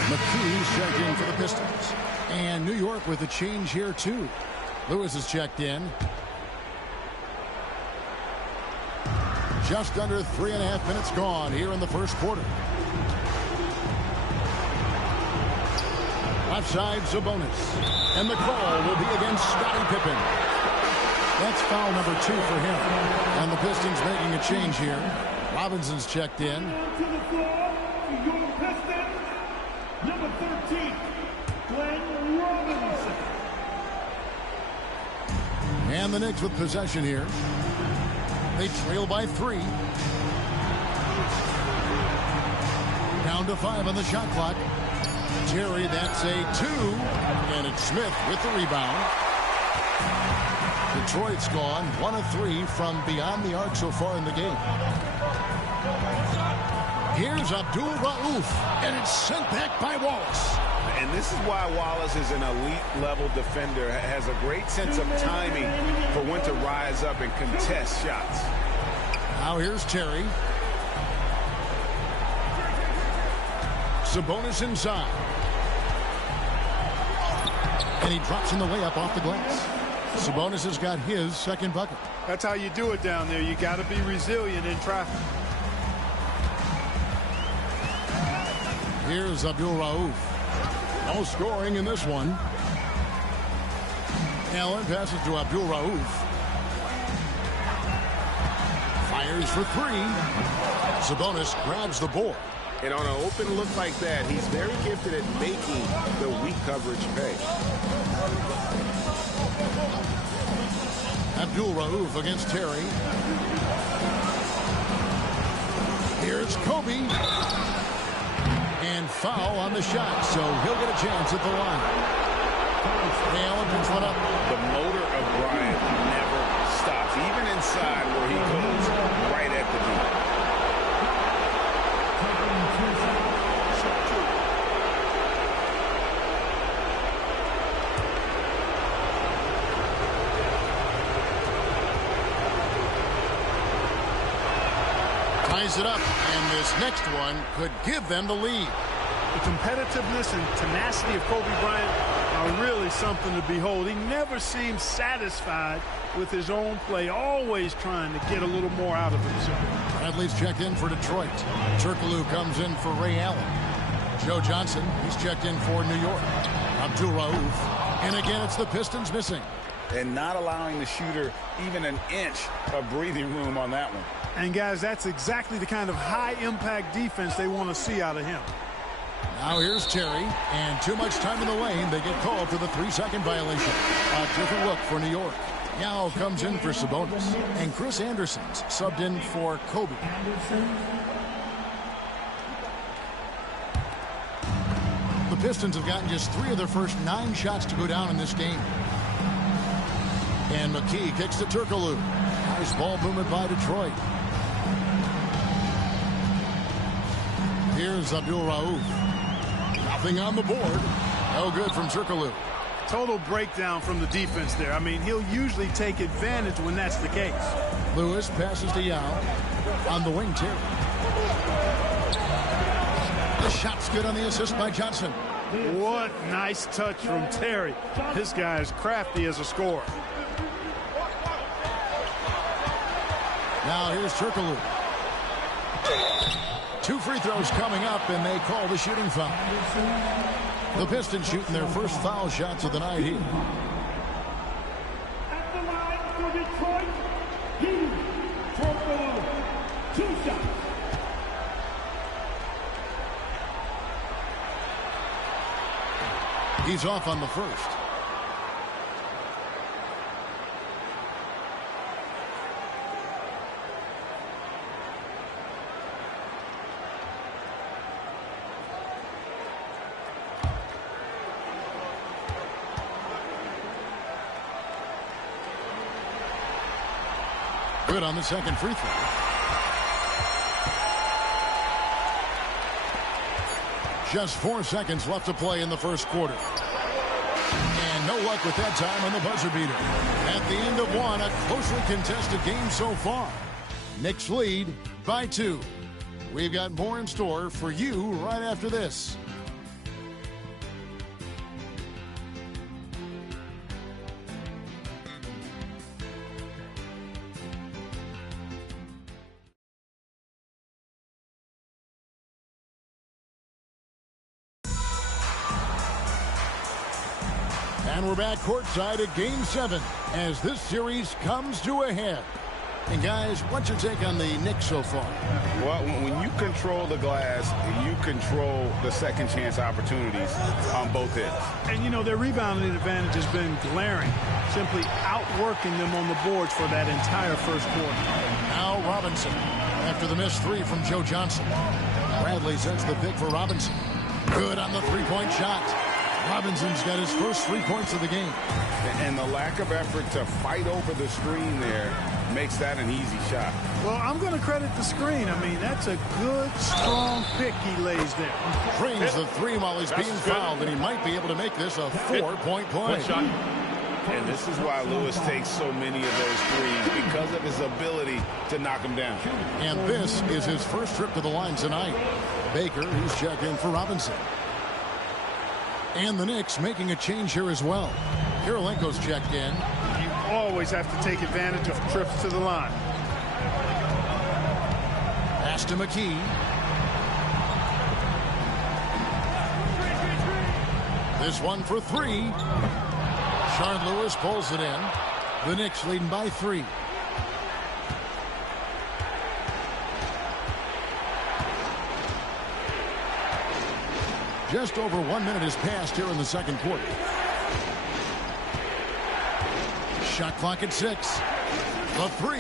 McKee's checked in for the Pistons. And New York with a change here, too. Lewis is checked in. Just under 3.5 minutes gone here in the first quarter. Left side, Sabonis. And the call will be against Scottie Pippen. That's foul number 2 for him. And the Pistons making a change here. Robinson's checked in. To the floor, your Pistons, number 13, Glenn Robinson. And the Knicks with possession here. They trail by 3. Down to 5 on the shot clock. Terry, that's a 2. And it's Smith with the rebound. Detroit's gone 1 of 3 from beyond the arc so far in the game. Here's Abdul Rauf, and it's sent back by Wallace. And this is why Wallace is an elite-level defender, has a great sense of timing for when to rise up and contest shots. Now here's Terry. Sabonis inside. And he drops in the layup off the glass. Sabonis has got his second bucket. That's how you do it down there. You got to be resilient in traffic. Here's Abdul Rauf. No scoring in this one. Allen passes to Abdul Rauf. Fires for 3. Sabonis grabs the board. And on an open look like that, he's very gifted at making the weak coverage pay. Abdul Rauf against Terry. Here's Kobe. And And foul on the shot, so he'll get a chance at the line. Ray Allen puts one up. The motor of Bryant never stops, even inside where he goes right at the deep. Ties it up, and this next one could give them the lead. The competitiveness and tenacity of Kobe Bryant are really something to behold. He never seems satisfied with his own play, always trying to get a little more out of himself. Bradley's checked in for Detroit. Turkoglu comes in for Ray Allen. Joe Johnson, he's checked in for New York. Abdul Rauf. And again, it's the Pistons missing. And not allowing the shooter even an inch of breathing room on that one. And, guys, that's exactly the kind of high-impact defense they want to see out of him. Now here's Terry, and too much time in the lane. They get called for the 3-second violation. A different look for New York. Yao comes in for Sabonis, and Chris Anderson's subbed in for Kobe. The Pistons have gotten just 3 of their first 9 shots to go down in this game. And McKee kicks to Turkoglu. Nice ball movement by Detroit. Here's Abdul Rauf. Nothing on the board. No good from Turkoglu. Total breakdown from the defense there. I mean, he'll usually take advantage when that's the case. Lewis passes to Yao. On the wing, Terry. The shot's good on the assist by Johnson. What nice touch from Terry. This guy is crafty as a scorer. Now here's Turkoglu. 2 free throws coming up, and they call the shooting foul. The Pistons shooting their first foul shots of the night here. At the line for Detroit, Turkoglu, 2 shots. He's off on the first. Good on the second free throw. Just 4 seconds left to play in the first quarter. And no luck with that time on the buzzer beater. At the end of one, a closely contested game so far. Knicks lead by 2. We've got more in store for you right after this. And we're back courtside at Game 7 as this series comes to a head. And guys, what's your take on the Knicks so far? Well, when you control the glass, you control the second chance opportunities on both ends. And, you know, their rebounding advantage has been glaring, simply outworking them on the boards for that entire first quarter. Now Robinson after the missed 3 from Joe Johnson. Bradley sets the pick for Robinson. Good on the 3-point shot. Robinson's got his first 3 points of the game. And the lack of effort to fight over the screen there makes that an easy shot. Well, I'm going to credit the screen. I mean, that's a good, strong pick he lays there. Drains the 3 while he's being fouled, and he might be able to make this a 4-point play. And this is why Lewis takes so many of those threes, because of his ability to knock them down. And this is his first trip to the line tonight. Baker, who's checked in for Robinson. And the Knicks making a change here as well. Kirilenko's checked in. You always have to take advantage of trips to the line. Pass to McKee. This one for 3. Shard Lewis pulls it in. The Knicks leading by 3. Just over 1 minute has passed here in the second quarter. Shot clock at 6. The 3.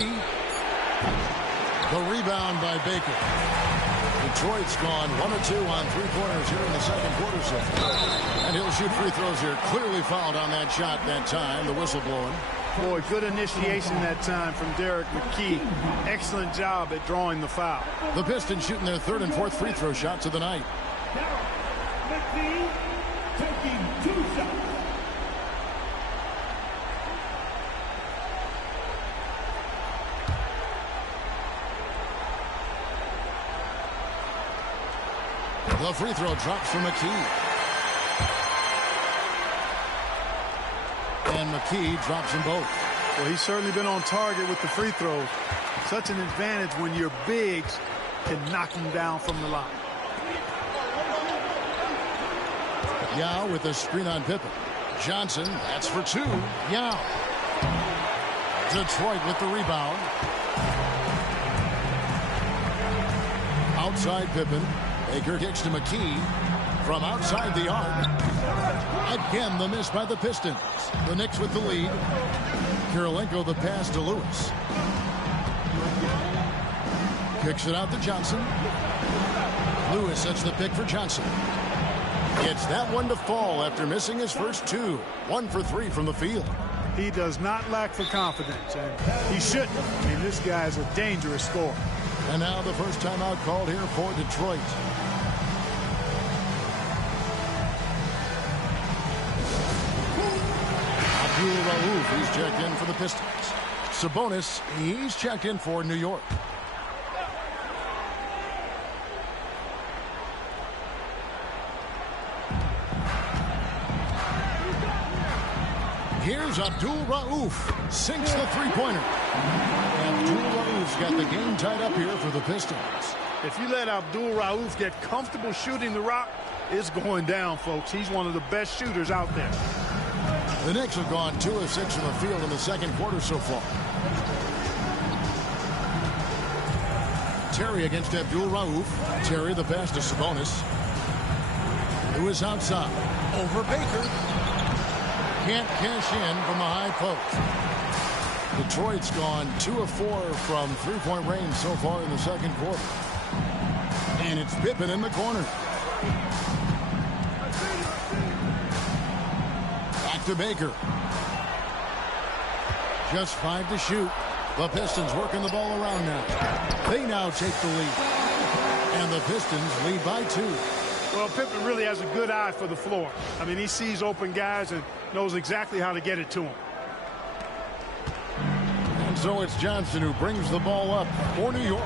The rebound by Baker. The Detroit's gone 1 of 2 on three-pointers here in the second quarter. And he'll shoot free throws here. Clearly fouled on that shot that time. The whistle blowing. Boy, good initiation that time from Derek McKee. Excellent job at drawing the foul. The Pistons shooting their third and fourth free throw shots of the night. McKee taking 2 shots. The free throw drops for McKee. And McKee drops them both. Well, he's certainly been on target with the free throws. Such an advantage when your bigs can knock him down from the line. Yao with a screen on Pippen. Johnson, that's for 2. Yao. Detroit with the rebound. Outside Pippen. Baker kicks to McKee from outside the arc. Again, the miss by the Pistons. The Knicks with the lead. Kirilenko the pass to Lewis. Kicks it out to Johnson. Lewis sets the pick for Johnson. Gets that one to fall after missing his first 2. 1 for 3 from the field. He does not lack for confidence, and he shouldn't. I mean, this guy is a dangerous scorer. And now the first timeout called here for Detroit. Abdul-Rauf, he's checked in for the Pistons. Sabonis, he's checked in for New York. Here's Abdul-Rauf. Sinks the three-pointer. Abdul-Rauf's got the game tied up here for the Pistons. If you let Abdul-Rauf get comfortable shooting the rock, it's going down, folks. He's one of the best shooters out there. The Knicks have gone 2 of 6 from the field in the second quarter so far. Terry against Abdul-Rauf. Terry the pass to Sabonis. Lewis outside. Over Baker. Can't cash in from the high post. Detroit's gone 2 of 4 from three-point range so far in the second quarter. And it's Pippen in the corner. Back to Baker. Just 5 to shoot. The Pistons working the ball around now. They now take the lead. And the Pistons lead by 2. Well, Pippen really has a good eye for the floor. I mean, he sees open guys and knows exactly how to get it to them. And so it's Johnson who brings the ball up for New York.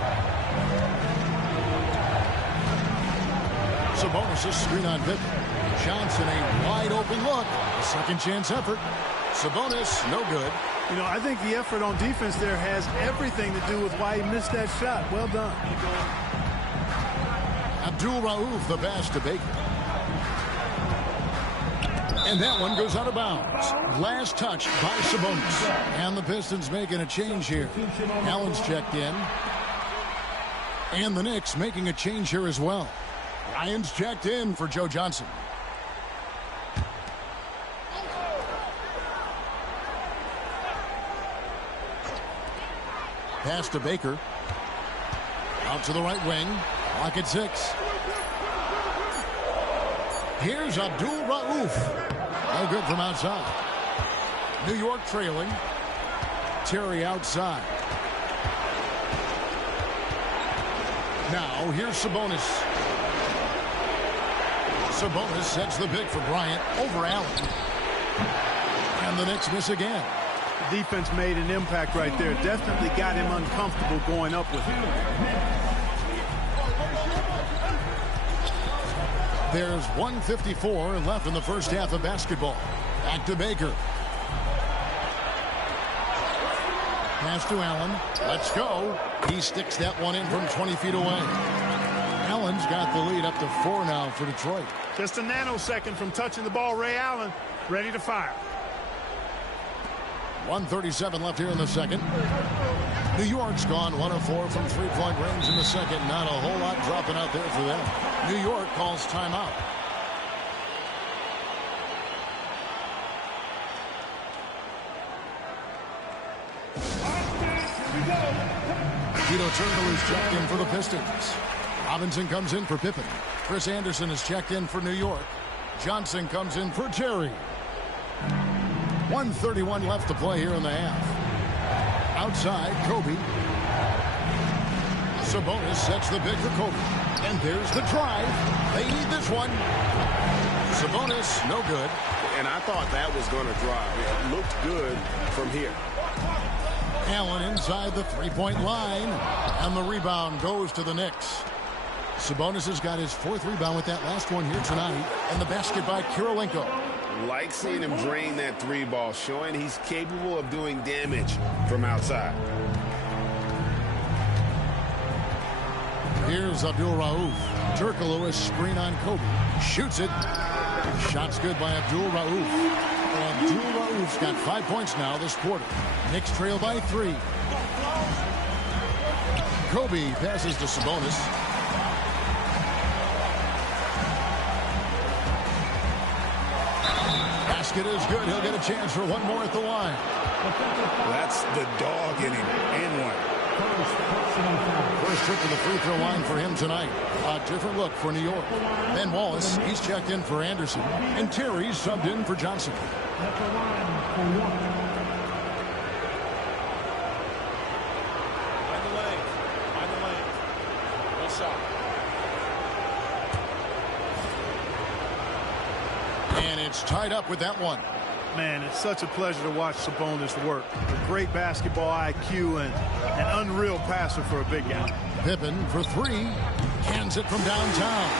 Sabonis' screen on Pippen. Johnson, a wide open look. A second chance effort. Sabonis, no good. You know, I think the effort on defense there has everything to do with why he missed that shot. Well done. Abdul-Rauf the pass to Baker. And that one goes out of bounds. Last touch by Sabonis. And the Pistons making a change here. Allen's checked in. And the Knicks making a change here as well. Ryan's checked in for Joe Johnson. Pass to Baker. Out to the right wing. Clock at 6. Here's Abdul-Rauf. No good from outside. New York trailing. Terry outside. Now here's Sabonis. Sabonis sets the pick for Bryant over Allen. And the Knicks miss again. The defense made an impact right there. Definitely got him uncomfortable going up with him. There's 1:54 left in the first half of basketball. Back to Baker. Pass to Allen. Let's go. He sticks that one in from 20 feet away. Allen's got the lead up to 4 now for Detroit. Just a nanosecond from touching the ball. Ray Allen ready to fire. 1:37 left here in the second. New York's gone 1 of 4 from three-point range in the second. Not a whole lot dropping out there for them. New York calls timeout. Vito Turner's checked in for the Pistons. Robinson comes in for Pippen. Chris Anderson is checked in for New York. Johnson comes in for Terry. 1:31 left to play here in the half. Outside, Kobe. Sabonis sets the big for Kobe. And there's the drive. They need this one. Sabonis, no good. And I thought that was going to drive. It looked good from here. Allen inside the three-point line. And the rebound goes to the Knicks. Sabonis has got his 4th rebound with that last one here tonight. And the basket by Kirilenko. Like seeing him drain that 3-ball, showing he's capable of doing damage from outside. Here's Abdul-Rauf. Turkoglu is screen on Kobe. Shoots it. Shot's good by Abdul-Rauf. Abdul-Rauf's got 5 points now this quarter. Knicks trail by 3. Kobe passes to Sabonis. Basket is good. He'll get a chance for one more at the line. That's the dog in him. And one. First trip to the free throw line for him tonight. A different look for New York. Ben Wallace, he's checked in for Anderson. And Terry's subbed in for Johnson. At the line for one. By the lane. No shot. And it's tied up with that one. Man, it's such a pleasure to watch Sabonis work. A great basketball IQ and an unreal passer for a big guy. Pippen for 3. Cans it from downtown.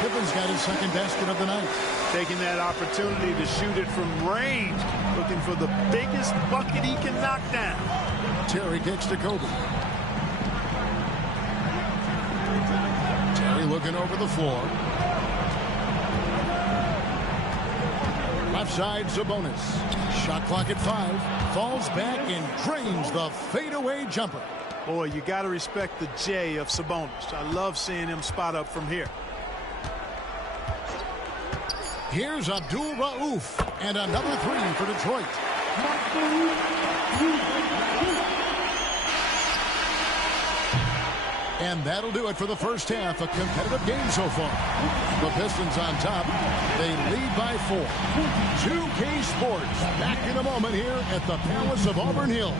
Pippen's got his 2nd basket of the night. Taking that opportunity to shoot it from range. Looking for the biggest bucket he can knock down. Terry kicks to Kobe. Terry looking over the floor. Left side, Sabonis. Shot clock at 5. Falls back and drains the fadeaway jumper. Boy, you got to respect the J of Sabonis. I love seeing him spot up from here. Here's Abdul-Rauf. And another 3 for Detroit. And that'll do it for the first half. A competitive game so far. The Pistons on top. They lead by 4. 2K Sports back in a moment here at the Palace of Auburn Hills.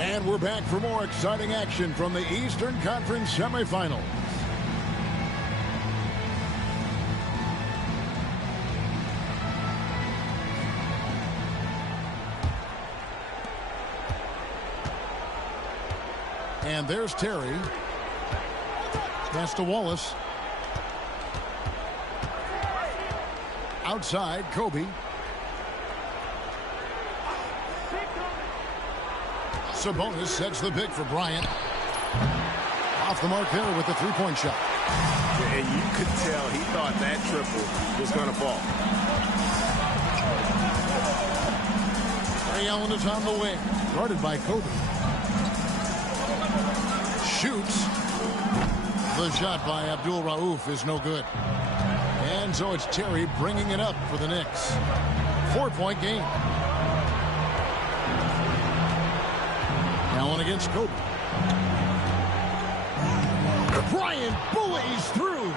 And we're back for more exciting action from the Eastern Conference semifinals. And there's Terry. Pass to Wallace. Outside, Kobe. Sabonis sets the pick for Bryant. Off the mark there with the 3-point shot. And you could tell he thought that triple was going to fall. Ray Allen is on the wing. Guarded by Kobe. Shoots. The shot by Abdul-Rauf is no good. And so it's Terry bringing it up for the Knicks. 4-point game. Allen against Kobe. Bryant buoys through.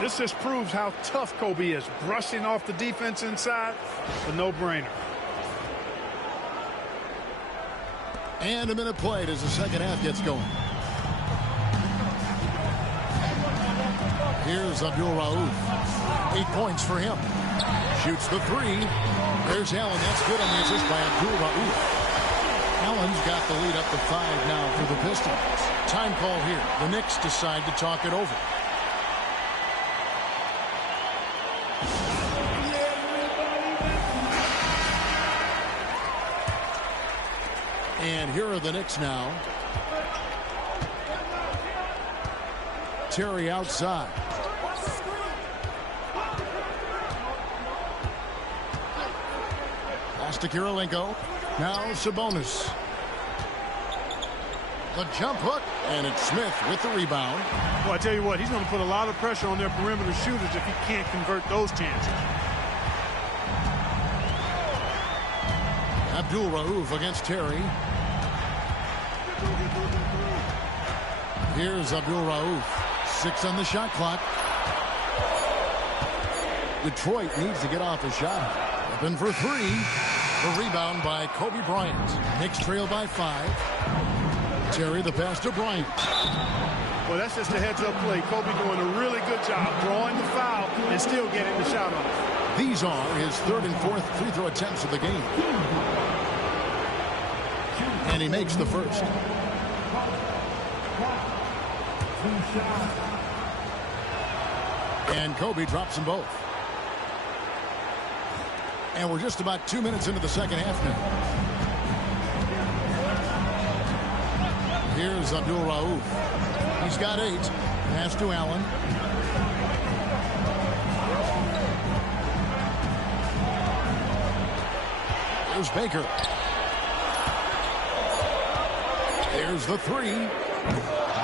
This just proves how tough Kobe is. Brushing off the defense inside, a no-brainer. And a minute played as the second half gets going. Here's Abdul-Rauf. 8 points for him. Shoots the 3. There's Allen. That's good on the assist by Abdul-Rauf. Allen's got the lead up to 5 now for the Pistons. Time call here. The Knicks decide to talk it over. And here are the Knicks now. Terry outside. Pass to Kirilenko. Now Sabonis. The jump hook, and it's Smith with the rebound. Well, I tell you what, he's going to put a lot of pressure on their perimeter shooters if he can't convert those chances. Abdul Rauf against Terry. Here's Abdul Rauf. 6 on the shot clock. Detroit needs to get off a shot. Open for 3. The rebound by Kobe Bryant. Knicks trail by 5. Terry the pass to Bryant. Well, that's just a heads-up play. Kobe doing a really good job drawing the foul and still getting the shot off. These are his 3rd and 4th free throw attempts of the game. And he makes the first. And Kobe drops them both. And we're just about 2 minutes into the second half now. Here's Abdul Rauf. He's got 8. Pass to Allen. Here's Baker. There's the 3.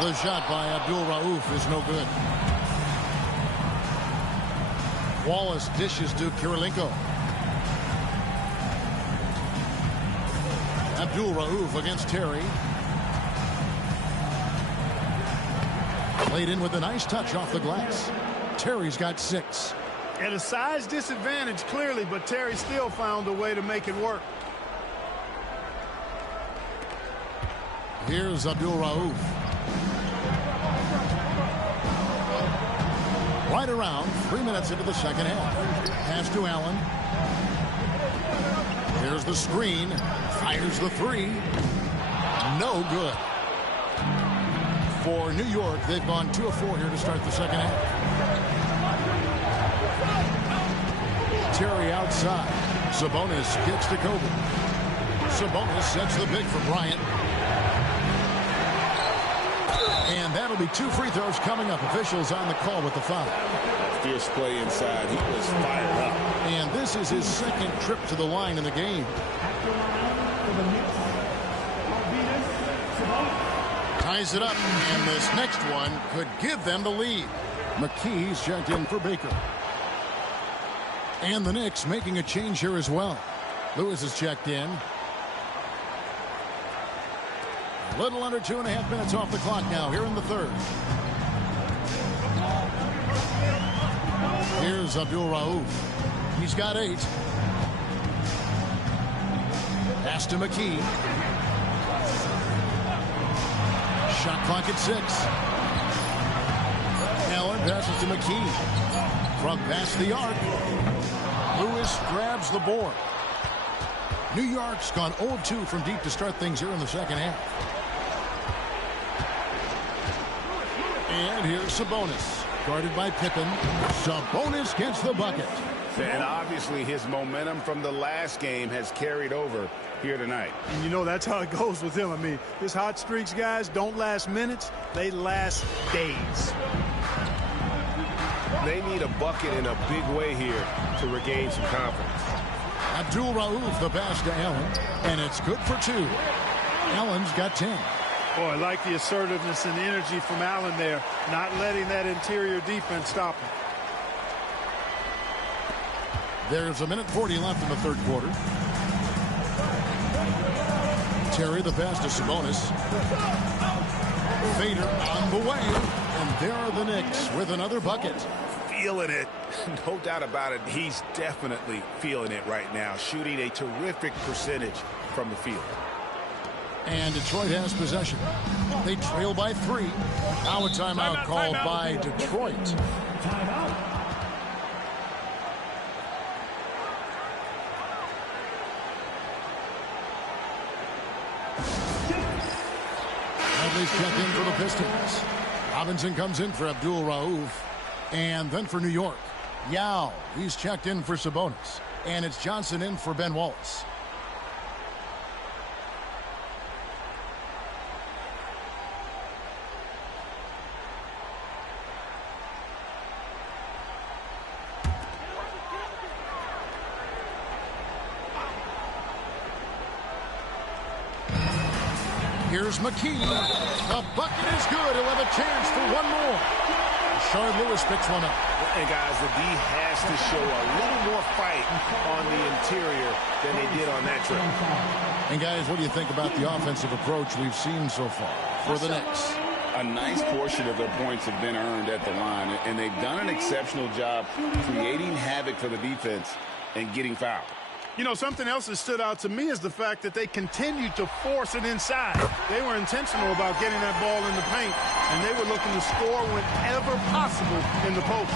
The shot by Abdul Rauf is no good. Wallace dishes to Kirilenko. Abdul Rauf against Terry. Played in with a nice touch off the glass. Terry's got 6. At a size disadvantage, clearly, but Terry still found a way to make it work. Here's Abdul Rauf. Right around 3 minutes into the second half. Pass to Allen. Here's the screen. Fires the 3. No good. For New York, they've gone 2 of 4 here to start the second half. Terry outside. Sabonis kicks to Kobe. Sabonis sets the big for Bryant. And that'll be 2 free throws coming up. Officials on the call with the foul. Fierce play inside. He was fired up. And this is his 2nd trip to the line in the game. Ties it up, and this next one could give them the lead. McKee's checked in for Baker. And the Knicks making a change here as well. Lewis is checked in. A little under 2.5 minutes off the clock now here in the 3rd. Here's Abdul Rauf. He's got 8. Pass to McKee. Shot clock at 6. Allen passes to McKee. From past the arc. Lewis grabs the board. New York's gone 0-2 from deep to start things here in the second half. And here's Sabonis. Guarded by Pippen. Sabonis gets the bucket. And obviously his momentum from the last game has carried over here tonight. And you know that's how it goes with him. I mean, his hot streaks, guys, don't last minutes. They last days. They need a bucket in a big way here to regain some confidence. Abdul Rauf the pass to Allen. And it's good for 2. Allen's got 10. Boy, I like the assertiveness and energy from Allen there, not letting that interior defense stop him. There's 1:40 left in the 3rd quarter. Terry the pass to Sabonis. Fader on the way. And there are the Knicks with another bucket. Feeling it. No doubt about it. He's definitely feeling it right now. Shooting a terrific percentage from the field. And Detroit has possession. They trail by 3. Now a timeout called by Detroit. Bradley's checked in for the Pistons. Robinson comes in for Abdul Rauf. And then for New York, Yao. He's checked in for Sabonis. And it's Johnson in for Ben Wallace. Here's McKee. The bucket is good. He'll have a chance for one more. Rashard Lewis picks one up. And, guys, the D has to show a little more fight on the interior than they did on that trip. And, guys, what do you think about the offensive approach we've seen so far for the Knicks? A nice portion of their points have been earned at the line, and they've done an exceptional job creating havoc for the defense and getting fouled. You know, something else that stood out to me is the fact that they continued to force it inside. They were intentional about getting that ball in the paint, and they were looking to score whenever possible in the post.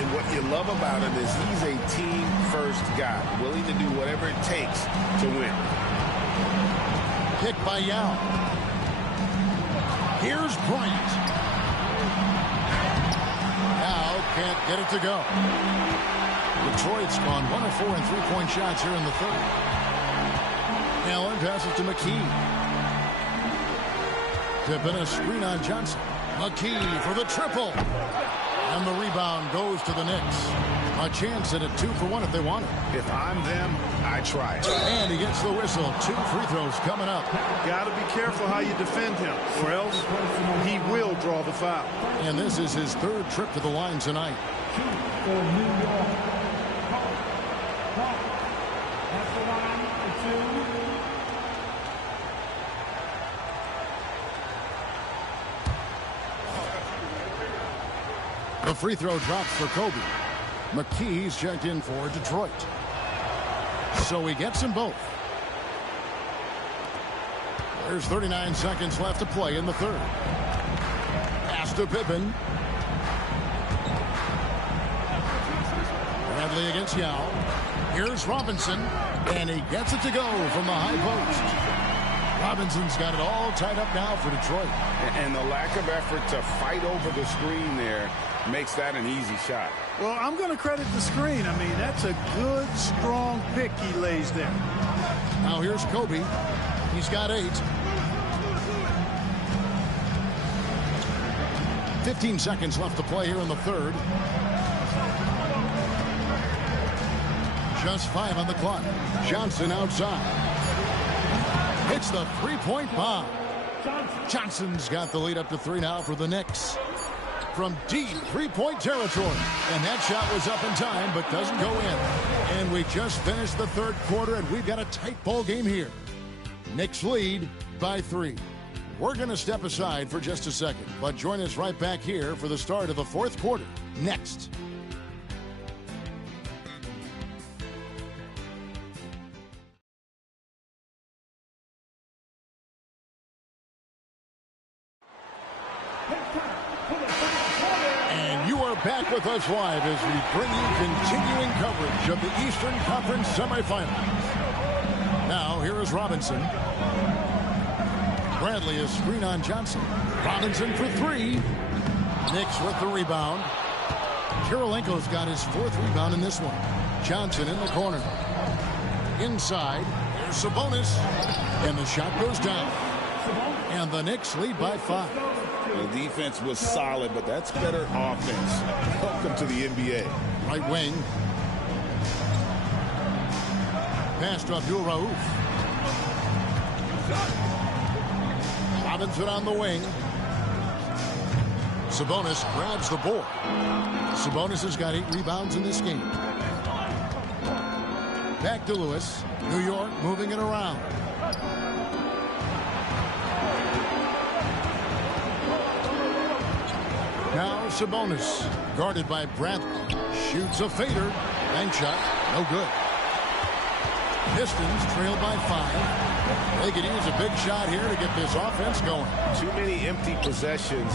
And what you love about him is he's a team-first guy, willing to do whatever it takes to win. Kick by Yao. Here's Bryant. Yao can't get it to go. Detroit's gone 1 of 4 in three-point shots here in the third. Allen passes to McKee. Tipping a screen on Johnson. McKee for the triple. And the rebound goes to the Knicks. A chance at a 2 for 1 if they want it. If I'm them, I try it. And he gets the whistle. 2 free throws coming up. Got to be careful how you defend him, or else he will draw the foul. And this is his third trip to the line tonight. The free throw drops for Kobe. McKee's checked in for Detroit. So he gets them both. There's 39 seconds left to play in the third. Pass to Pippen. Bradley against Yao. Here's Robinson. And he gets it to go from the high post. Robinson's got it all tied up now for Detroit. And the lack of effort to fight over the screen there makes that an easy shot. Well, I'm going to credit the screen. I mean, that's a good, strong pick he lays there. Now here's Kobe. He's got 8. 15 seconds left to play here in the third. Just 5 on the clock. Johnson outside. Hits the three-point bomb. Johnson's got the lead up to 3 now for the Knicks. From deep three-point territory. And that shot was up in time, but doesn't go in. And we just finished the third quarter, and we've got a tight ball game here. Knicks lead by 3. We're going to step aside for just a second, but join us right back here for the start of the fourth quarter. Next. Back with us live as we bring you continuing coverage of the Eastern Conference semifinals. Now, here is Robinson. Bradley is screen on Johnson. Robinson for 3. Knicks with the rebound. Kirilenko's got his 4th rebound in this one. Johnson in the corner. Inside, here's Sabonis. And the shot goes down. And the Knicks lead by 5. The defense was solid, but that's better offense. Welcome to the NBA. Right wing. Pass to Abdul Rauf. Robinson on the wing. Sabonis grabs the board. Sabonis has got 8 rebounds in this game. Back to Lewis. New York moving it around. Now Sabonis, guarded by Bradley, shoots a fader. Bank shot, no good. Pistons trail by 5. They could use a big shot here to get this offense going. Too many empty possessions.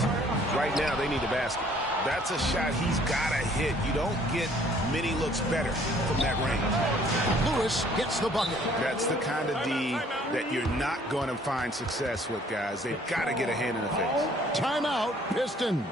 Right now, they need a basket. That's a shot he's got to hit. You don't get many looks better from that range. Lewis gets the bucket. That's the kind of D that you're not going to find success with, guys. They've got to get a hand in the face. Timeout, Pistons.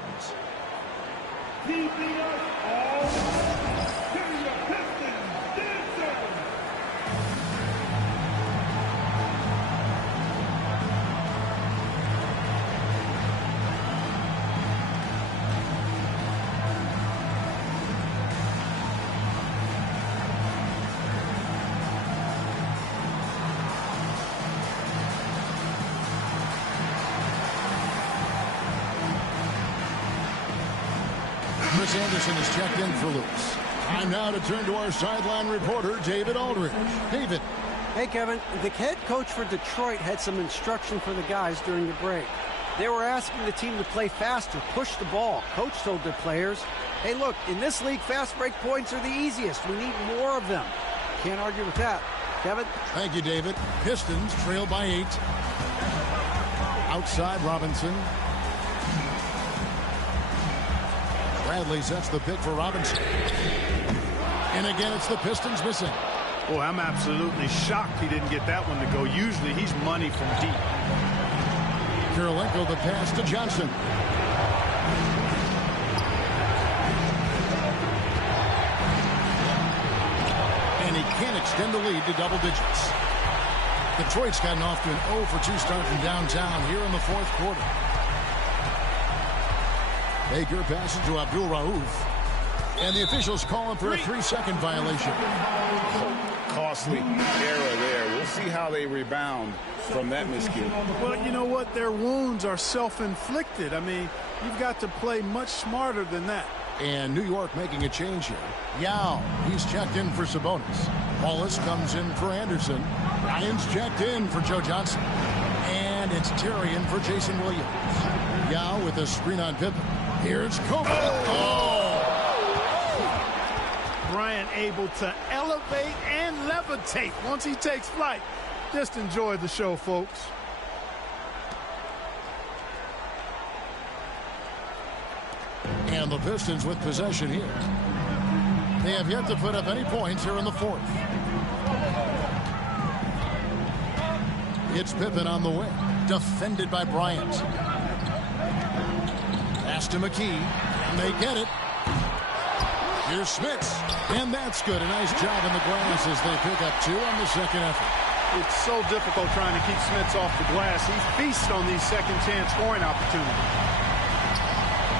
Gus Anderson is checked in for Lewis. Time now to turn to our sideline reporter, David Aldridge. David. Hey, Kevin. The head coach for Detroit had some instruction for the guys during the break. They were asking the team to play faster, push the ball. Coach told their players, hey, look, in this league, fast break points are the easiest. We need more of them. Can't argue with that. Kevin? Thank you, David. Pistons trail by 8. Outside Robinson. Bradley sets the pick for Robinson. And again, it's the Pistons missing. Oh, I'm absolutely shocked he didn't get that one to go. Usually he's money from deep. Kirilenko the pass to Johnson. And he can't extend the lead to double digits. Detroit's gotten off to an 0 for 2 start from downtown here in the 4th quarter. Baker passes to Abdul Rauf. And the officials call him for a 3-second violation. Costly error there. We'll see how they rebound from that miscue. Well, you know what? Their wounds are self-inflicted. I mean, you've got to play much smarter than that. And New York making a change here. Yao, he's checked in for Sabonis. Wallace comes in for Anderson. Ryan's checked in for Joe Johnson. And it's Terry in for Jason Williams. Yao with a screen on Pippen. Here's Kobe. Bryant able to elevate and levitate once he takes flight. Just enjoy the show, folks. And the Pistons with possession here. They have yet to put up any points here in the 4th. It's Pippen on the wing. Defended by Bryant. Pass to McKee. And they get it. Here's Smits. And that's good. A nice job in the glass as they pick up 2 on the second effort. It's so difficult trying to keep Smits off the glass. He feasts on these second chance scoring opportunities.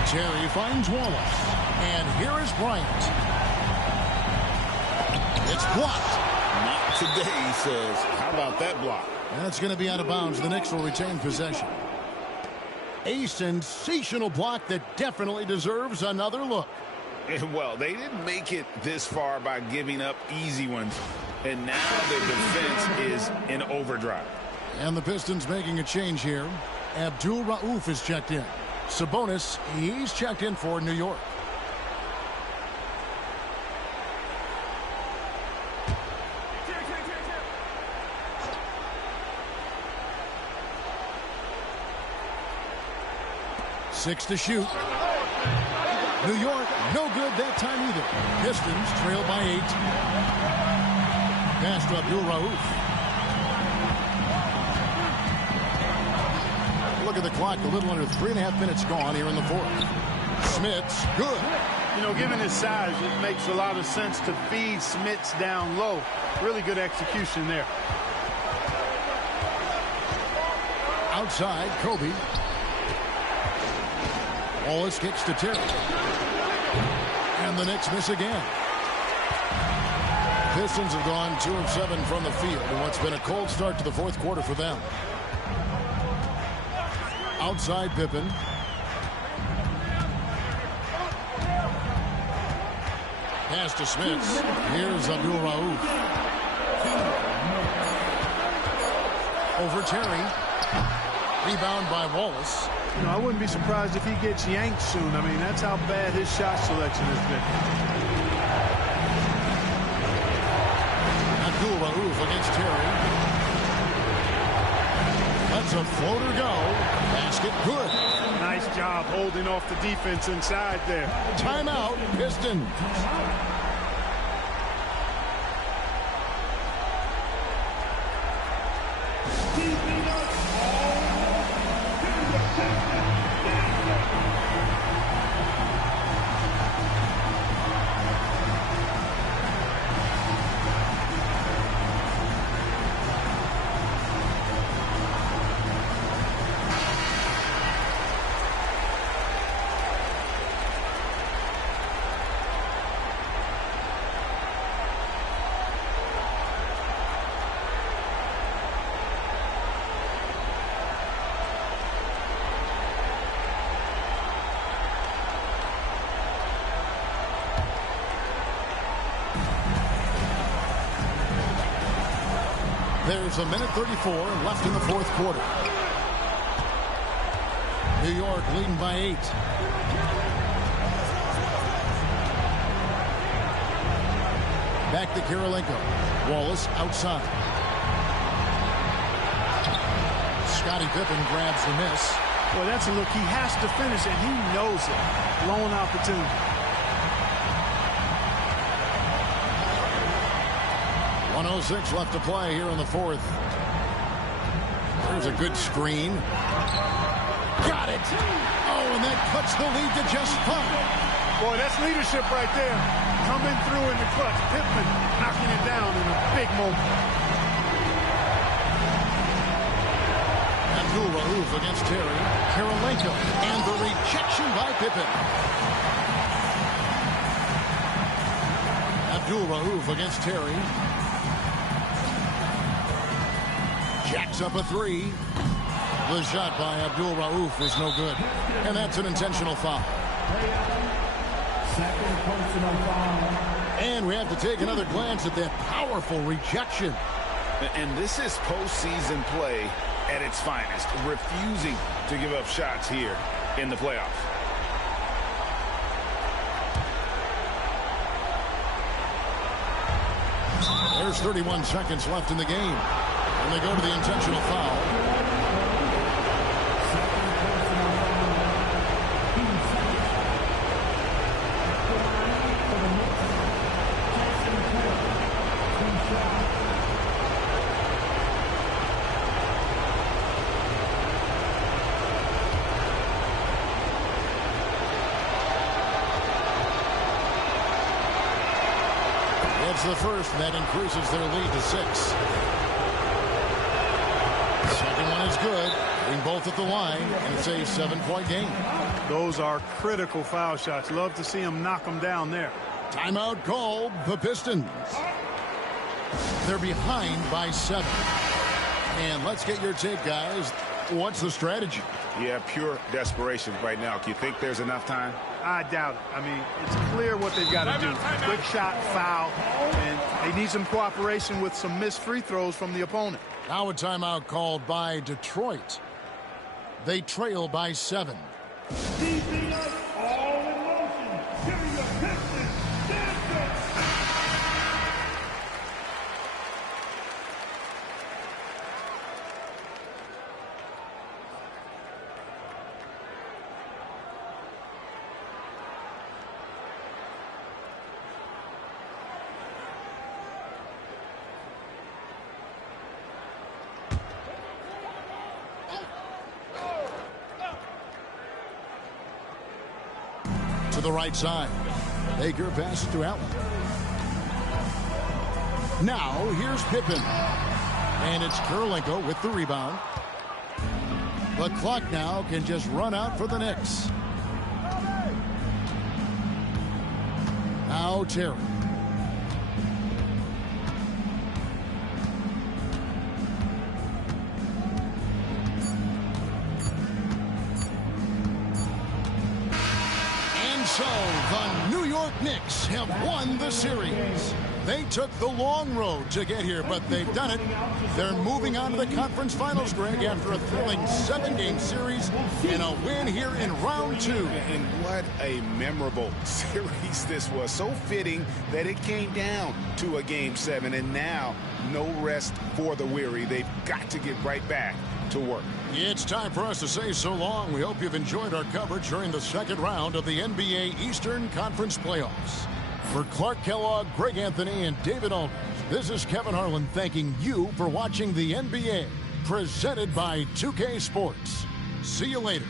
Terry finds Wallace. And here is Bryant. It's blocked. Not today, he says. How about that block? That's going to be out of bounds. The Knicks will retain possession. A sensational block that definitely deserves another look. Well, they didn't make it this far by giving up easy ones. And now their defense is in overdrive. And the Pistons making a change here. Abdul Rauf is checked in. Sabonis, he's checked in for New York. Six to shoot. New York, no good that time either. Pistons trail by 8. Pass to Abdul Rauf. Look at the clock, a little under 3.5 minutes gone here in the 4th. Smits, good. You know, given his size, it makes a lot of sense to feed Smits down low. Really good execution there. Outside, Kobe. Wallace kicks to Terry. And the Knicks miss again. Pistons have gone 2 of 7 from the field in what's been a cold start to the 4th quarter for them. Outside Pippen. Pass to Smits. Here's Abdul Rauf. Over Terry. Rebound by Wallace. You know, I wouldn't be surprised if he gets yanked soon. I mean, that's how bad his shot selection has been. Abdul Rauf against Terry. Lets a floater go. Basket good. Nice job holding off the defense inside there. Timeout, Pistons. There's a minute 34 left in the fourth quarter. New York leading by 8. Back to Kirilenko. Wallace outside. Scottie Pippen grabs the miss. Well, that's a look. He has to finish, and he knows it. Lone opportunity. 1:06 left to play here in the fourth. There's a good screen. Got it. Oh, and that cuts the lead to just 5. Boy, that's leadership right there. Coming through in the clutch. Pippen knocking it down in a big moment. Abdul-Rauf against Terry. Kirilenko. And the rejection by Pippen. Abdul-Rauf against Terry. Jacks up a 3. The shot by Abdul-Rauf was no good. And that's an intentional foul. Second personal foul. And we have to take another glance at that powerful rejection. And this is postseason play at its finest, refusing to give up shots here in the playoffs. There's 31 seconds left in the game. And they go to the intentional foul. It's the first, and that increases their lead to 6. Second one is good. Getting both at the line, and it's a 7-point game. Those are critical foul shots. Love to see him knock them down there. Timeout called the Pistons. They're behind by 7. And let's get your take, guys. What's the strategy? Yeah, pure desperation right now. Do you think there's enough time? I doubt it. I mean, it's clear what they've got to do. Quick shot, foul, and they need some cooperation with some missed free throws from the opponent. Now a timeout called by Detroit. They trail by 7. Keeping us all in motion. Give me your Pistons. To the right side. Baker passes to Allen. Now here's Pippen. And it's Kirilenko with the rebound. The clock now can just run out for the Knicks. Now Terry. So the New York Knicks have won the series. They took the long road to get here, but they've done it. They're moving on to the conference finals, Greg, after a thrilling 7-game series and a win here in round 2. And what a memorable series this was. So fitting that it came down to a Game 7, and now no rest for the weary. They've got to get right back to work. It's time for us to say so long. We hope you've enjoyed our coverage during the second round of the NBA Eastern Conference Playoffs. For Clark Kellogg, Greg Anthony, and David Aldridge, this is Kevin Harlan thanking you for watching the NBA, presented by 2K Sports. See you later.